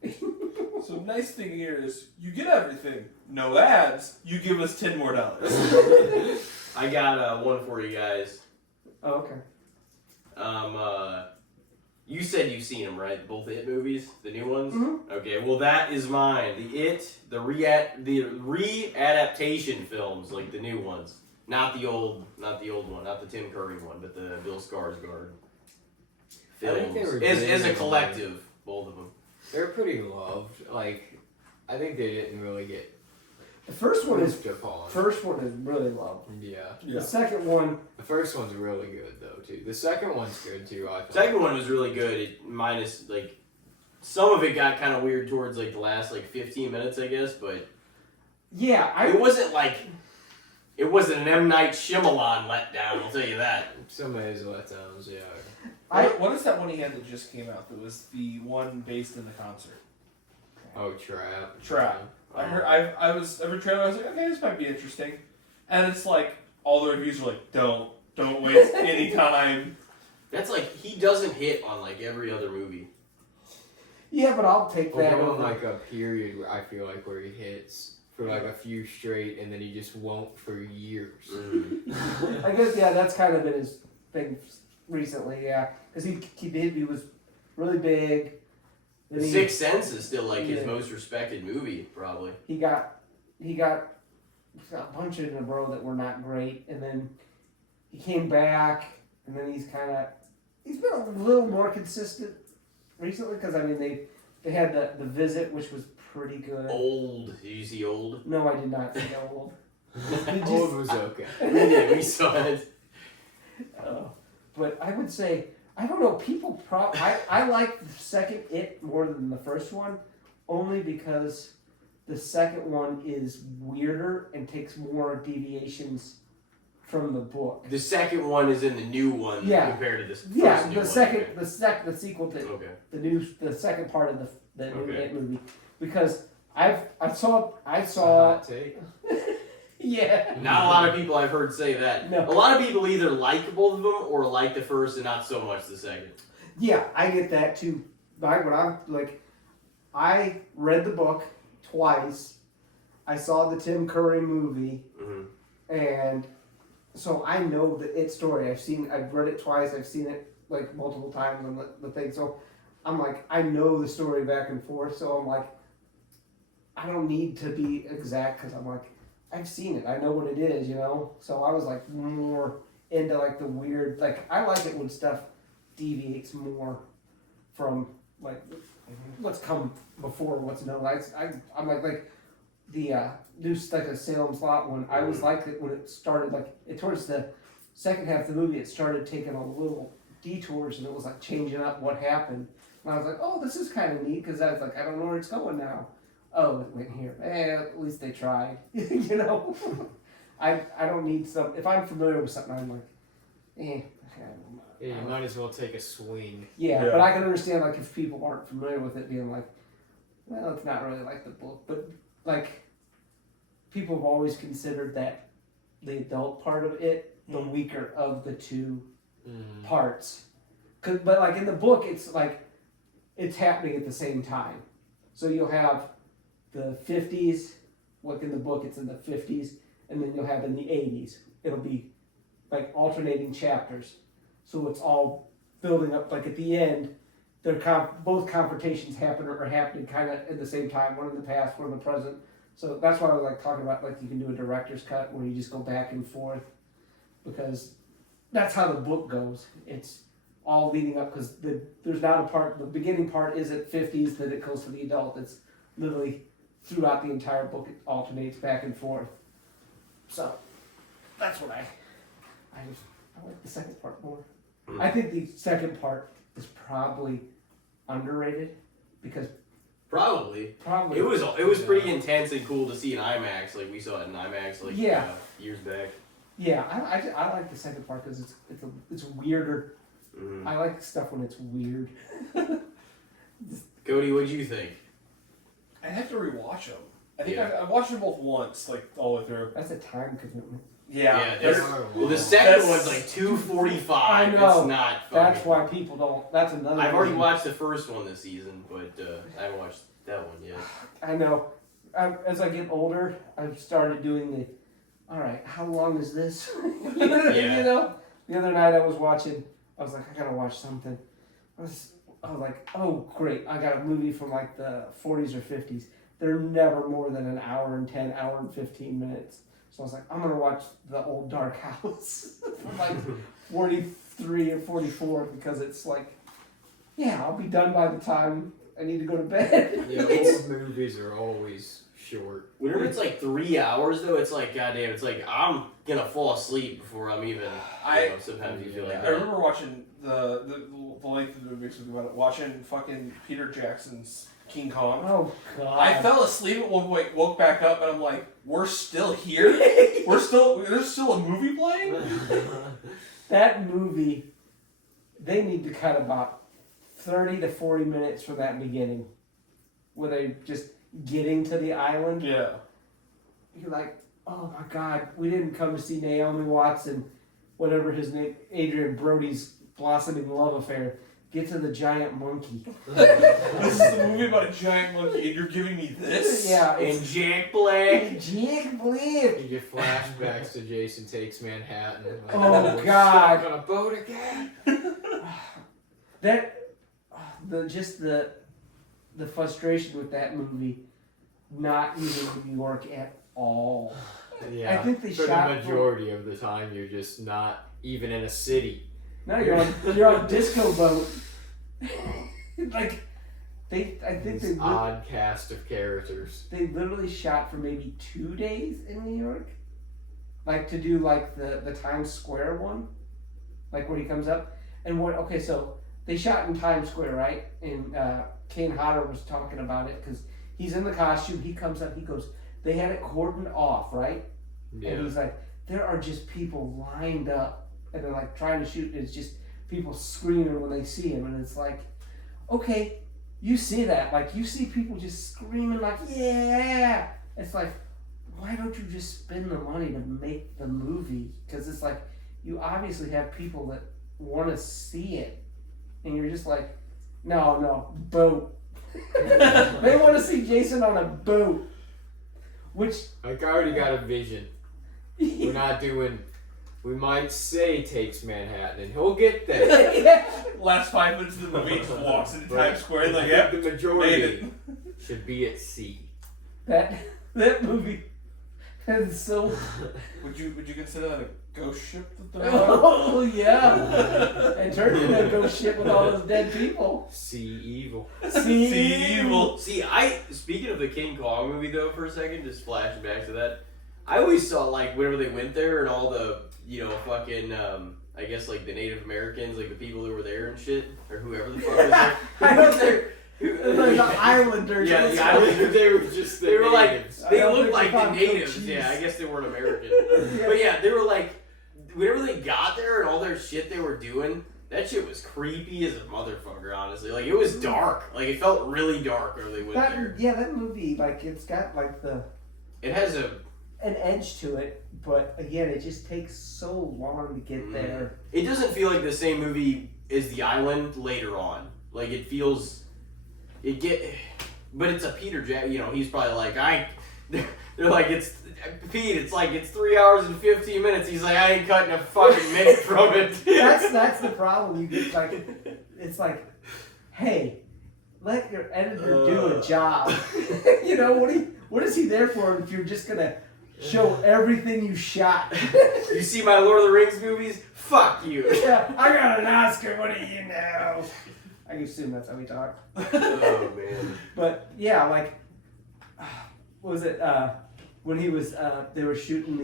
Yeah. So nice thing here is you get everything. No ads. You give us $10 more. I got one for you guys. Oh, okay. You said you've seen them, right? Both the It movies, the new ones. Mm-hmm. Okay, well that is mine. The re-adaptation films, like the new ones, not the old one, not the Tim Curry one, but the Bill Skarsgård I think films. they were As good. a collective, both of them. They're pretty loved. Like, I think they didn't really get The first one is upon. really low. Yeah. The second one, The first one's really good though too. The second one's good too. I thought. Second one was really good. Minus like some of it got kind of weird towards like the last like 15 minutes, I guess. But yeah, it wasn't an M. Night Shyamalan letdown. I'll tell you that. Some of his letdowns, yeah. What is that one he had that just came out that was the one based in the concert? Oh, Trap. Trap. I was every trailer I was like, okay, this might be interesting. And it's like all the reviews are like, don't waste any time. That's like he doesn't hit on like every other movie. yeah, but I'll take We'll that. go on over. like a period where I feel like where he hits for like a few straight and then he just won't for years. I guess that's kind of been his thing recently. Yeah, because he was really big. Then Sixth Sense is still like his Yeah. most respected movie, probably. He got a bunch in a row that were not great, and then he came back, and then he's been a little more consistent recently because I mean they had the Visit, which was pretty good. Old. Did you see Old? No, I did not see Old. Did you Old was okay. We did. We saw it. But I would say, I don't know, people I like the second It more than the first one, only because the second one is weirder and takes more deviations from the book. The second one is in the new one compared to this first Yeah, new the one. second, Okay. the sequel to Okay. the second part of the new Okay. It movie, because I saw Hot take. yeah. Not a lot of people I've heard say that. No. A lot of people either like both of them or like the first and not so much the second. Yeah, I get that too. I read the book twice. I saw the Tim Curry movie, Mm-hmm. and so I know the It story. I've read it twice. I've seen it like multiple times on the thing. So I'm like, I know the story back and forth. So I'm like, I don't need to be exact because I'm like, I've seen it. I know what it is, you know. So I was like more into like the weird. Like I like it when stuff deviates more from like what's come before what's known. I'm like the new like a Salem's Lot one. I was like it when it started towards the second half of the movie. It started taking a little detours and it was like changing up what happened. And I was like, oh, this is kind of neat because I was like, I don't know where it's going now. Oh, it went here. At least they tried. You know, I don't need some. If I'm familiar with something, I'm like, I don't know. Yeah, you might as well take a swing. Yeah, but I can understand like if people aren't familiar with it, being like, well, it's not really like the book, but like people have always considered that the adult part of it the weaker of the two parts. But like in the book, it's like it's happening at the same time. So you'll have the 50s, like in the book, it's in the 50s, and then you'll have in the 80s. It'll be like alternating chapters. So it's all building up. Like at the end, both confrontations are happening kind of at the same time. One in the past, one in the present. So that's why I was like talking about like you can do a director's cut where you just go back and forth, because that's how the book goes. It's all leading up because there's not a part. The beginning part is at 50s, then it goes to the adult. It's literally throughout the entire book. It alternates back and forth. So that's what I like the second part more. I think the second part is probably underrated because Probably. It was pretty intense and cool to see in IMAX. Like we saw it in IMAX years back. Yeah, I like the second part because it's weirder. Mm-hmm. I like stuff when it's weird. Cody, what'd you think? I'd have to rewatch them. I think Yeah. I've watched them both once, like all the way through. That's a time commitment. Yeah, Well, the second That's- one's like 2:45. I know. It's not. That's fucking- why people don't. That's another. I've already reason. watched the first one this season, but I haven't watched that one yet. I know. As I get older, I've started doing the. All right, how long is this? You know. The other night I was watching. I was like, I gotta watch something. I was like, oh great, I got a movie from like the 40s or 50s. They're never more than an hour and 10, hour and 15 minutes. So I was like, I'm gonna watch The Old Dark House from like 43 or 44 because it's like, yeah, I'll be done by the time I need to go to bed. Yeah, old movies are always short. Whenever it's like 3 hours though, it's like goddamn. It's like I'm gonna fall asleep before I'm even. Sometimes you feel like I that. remember watching the length of the movie about it. Watching fucking Peter Jackson's King Kong. Oh god. I fell asleep at one point, woke back up, and I'm like, "We're still here. There's still a movie playing." That movie, they need to cut about 30 to 40 minutes from that beginning, where they just getting to the island. Yeah. You're like, oh my god, we didn't come to see Naomi Watts and whatever his name, Adrian Brody's blossoming love affair. Get to the giant monkey. This is the movie about a giant monkey, and you're giving me this? Yeah, And Jack Black. Jack Black. You get flashbacks to Jason Takes Manhattan. Like, Oh, we're God. stuck on a boat again. The frustration with that movie, not using New York at all. Yeah, I think they for shot the majority of the time, you're just not even in a city. No, you're on a disco boat. Like I think This odd cast of characters. they literally shot for maybe 2 days in New York, like to do like the Times Square one, like where he comes up and what. Okay, so they shot in Times Square, right? And Kane Hodder was talking about it because he's in the costume. He comes up. He goes, they had it cordoned off, right? Yeah. And he's like, there are just people lined up and they're like trying to shoot. And it's just people screaming when they see him, and it's like, okay, you see that, like you see people just screaming like, yeah. It's like, why don't you just spend the money to make the movie? Because it's like you obviously have people that want to see it, and you're just like, no, boat. They want to see Jason on a boat, which Like, I already got a vision. We're not doing. We might say Takes Manhattan, and he'll get there. yeah. Last 5 minutes of the movie, just walks into Right. Times Square, and like, I yep, think the made majority it. should be at sea. that movie is so. Would you consider that a ghost ship that they're on? Oh yeah, and turned into a ghost ship with all those dead people. Sea evil. See evil. See, speaking of the King Kong movie though, for a second, just flashing back to that, I always saw like whenever they went there and all the fucking I guess like the Native Americans, like the people who were there and shit, or whoever the fuck was there. I know they're Who- the Islanders. Yeah, the It's Islanders. They were just the They were like, natives. they I don't looked think like they the found natives. cheese. Yeah, I guess they weren't American. Yeah. But yeah, they were like, whenever they got there and all their shit they were doing, that shit was creepy as a motherfucker, honestly. Like, it was dark. Like, it felt really dark whenever they went there. that movie, like it's got like It has an edge to it, but again, it just takes so long to get there. it doesn't feel like the same movie as The Island later on. Like, it feels, but it's a Peter he's probably like, they're like, it's 3 hours and 15 minutes. He's like, I ain't cutting a fucking minute from it. That's the problem. You get like, it's like, hey, let your editor do a job. What is he there for if you're just gonna show everything you shot? You see my Lord of the Rings movies? Fuck you. Yeah, I got an Oscar. What do you know? I assume that's how we talk. Oh man. But yeah, like, what was it? When he was, they were shooting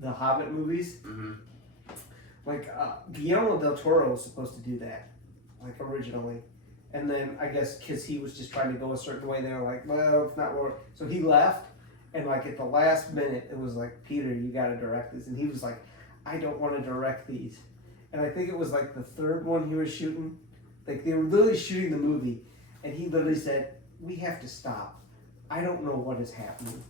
the Hobbit movies. Mm-hmm. Like Guillermo del Toro was supposed to do that, like originally, and then I guess because he was just trying to go a certain way, they were like, well, it's not work. So he left, and like at the last minute, it was like, Peter, you got to direct this, and he was like, I don't want to direct these, and I think it was like the third one he was shooting. Like they were literally shooting the movie, and he literally said, we have to stop I don't know what is happening.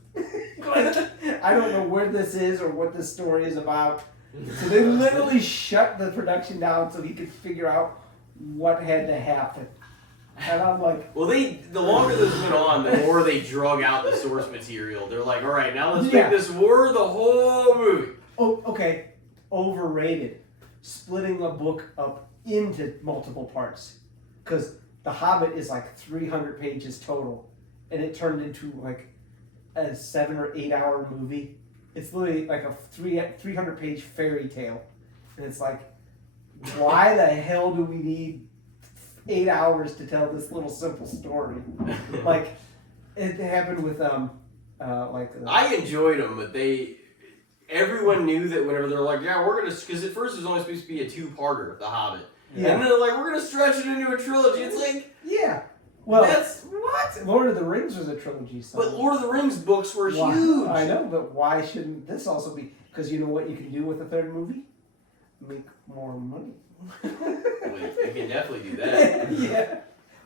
I don't know where this is or what this story is about. So they literally shut the production down so he could figure out what had to happen. And I'm like, well, the longer this went on, the more they drug out the source material. They're like, all right, now let's make this war the whole movie. Oh, okay. Overrated. Splitting a book up into multiple parts. Because The Hobbit is like 300 pages total. And it turned into like a 7 or 8 hour movie. It's literally like a 300 page fairy tale. And it's like, why the hell do we need 8 hours to tell this little simple story? Like, it happened with I enjoyed them, but everyone knew that whenever they're like, yeah, we're gonna, because at first it was only supposed to be a 2-parter, The Hobbit, and then they're like, we're gonna stretch it into a trilogy. It's like, yeah, well, that's what. Lord of the Rings was a trilogy, so. But Lord of the Rings books were huge. I know, but why shouldn't this also be? Because you know what you can do with a third movie? Make more money. Well, you can definitely do that. Yeah.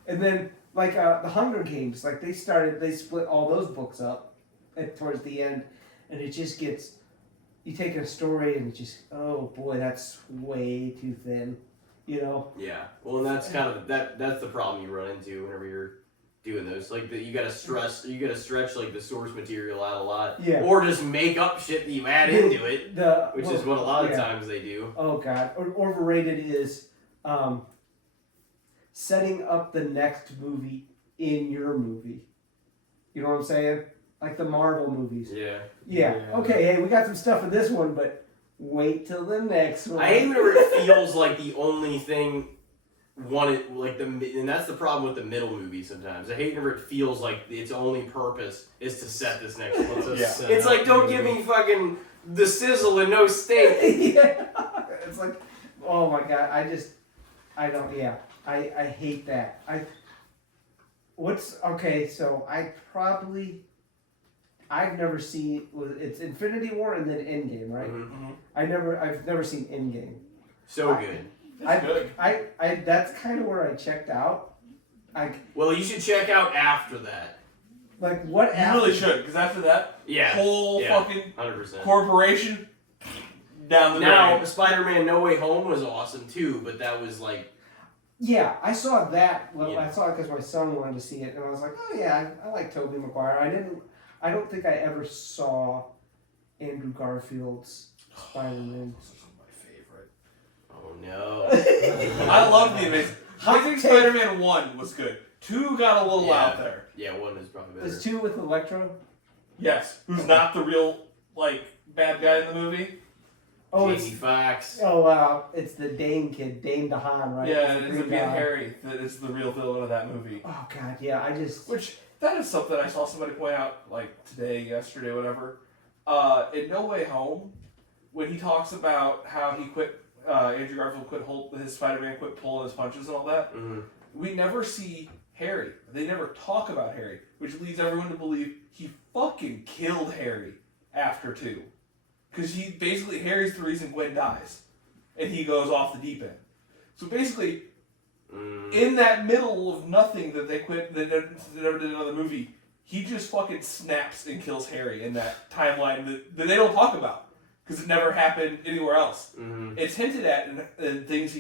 And then, like, the Hunger Games, like, they split all those books up towards the end, and it just gets, you take a story and it just, oh boy, that's way too thin, you know? Yeah. Well, and that's kind of, that's the problem you run into whenever you're doing those. Like, you gotta stretch, like, the source material out a lot. Yeah. Or just make up shit that you add into it, which is what a lot of times they do. Oh, God. Overrated is setting up the next movie in your movie. You know what I'm saying? Like the Marvel movies. Yeah. Okay, hey, we got some stuff in this one, but wait till the next one. I hate whenever it feels like the only thing and that's the problem with the middle movie sometimes. I hate whenever it feels like its only purpose is to set this next one. It's like, don't give me fucking the sizzle and no steak. Yeah. It's like, oh my God, I hate that. I've never seen, it's Infinity War and then Endgame, right? Mm-hmm. I've never seen Endgame. So good. It's good. That's kind of where I checked out. Well, you should check out after that. Like, what You really should, because after that, whole fucking 100%. corporation down the Now, drain. Spider-Man No Way Home was awesome too, but that was like... Yeah, I saw that. Well, I saw it because my son wanted to see it, and I was like, oh yeah, I like Tobey Maguire. I don't think I ever saw Andrew Garfield's Spider-Man. This is my favorite. Oh no. I love the Amazing. Amazing Spider-Man 1 was good. 2 got a little out there. Yeah, 1 is probably better. Is 2 with Electro? Yes. Who's not the real, bad guy in the movie? Oh, Jamie Foxx. Oh, wow. It's the Dane kid, Dane DeHaan, right? Yeah, and it's being Harry that is the real villain of that movie. Oh, God, yeah, Which, that is something I saw somebody point out, today, yesterday, whatever. In No Way Home, when he talks about how he quit, Andrew Garfield his Spider-Man quit pulling his punches and all that, we never see Harry. They never talk about Harry, which leads everyone to believe he fucking killed Harry after 2. Because Harry's the reason Gwen dies. And he goes off the deep end. So basically, in that middle of nothing that they quit, they never did another movie, he just fucking snaps and kills Harry in that timeline that they don't talk about. Because it never happened anywhere else. It's hinted at in things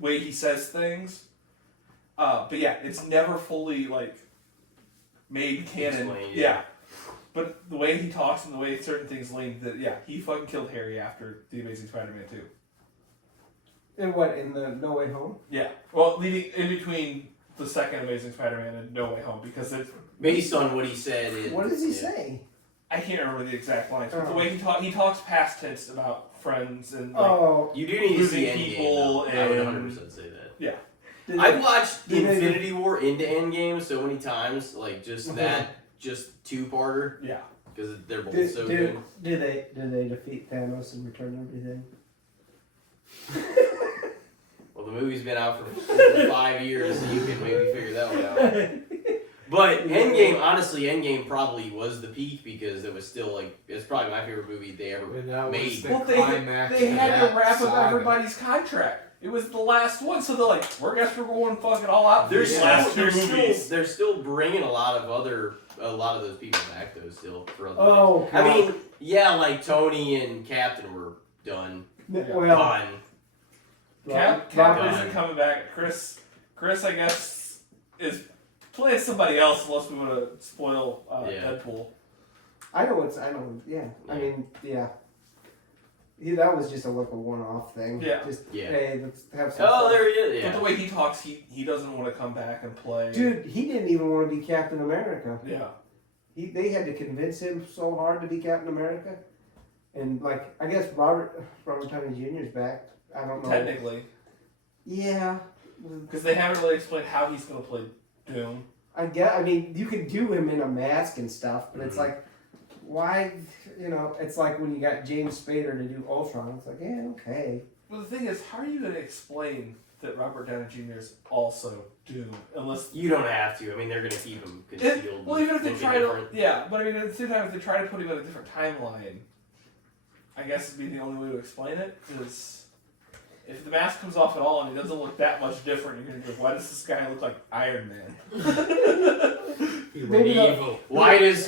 way he says things. But yeah, it's never fully, made canon. Explained, yeah. But the way he talks and the way certain things lean, he fucking killed Harry after The Amazing Spider-Man 2. In what, in the No Way Home? Yeah. Well, leading in between the second Amazing Spider-Man and No Way Home, because it's... Based on what he said... What does he say? I can't remember the exact lines, but the way he talks past tense about friends and, You do need to see losing Endgame, people, though. I would 100% say that. Yeah. I've watched Infinity War into Endgame so many times, just 2-parter. Yeah. Because they're both so good. Do they defeat Thanos and return everything? Well, the movie's been out for 5 years, so you can maybe figure that one out. But Endgame probably was the peak because it was still it's probably my favorite movie they ever made. Well, they had to wrap up everybody's contract. it was the last one, so they're like, we're going fucking all out. They're for these last two still, movies. they're still bringing a lot of those people back though. Still for other Oh, things. I mean, yeah, like Tony and Captain were done. Well, Done. Cap Done. isn't coming back. Chris, I guess, is playing somebody else unless we want to spoil Deadpool. I know. Yeah. I mean, yeah. That was just like a one-off thing. Yeah. Just, Yeah. hey, let's have some Oh, fun. there he is. But Yeah. the way he talks, he doesn't want to come back and play. Dude, he didn't even want to be Captain America. Yeah. They had to convince him so hard to be Captain America. And, like, I guess Robert Downey Jr.'s back. I don't know. Technically. Yeah. Because they haven't really explained how he's going to play Doom. I mean, you can do him in a mask and stuff, but it's Mhm. like, why, it's like when you got James Spader to do Ultron. It's like, yeah, okay. Well, the thing is, how are you going to explain that Robert Downey Jr. is also Doom? Unless... You don't have to. I mean, they're gonna keep him concealed. Well, even if they Look try to... different. Yeah, but I mean, at the same time, if they try to put him in a different timeline, I guess it'd be the only way to explain it, because if the mask comes off at all and he doesn't look that much different, you're going to go, why does this guy look like Iron Man? He went Maybe not. evil. Why does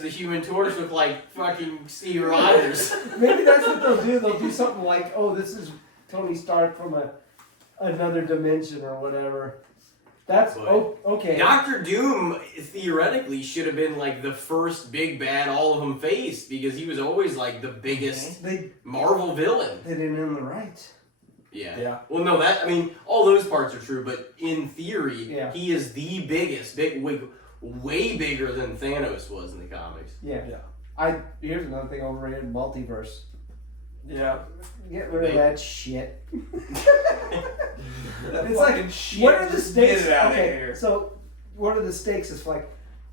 the Human Torch look like fucking Steve Rogers? Maybe that's what they'll do. They'll do something like, oh, this is Tony Stark from another dimension or whatever. That's But okay. Doctor Doom theoretically should have been like the first big bad all of them faced because he was always like the biggest They Marvel villain. didn't earn the right. Yeah. Yeah. Well, no, I mean, all those parts are true, but in theory, Yeah. he is the biggest, way bigger than Thanos was in the comics. Yeah. Yeah. Here's another thing overrated: multiverse. Yeah. Get rid of that shit. That It's like, fucking shit, what are the just stakes? Get it out Okay, of here. so one of the stakes is like,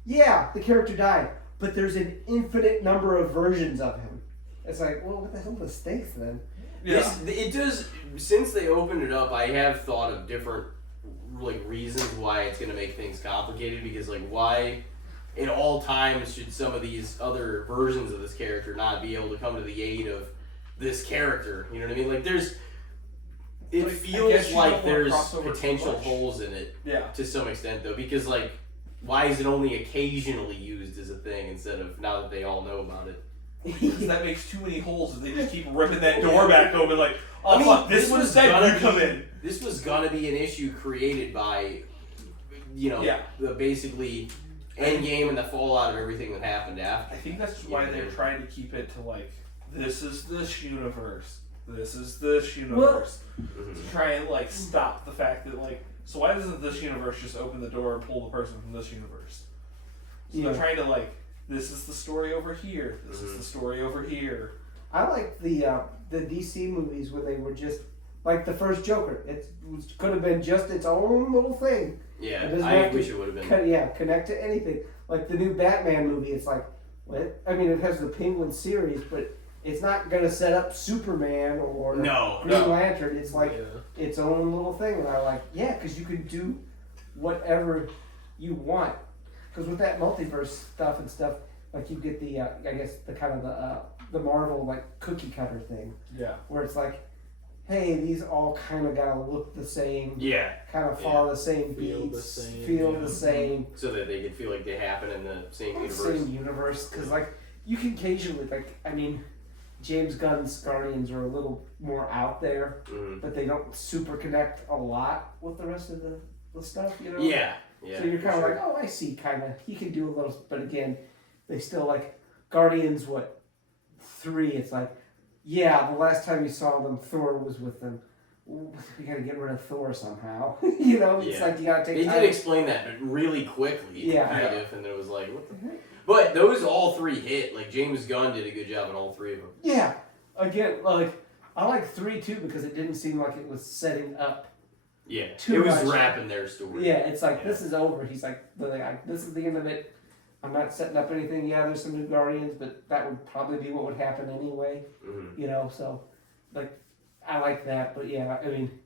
yeah, the character died, but there's an infinite number of versions of him. It's like, well, what the hell are the stakes then? Yeah. It does. Since they opened it up, I have thought of different reasons why it's gonna make things complicated. Because why, in all times, should some of these other versions of this character not be able to come to the aid of this character? You know what I mean? It Like, I guess feels you like don't wanna there's cross over too potential much. holes in it Yeah. to some extent, though. Because why is it only occasionally used as a thing instead of now that they all know about it? Because that makes too many holes if they just keep ripping that door back open like, oh I mean, fuck, this this one's was dead, gonna you come be- in. This was gonna be an issue created by, Yeah. the basically Endgame and the fallout of everything that happened after. I think that's why they're trying to keep it to this is this universe. This is this universe. Mhm. To try and stop the fact that so why doesn't this universe just open the door and pull the person from this universe? So Yeah. they're trying to this is the story over here. This is the story over here. I like the DC movies where they were just like the first Joker. Could have been just its own little thing. Yeah, It doesn't I have to wish it would have been. Connect to anything. Like the new Batman movie, it's like, what? I mean, it has the Penguin series, but it's not gonna set up Superman or No, Green no. Lantern. It's like Yeah. its own little thing, and I like, yeah, because you can do whatever you want. Because with that multiverse stuff and stuff, you get the I guess the kind of the Marvel cookie cutter thing, Yeah. where it's like, hey, these all kind of gotta look the same, Yeah, kind of follow the same Feel the beats, same, feel yeah. the same. so that they could feel like they happen in the same universe. Same universe, because you can occasionally James Gunn's Guardians are a little more out there, Mhm. but they don't super connect a lot with the rest of the stuff, you know. Yeah, yeah. So you're for kind of sure. oh, I see, kind of. He can do a little, but again, they still Guardians. 3? It's yeah, the last time you saw them, Thor was with them. We gotta get rid of Thor somehow. You know, it's Yeah. you gotta take They time. did explain that but really quickly, Yeah. kind of, and it was like, what the heck? But those all three hit. James Gunn did a good job in all three of them. Yeah. Again, I like 3 too because it didn't seem like it was setting up. Yeah, Too it was much. wrapping their story. Yeah, it's Yeah. this is over. He's this is the end of it. I'm not setting up anything. Yeah, there's some new Guardians, but that would probably be what would happen anyway. Mhm. You know, so I like that. But yeah, I mean,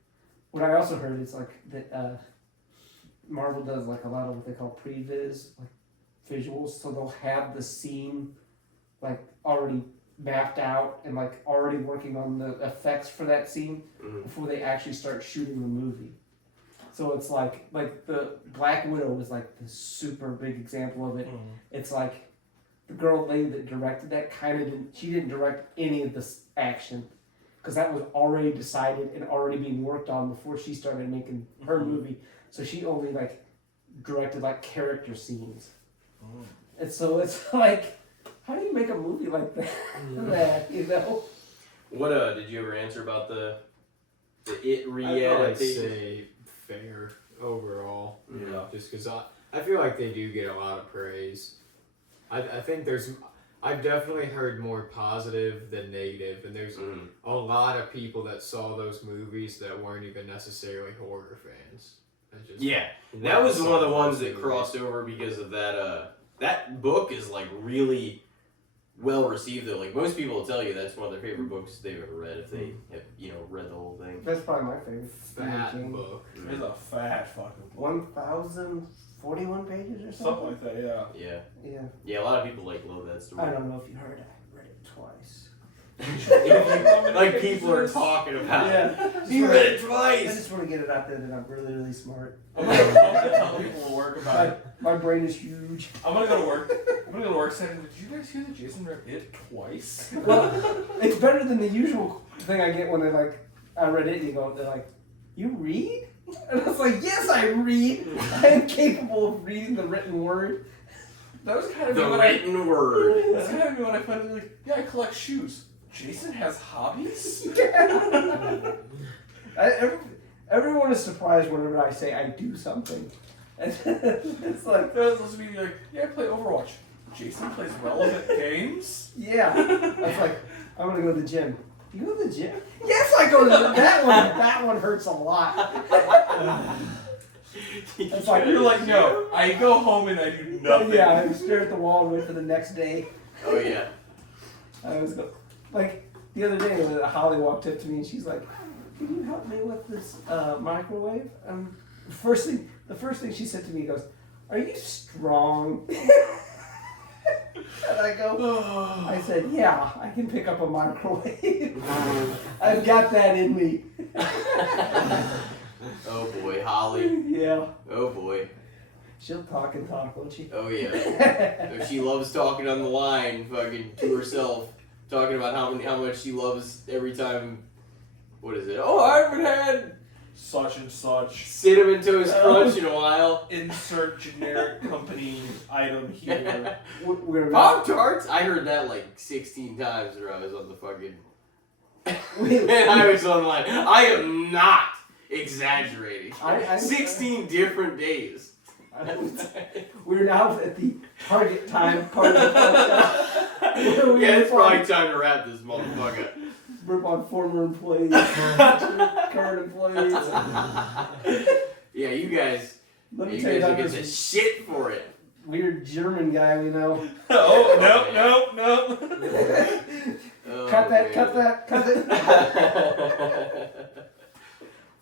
what I also heard is that Marvel does a lot of what they call previs, visuals. So they'll have the scene already mapped out and like already working on the effects for that scene before they actually start shooting the movie. So it's like the Black Widow was like the super big example of it. It's like the lady that directed that she didn't direct any of this action because that was already decided and already being worked on before she started making her movie. So she only like directed like character scenes. And so it's like, how do you make a movie like that? You know? What did you ever answer about the It I'd re-adaptation? say fair overall. Yeah. Just because I feel like they do get a lot of praise. I think I've definitely heard more positive than negative, and there's a lot of people that saw those movies that weren't even necessarily horror fans. That was one of the ones that crossed over because of that. That book is like really well received though. Like most people will tell you that's one of their favorite books they've ever read if they have, read the whole thing. That's probably my favorite. Fat book. It's a fat fucking book. 1,041 pages or something? Something like that, yeah. Yeah. A lot of people love that story. I don't know if you heard, I read it twice. Like people are talking about it. Yeah. You read it I twice. just want to get it out there that I'm really, really smart. I'm gonna tell people at work about it. My brain is huge. I'm gonna go to work saying, did you guys hear that Jason read it twice? Well, it's better than the usual thing I get when I read it and they're like, you read? And I was like, yes, I read. I am capable of reading the written word. That was kind of The me when written word. That's kind of me when I finally like, yeah, I collect shoes. Jason has hobbies? Everyone is surprised whenever I say I do something. It's like, That was me like, yeah, I play Overwatch. Jason plays relevant games? yeah. That's like, I'm gonna go to the gym. You go to the gym? Yes, I go to the gym. That one hurts a lot. It's like, You're like, no, I go home and I do nothing. yeah, I stare at the wall and wait for the next day. Oh yeah. I always go, like, the other day, Holly walked up to me and she's like, can you help me with this microwave? The first thing she said to me goes, are you strong? And I said, yeah, I can pick up a microwave. I've got that in me. Oh boy, Holly. Yeah. Oh boy. She'll talk and talk, won't she? Oh yeah. She loves talking on the line, fucking to herself, talking about how much she loves every time. What is it? Oh, I haven't had Such and such. Cinnamon Toast Crunch in a while. Insert generic company item here. We're Pop Tarts. I heard that like 16 times when I was on the fucking. we- And I was online. I am not exaggerating. I 16 different days. We're now at the target time part of the podcast. Yeah, it's probably time to wrap this motherfucker. Rip on former employees, current employees. Yeah, you guys. Let me You tell you guys will about get the this shit for it. weird German guy we know. Oh, no. Oh, Cut man. that.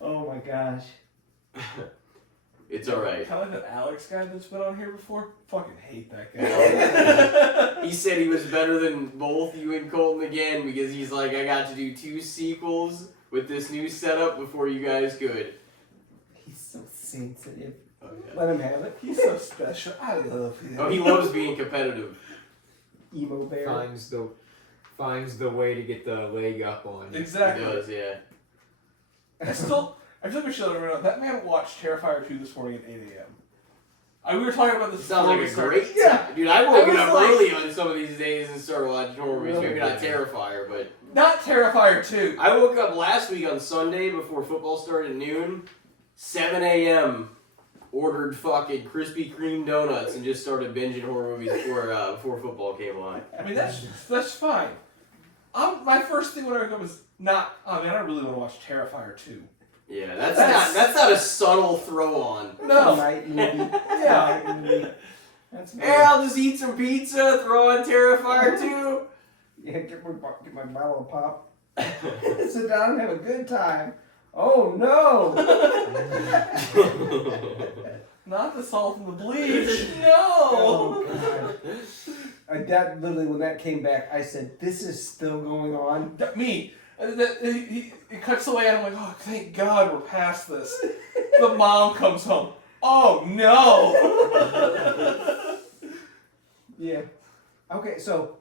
Oh my gosh. It's alright. Kind of like that Alex guy that's been on here before. Fucking hate that guy. He said he was better than both you and Colton again because he's like, I got to do 2 sequels with this new setup before you guys could. He's so sensitive. Oh, yeah. Let him have it. He's so special. I love him. Oh, he loves being competitive. Emo bear. Finds the way to get the leg up on you. Exactly. He does, yeah. I feel like we should let everyone know that man watched Terrifier 2 this morning at 8 a.m. We were talking about this. Sounds like a great Yeah. time. Dude, I woke was up like- early on some of these days and started watching horror movies. Really? Maybe not Terrifier, but Not Terrifier 2. I woke up last week on Sunday before football started at noon, 7 a.m. Ordered fucking Krispy Kreme donuts and just started binging horror movies before football came on. I mean, that's fine. My first thing when I woke up was not. I mean, I don't really want to watch Terrifier 2. Yeah, that's not a subtle throw on. That's No. a night movie. Yeah. Night movie. That's Hey, I'll just eat some pizza, throw on Terrifier 2. Yeah, get my bottle of pop. Sit down and have a good time. Oh no! Not the salt and the bleach. No. Oh, God. That literally, when that came back, I said, "This is still going on." Me. It cuts away, and I'm like, oh, thank God we're past this. The mom comes home. Oh no! Yeah. Okay, so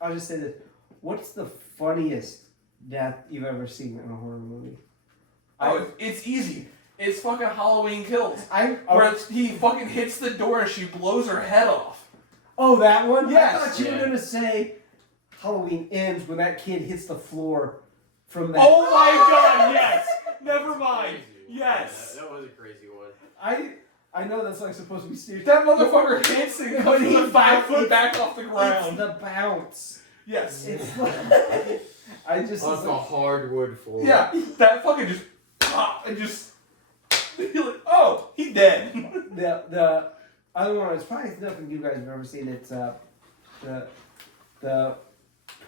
I'll just say this: what's the funniest death you've ever seen in a horror movie? Oh, it's easy. It's fucking Halloween Kills. Where He fucking hits the door and she blows her head off. Oh, that one? Yes. I thought you were gonna say Halloween Ends when that kid hits the floor from that. Oh my God! Yes. Never mind. Yes. That was a crazy one. I know that's like supposed to be serious. That motherfucker hits and comes He with 5 foot back off the It's ground. the bounce. Yes. It's like I just On the hardwood floor. Yeah. That fucking just pop and just. You're like, oh, he dead. the other one is probably nothing you guys have ever seen. It's the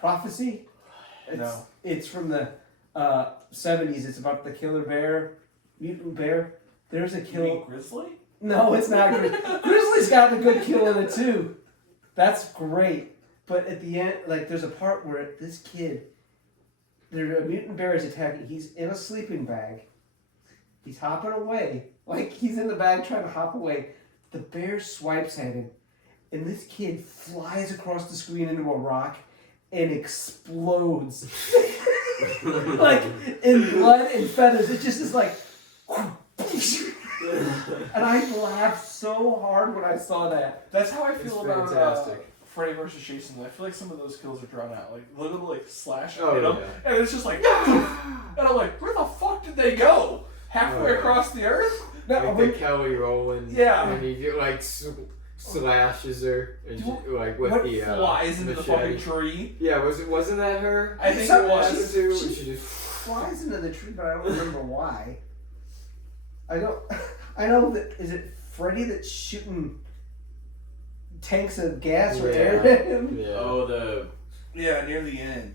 Prophecy. No. It's from the 70s. It's about the killer bear, mutant bear. There's a You kill. mean Grizzly? No, it's not Grizzly's got a good kill in it too. That's great. But at the end, like, there's a part where this kid, a mutant bear is attacking. He's in a sleeping bag. He's hopping away. Like, he's in the bag trying to hop away. The bear swipes at him. And this kid flies across the screen into a rock and explodes. Like, in blood and feathers. It just is like... And I laughed so hard when I saw that. That's how I feel It's about fantastic. Freddy vs. Jason. I feel like some of those kills are drawn out. Like, literally, like, slash Oh, hit 'em, yeah. and it's just like, and I'm like, where the fuck did they go? Halfway across the earth? No, Like the Kelly Rowland. Yeah. And he like slashes her and she, like with What the flies into the machete. fucking tree? Yeah, wasn't that her? I think So- it was. She just flies into the tree, but I don't remember why. I know that, is it Freddy that's shooting tanks of gas or air at him? Yeah. Oh, Yeah, near the end.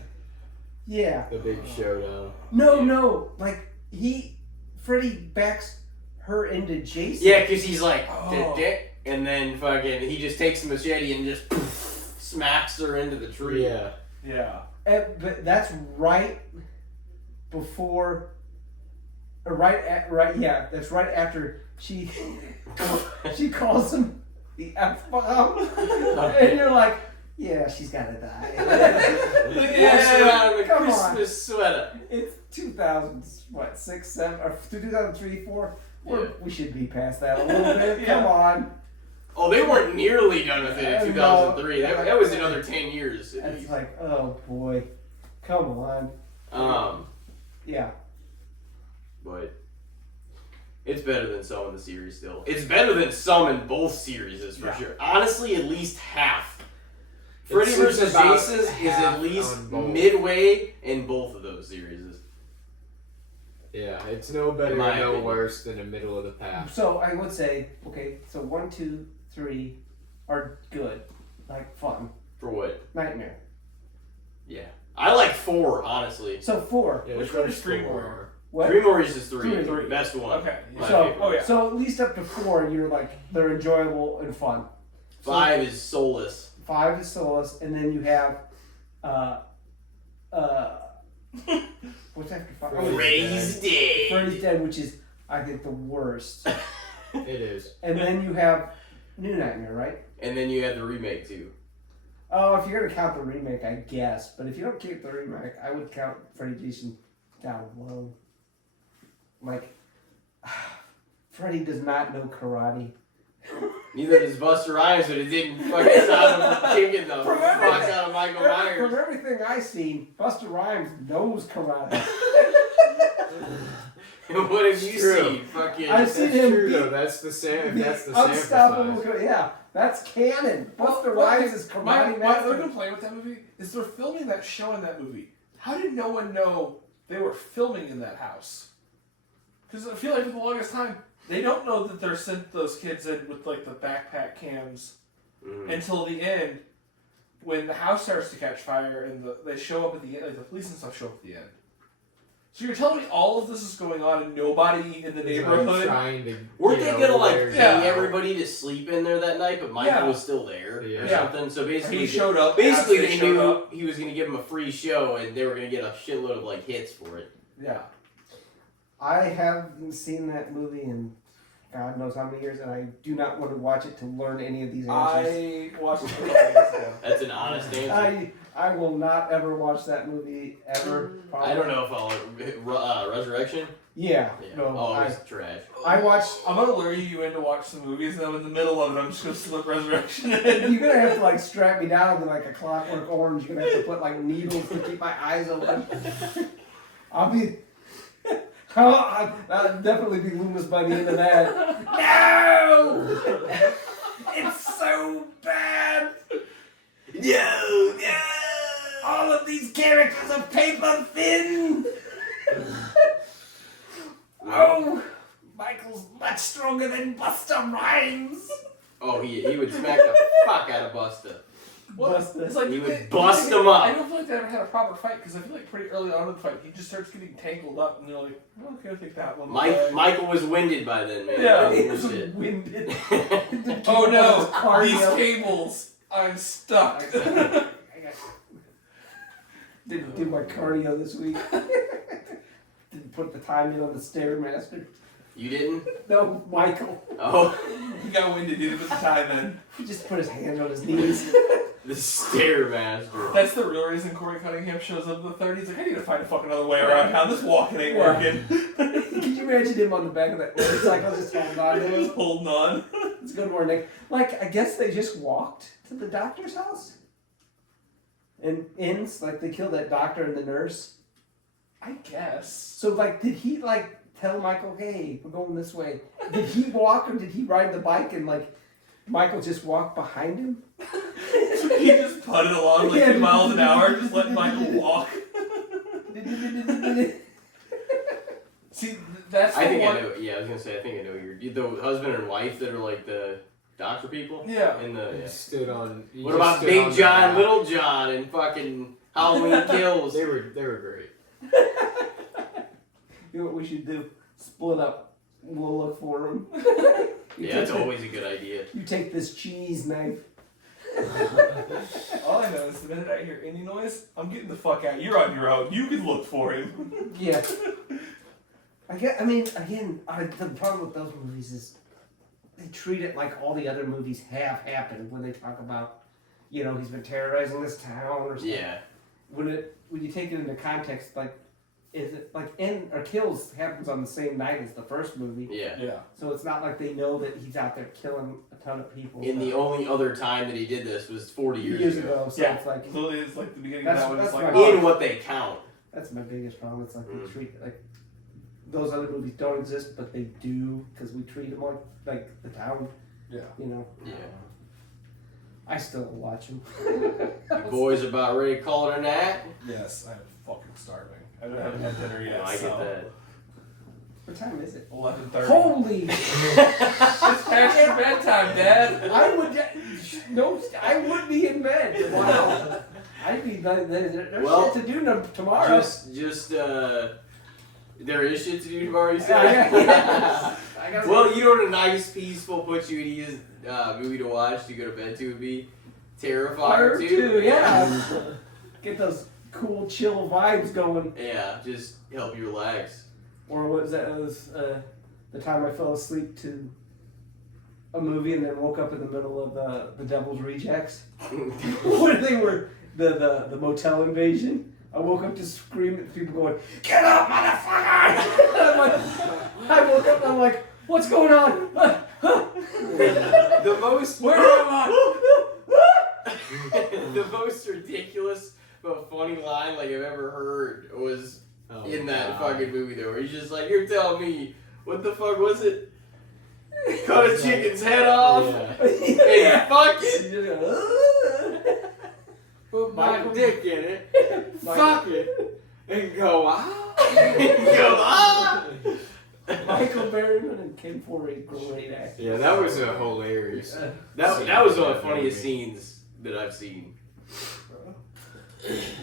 Yeah. The big showdown. No, like, Freddy backs her into Jason. yeah, because he's like, Oh. and then fucking, he just takes the machete and just smacks her into the tree. Yeah. Yeah. But that's right before, that's right after she calls him the F-bomb. And you're like, yeah, she's gotta die. Yeah, the Come on. Christmas sweater. It's 2006, 7, or 2003, 4. We should be past that a little bit. Yeah. Come on. Oh, they weren't nearly done with it in No. 2003. That was another 10 years. at It's least. like, oh boy. Come on. Yeah. But it's better than some in the series still. It's better than some in both series for sure. Honestly, at least half. Freddy It's vs. about Jason is half at least on both. midway in both of those series. Yeah, it's no better, In my no opinion. worse than a middle of the pack. So I would say, okay, so 1, 2, 3 are good. Like, fun. For what? Nightmare. Yeah. I like 4, honestly. So 4. Yeah, Which there's one is Dream four. Warrior? What? Dream Warriors is 3. Three. Best one. Okay. My So, favorite. so at least up to 4, you're like, they're enjoyable and fun. So 5 is soulless. 5 is Solus, and then you have, what's after 5? Freddy's Raised Dead. Freddy's Dead, which is, I think, the worst. It is. And then you have New Nightmare, right? And then you have the remake too. Oh, if you're gonna count the remake, I guess. But if you don't count the remake, I would count Freddy Jason down low. Like, Freddy does not know karate. Neither does Buster Rhymes, but it didn't fucking stop him from kicking the From fuck everything- out of Michael From Myers. everything I've seen, Buster Rhymes knows karate. What have you True. seen? Fucking. I've That's seen him true beat though. That's the same. The That's the sample unstoppable. size. Yeah, that's canon. Buster Well, Rhymes is My karate other master. complaint with that movie is they're filming that show in that movie. How did no one know they were filming in that house? Because I feel like for the longest time, they don't know that they're sent those kids in with like the backpack cams until the end, when the house starts to catch fire and they show up at the end, like the police and stuff show up at the end. So you're telling me all of this is going on and nobody in the neighborhood? Trying to Weren't get they gonna over like there. pay Yeah. everybody to sleep in there that night? But Michael Yeah. was still there or Yeah. something. So basically, He showed up. basically as they showed knew up. he was gonna give him a free show, and they were gonna get a shitload of like hits for it. Yeah. I haven't seen that movie in God knows how many years, and I do not want to watch it to learn any of these answers. I watched it a couple years ago. That's an honest answer. I will not ever watch that movie ever. I don't know if I'll Resurrection. Yeah. Yeah. No. Oh, it was trash. I watched. I'm gonna lure you in to watch some movies, and I'm in the middle of it. I'm just gonna slip Resurrection in. You're gonna have to like strap me down to like a Clockwork Orange. You're gonna have to put like needles to keep my eyes open. I'll be. I'll definitely be Loomis by the end of that. No! It's so bad! No, no! All of these characters are paper thin! Oh! Michael's much stronger than Busta Rhymes! Oh, he would smack the fuck out of Busta. What? Busta. It's like He would they- bust they- him up. I don't feel like they ever had a proper fight because I feel like pretty early on in the fight he just starts getting tangled up, and they're like, oh, "Okay, I'll take that one." Michael was winded by then, man. Yeah. He That was was shit. winded. Oh no! Cardio. These cables! I'm stuck. Didn't do my cardio this week. Didn't put the time in on the Stairmaster. You didn't? No, Michael. Oh, He got winded. He didn't put the time in. He just put his hands on his knees. the Stairmaster. That's the real reason Corey Cunningham shows up in the 30s. He's like, I need to find a fucking other way around town. This walking ain't working. Can you imagine him on the back of that motorcycle just holding on to He's him? holding on. It's a good morning. Like, I guess they just walked to the doctor's house? And ends, like they killed that doctor and the nurse. I guess. So, like, did he, like, tell Michael, hey, we're going this way? Did he walk or did he ride the bike and, like, Michael just walked behind him? He just putted along like 2 miles an hour, just letting Michael walk. See, that's I the think one. I know. Yeah, I was gonna say. I think I know you're the husband and wife that are like the doctor people. Yeah. In the. You Yeah. stood on. you What just about stood Big on the John, map. Little John, and fucking Halloween Kills? They were great. You know what we should do? Split up. We'll look for him. Yeah, that's always a good idea. You take this cheese knife. All I know is the minute I hear any noise, I'm getting the fuck out. You're on your own. You can look for him. Yeah. I mean, again, the problem with those movies is they treat it like all the other movies have happened when they talk about, you know, he's been terrorizing this town or something. Yeah. When you take it into context, like, is it like End or Kills happens on the same night as the first movie, Yeah. Yeah. so it's not like they know that he's out there killing a ton of people. And the only other time that he did this was 40 years ago. So Yeah. it's like Literally, it's like the beginning That's- of that one. It's that's like, my- In what they count. that's my biggest problem. It's like we Mm. treat like those other movies don't exist, but they do because we treat them like the town. yeah. You know. Yeah. I still watch them. You boys about ready to call it a night? Yes, I'm fucking starving. I haven't had dinner yet. I get that. What time is it? 11:30. Holy! It's past your bedtime, Dad. I would be in bed. Wow. I'd be there's Well, shit to do tomorrow. Just there is shit to do tomorrow, you Yeah, said? yeah. I gotta Well, you know what a nice, peaceful, put you at ease movie to watch to go to bed to would be? Terrifier Fire 2. too, yeah. Get those cool, chill vibes going. Yeah, just help you relax. Or what was that? It was the time I fell asleep to a movie and then woke up in the middle of the Devil's Rejects. Where they were the motel invasion. I woke up to scream at people going, "Get up, motherfucker!" I'm like, I woke up and I'm like, "What's going on?" The most Where am I? the most ridiculous but funny line like I've ever heard was in that fucking movie though, where he's just like, "You're telling me what the fuck was it? Cut a chicken's head off Yeah. and fuck it, put my Michael- dick in it, Michael- fuck it, and go out, go out." Michael Berryman and Ken Foree, great actors. Yeah, that was a hilarious. That was one of the funniest scenes that I've seen.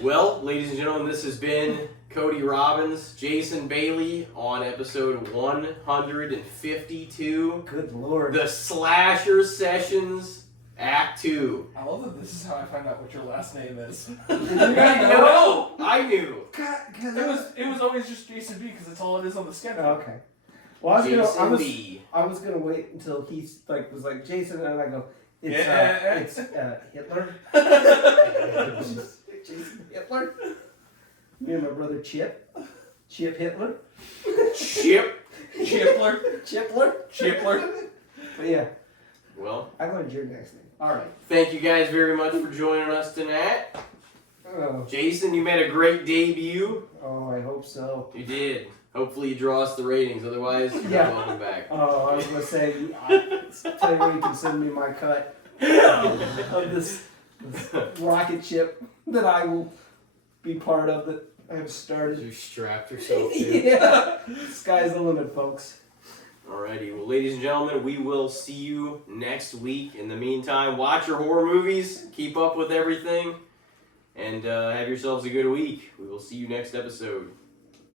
Well, ladies and gentlemen, this has been Cody Robbins, Jason Bailey on episode 152, Good lord. the Slasher Sessions, Act 2. I love that this is how I find out what your last name is. No, I knew. God, It was always just Jason B because that's all it is on the schedule. Okay. Well, Jason B. I was gonna wait until he was like Jason, and I go, it's Hitler. Jason Hitler. Me and my brother Chip Hitler. Chipler. Chipler. But yeah, Well, I learned your next name. All right. thank you guys very much for joining us tonight. Oh, Jason, you made a great debut. I hope so. You did. Hopefully you draw us the ratings, otherwise you're Yeah. not welcome back. Oh, I was gonna say, tell you where you can send me my cut of this rocket ship that I will be part of that I have started. You strapped yourself to. Yeah, sky's the limit, folks. Alrighty, well, ladies and gentlemen, we will see you next week. In the meantime, watch your horror movies, keep up with everything, and have yourselves a good week. We will see you next episode.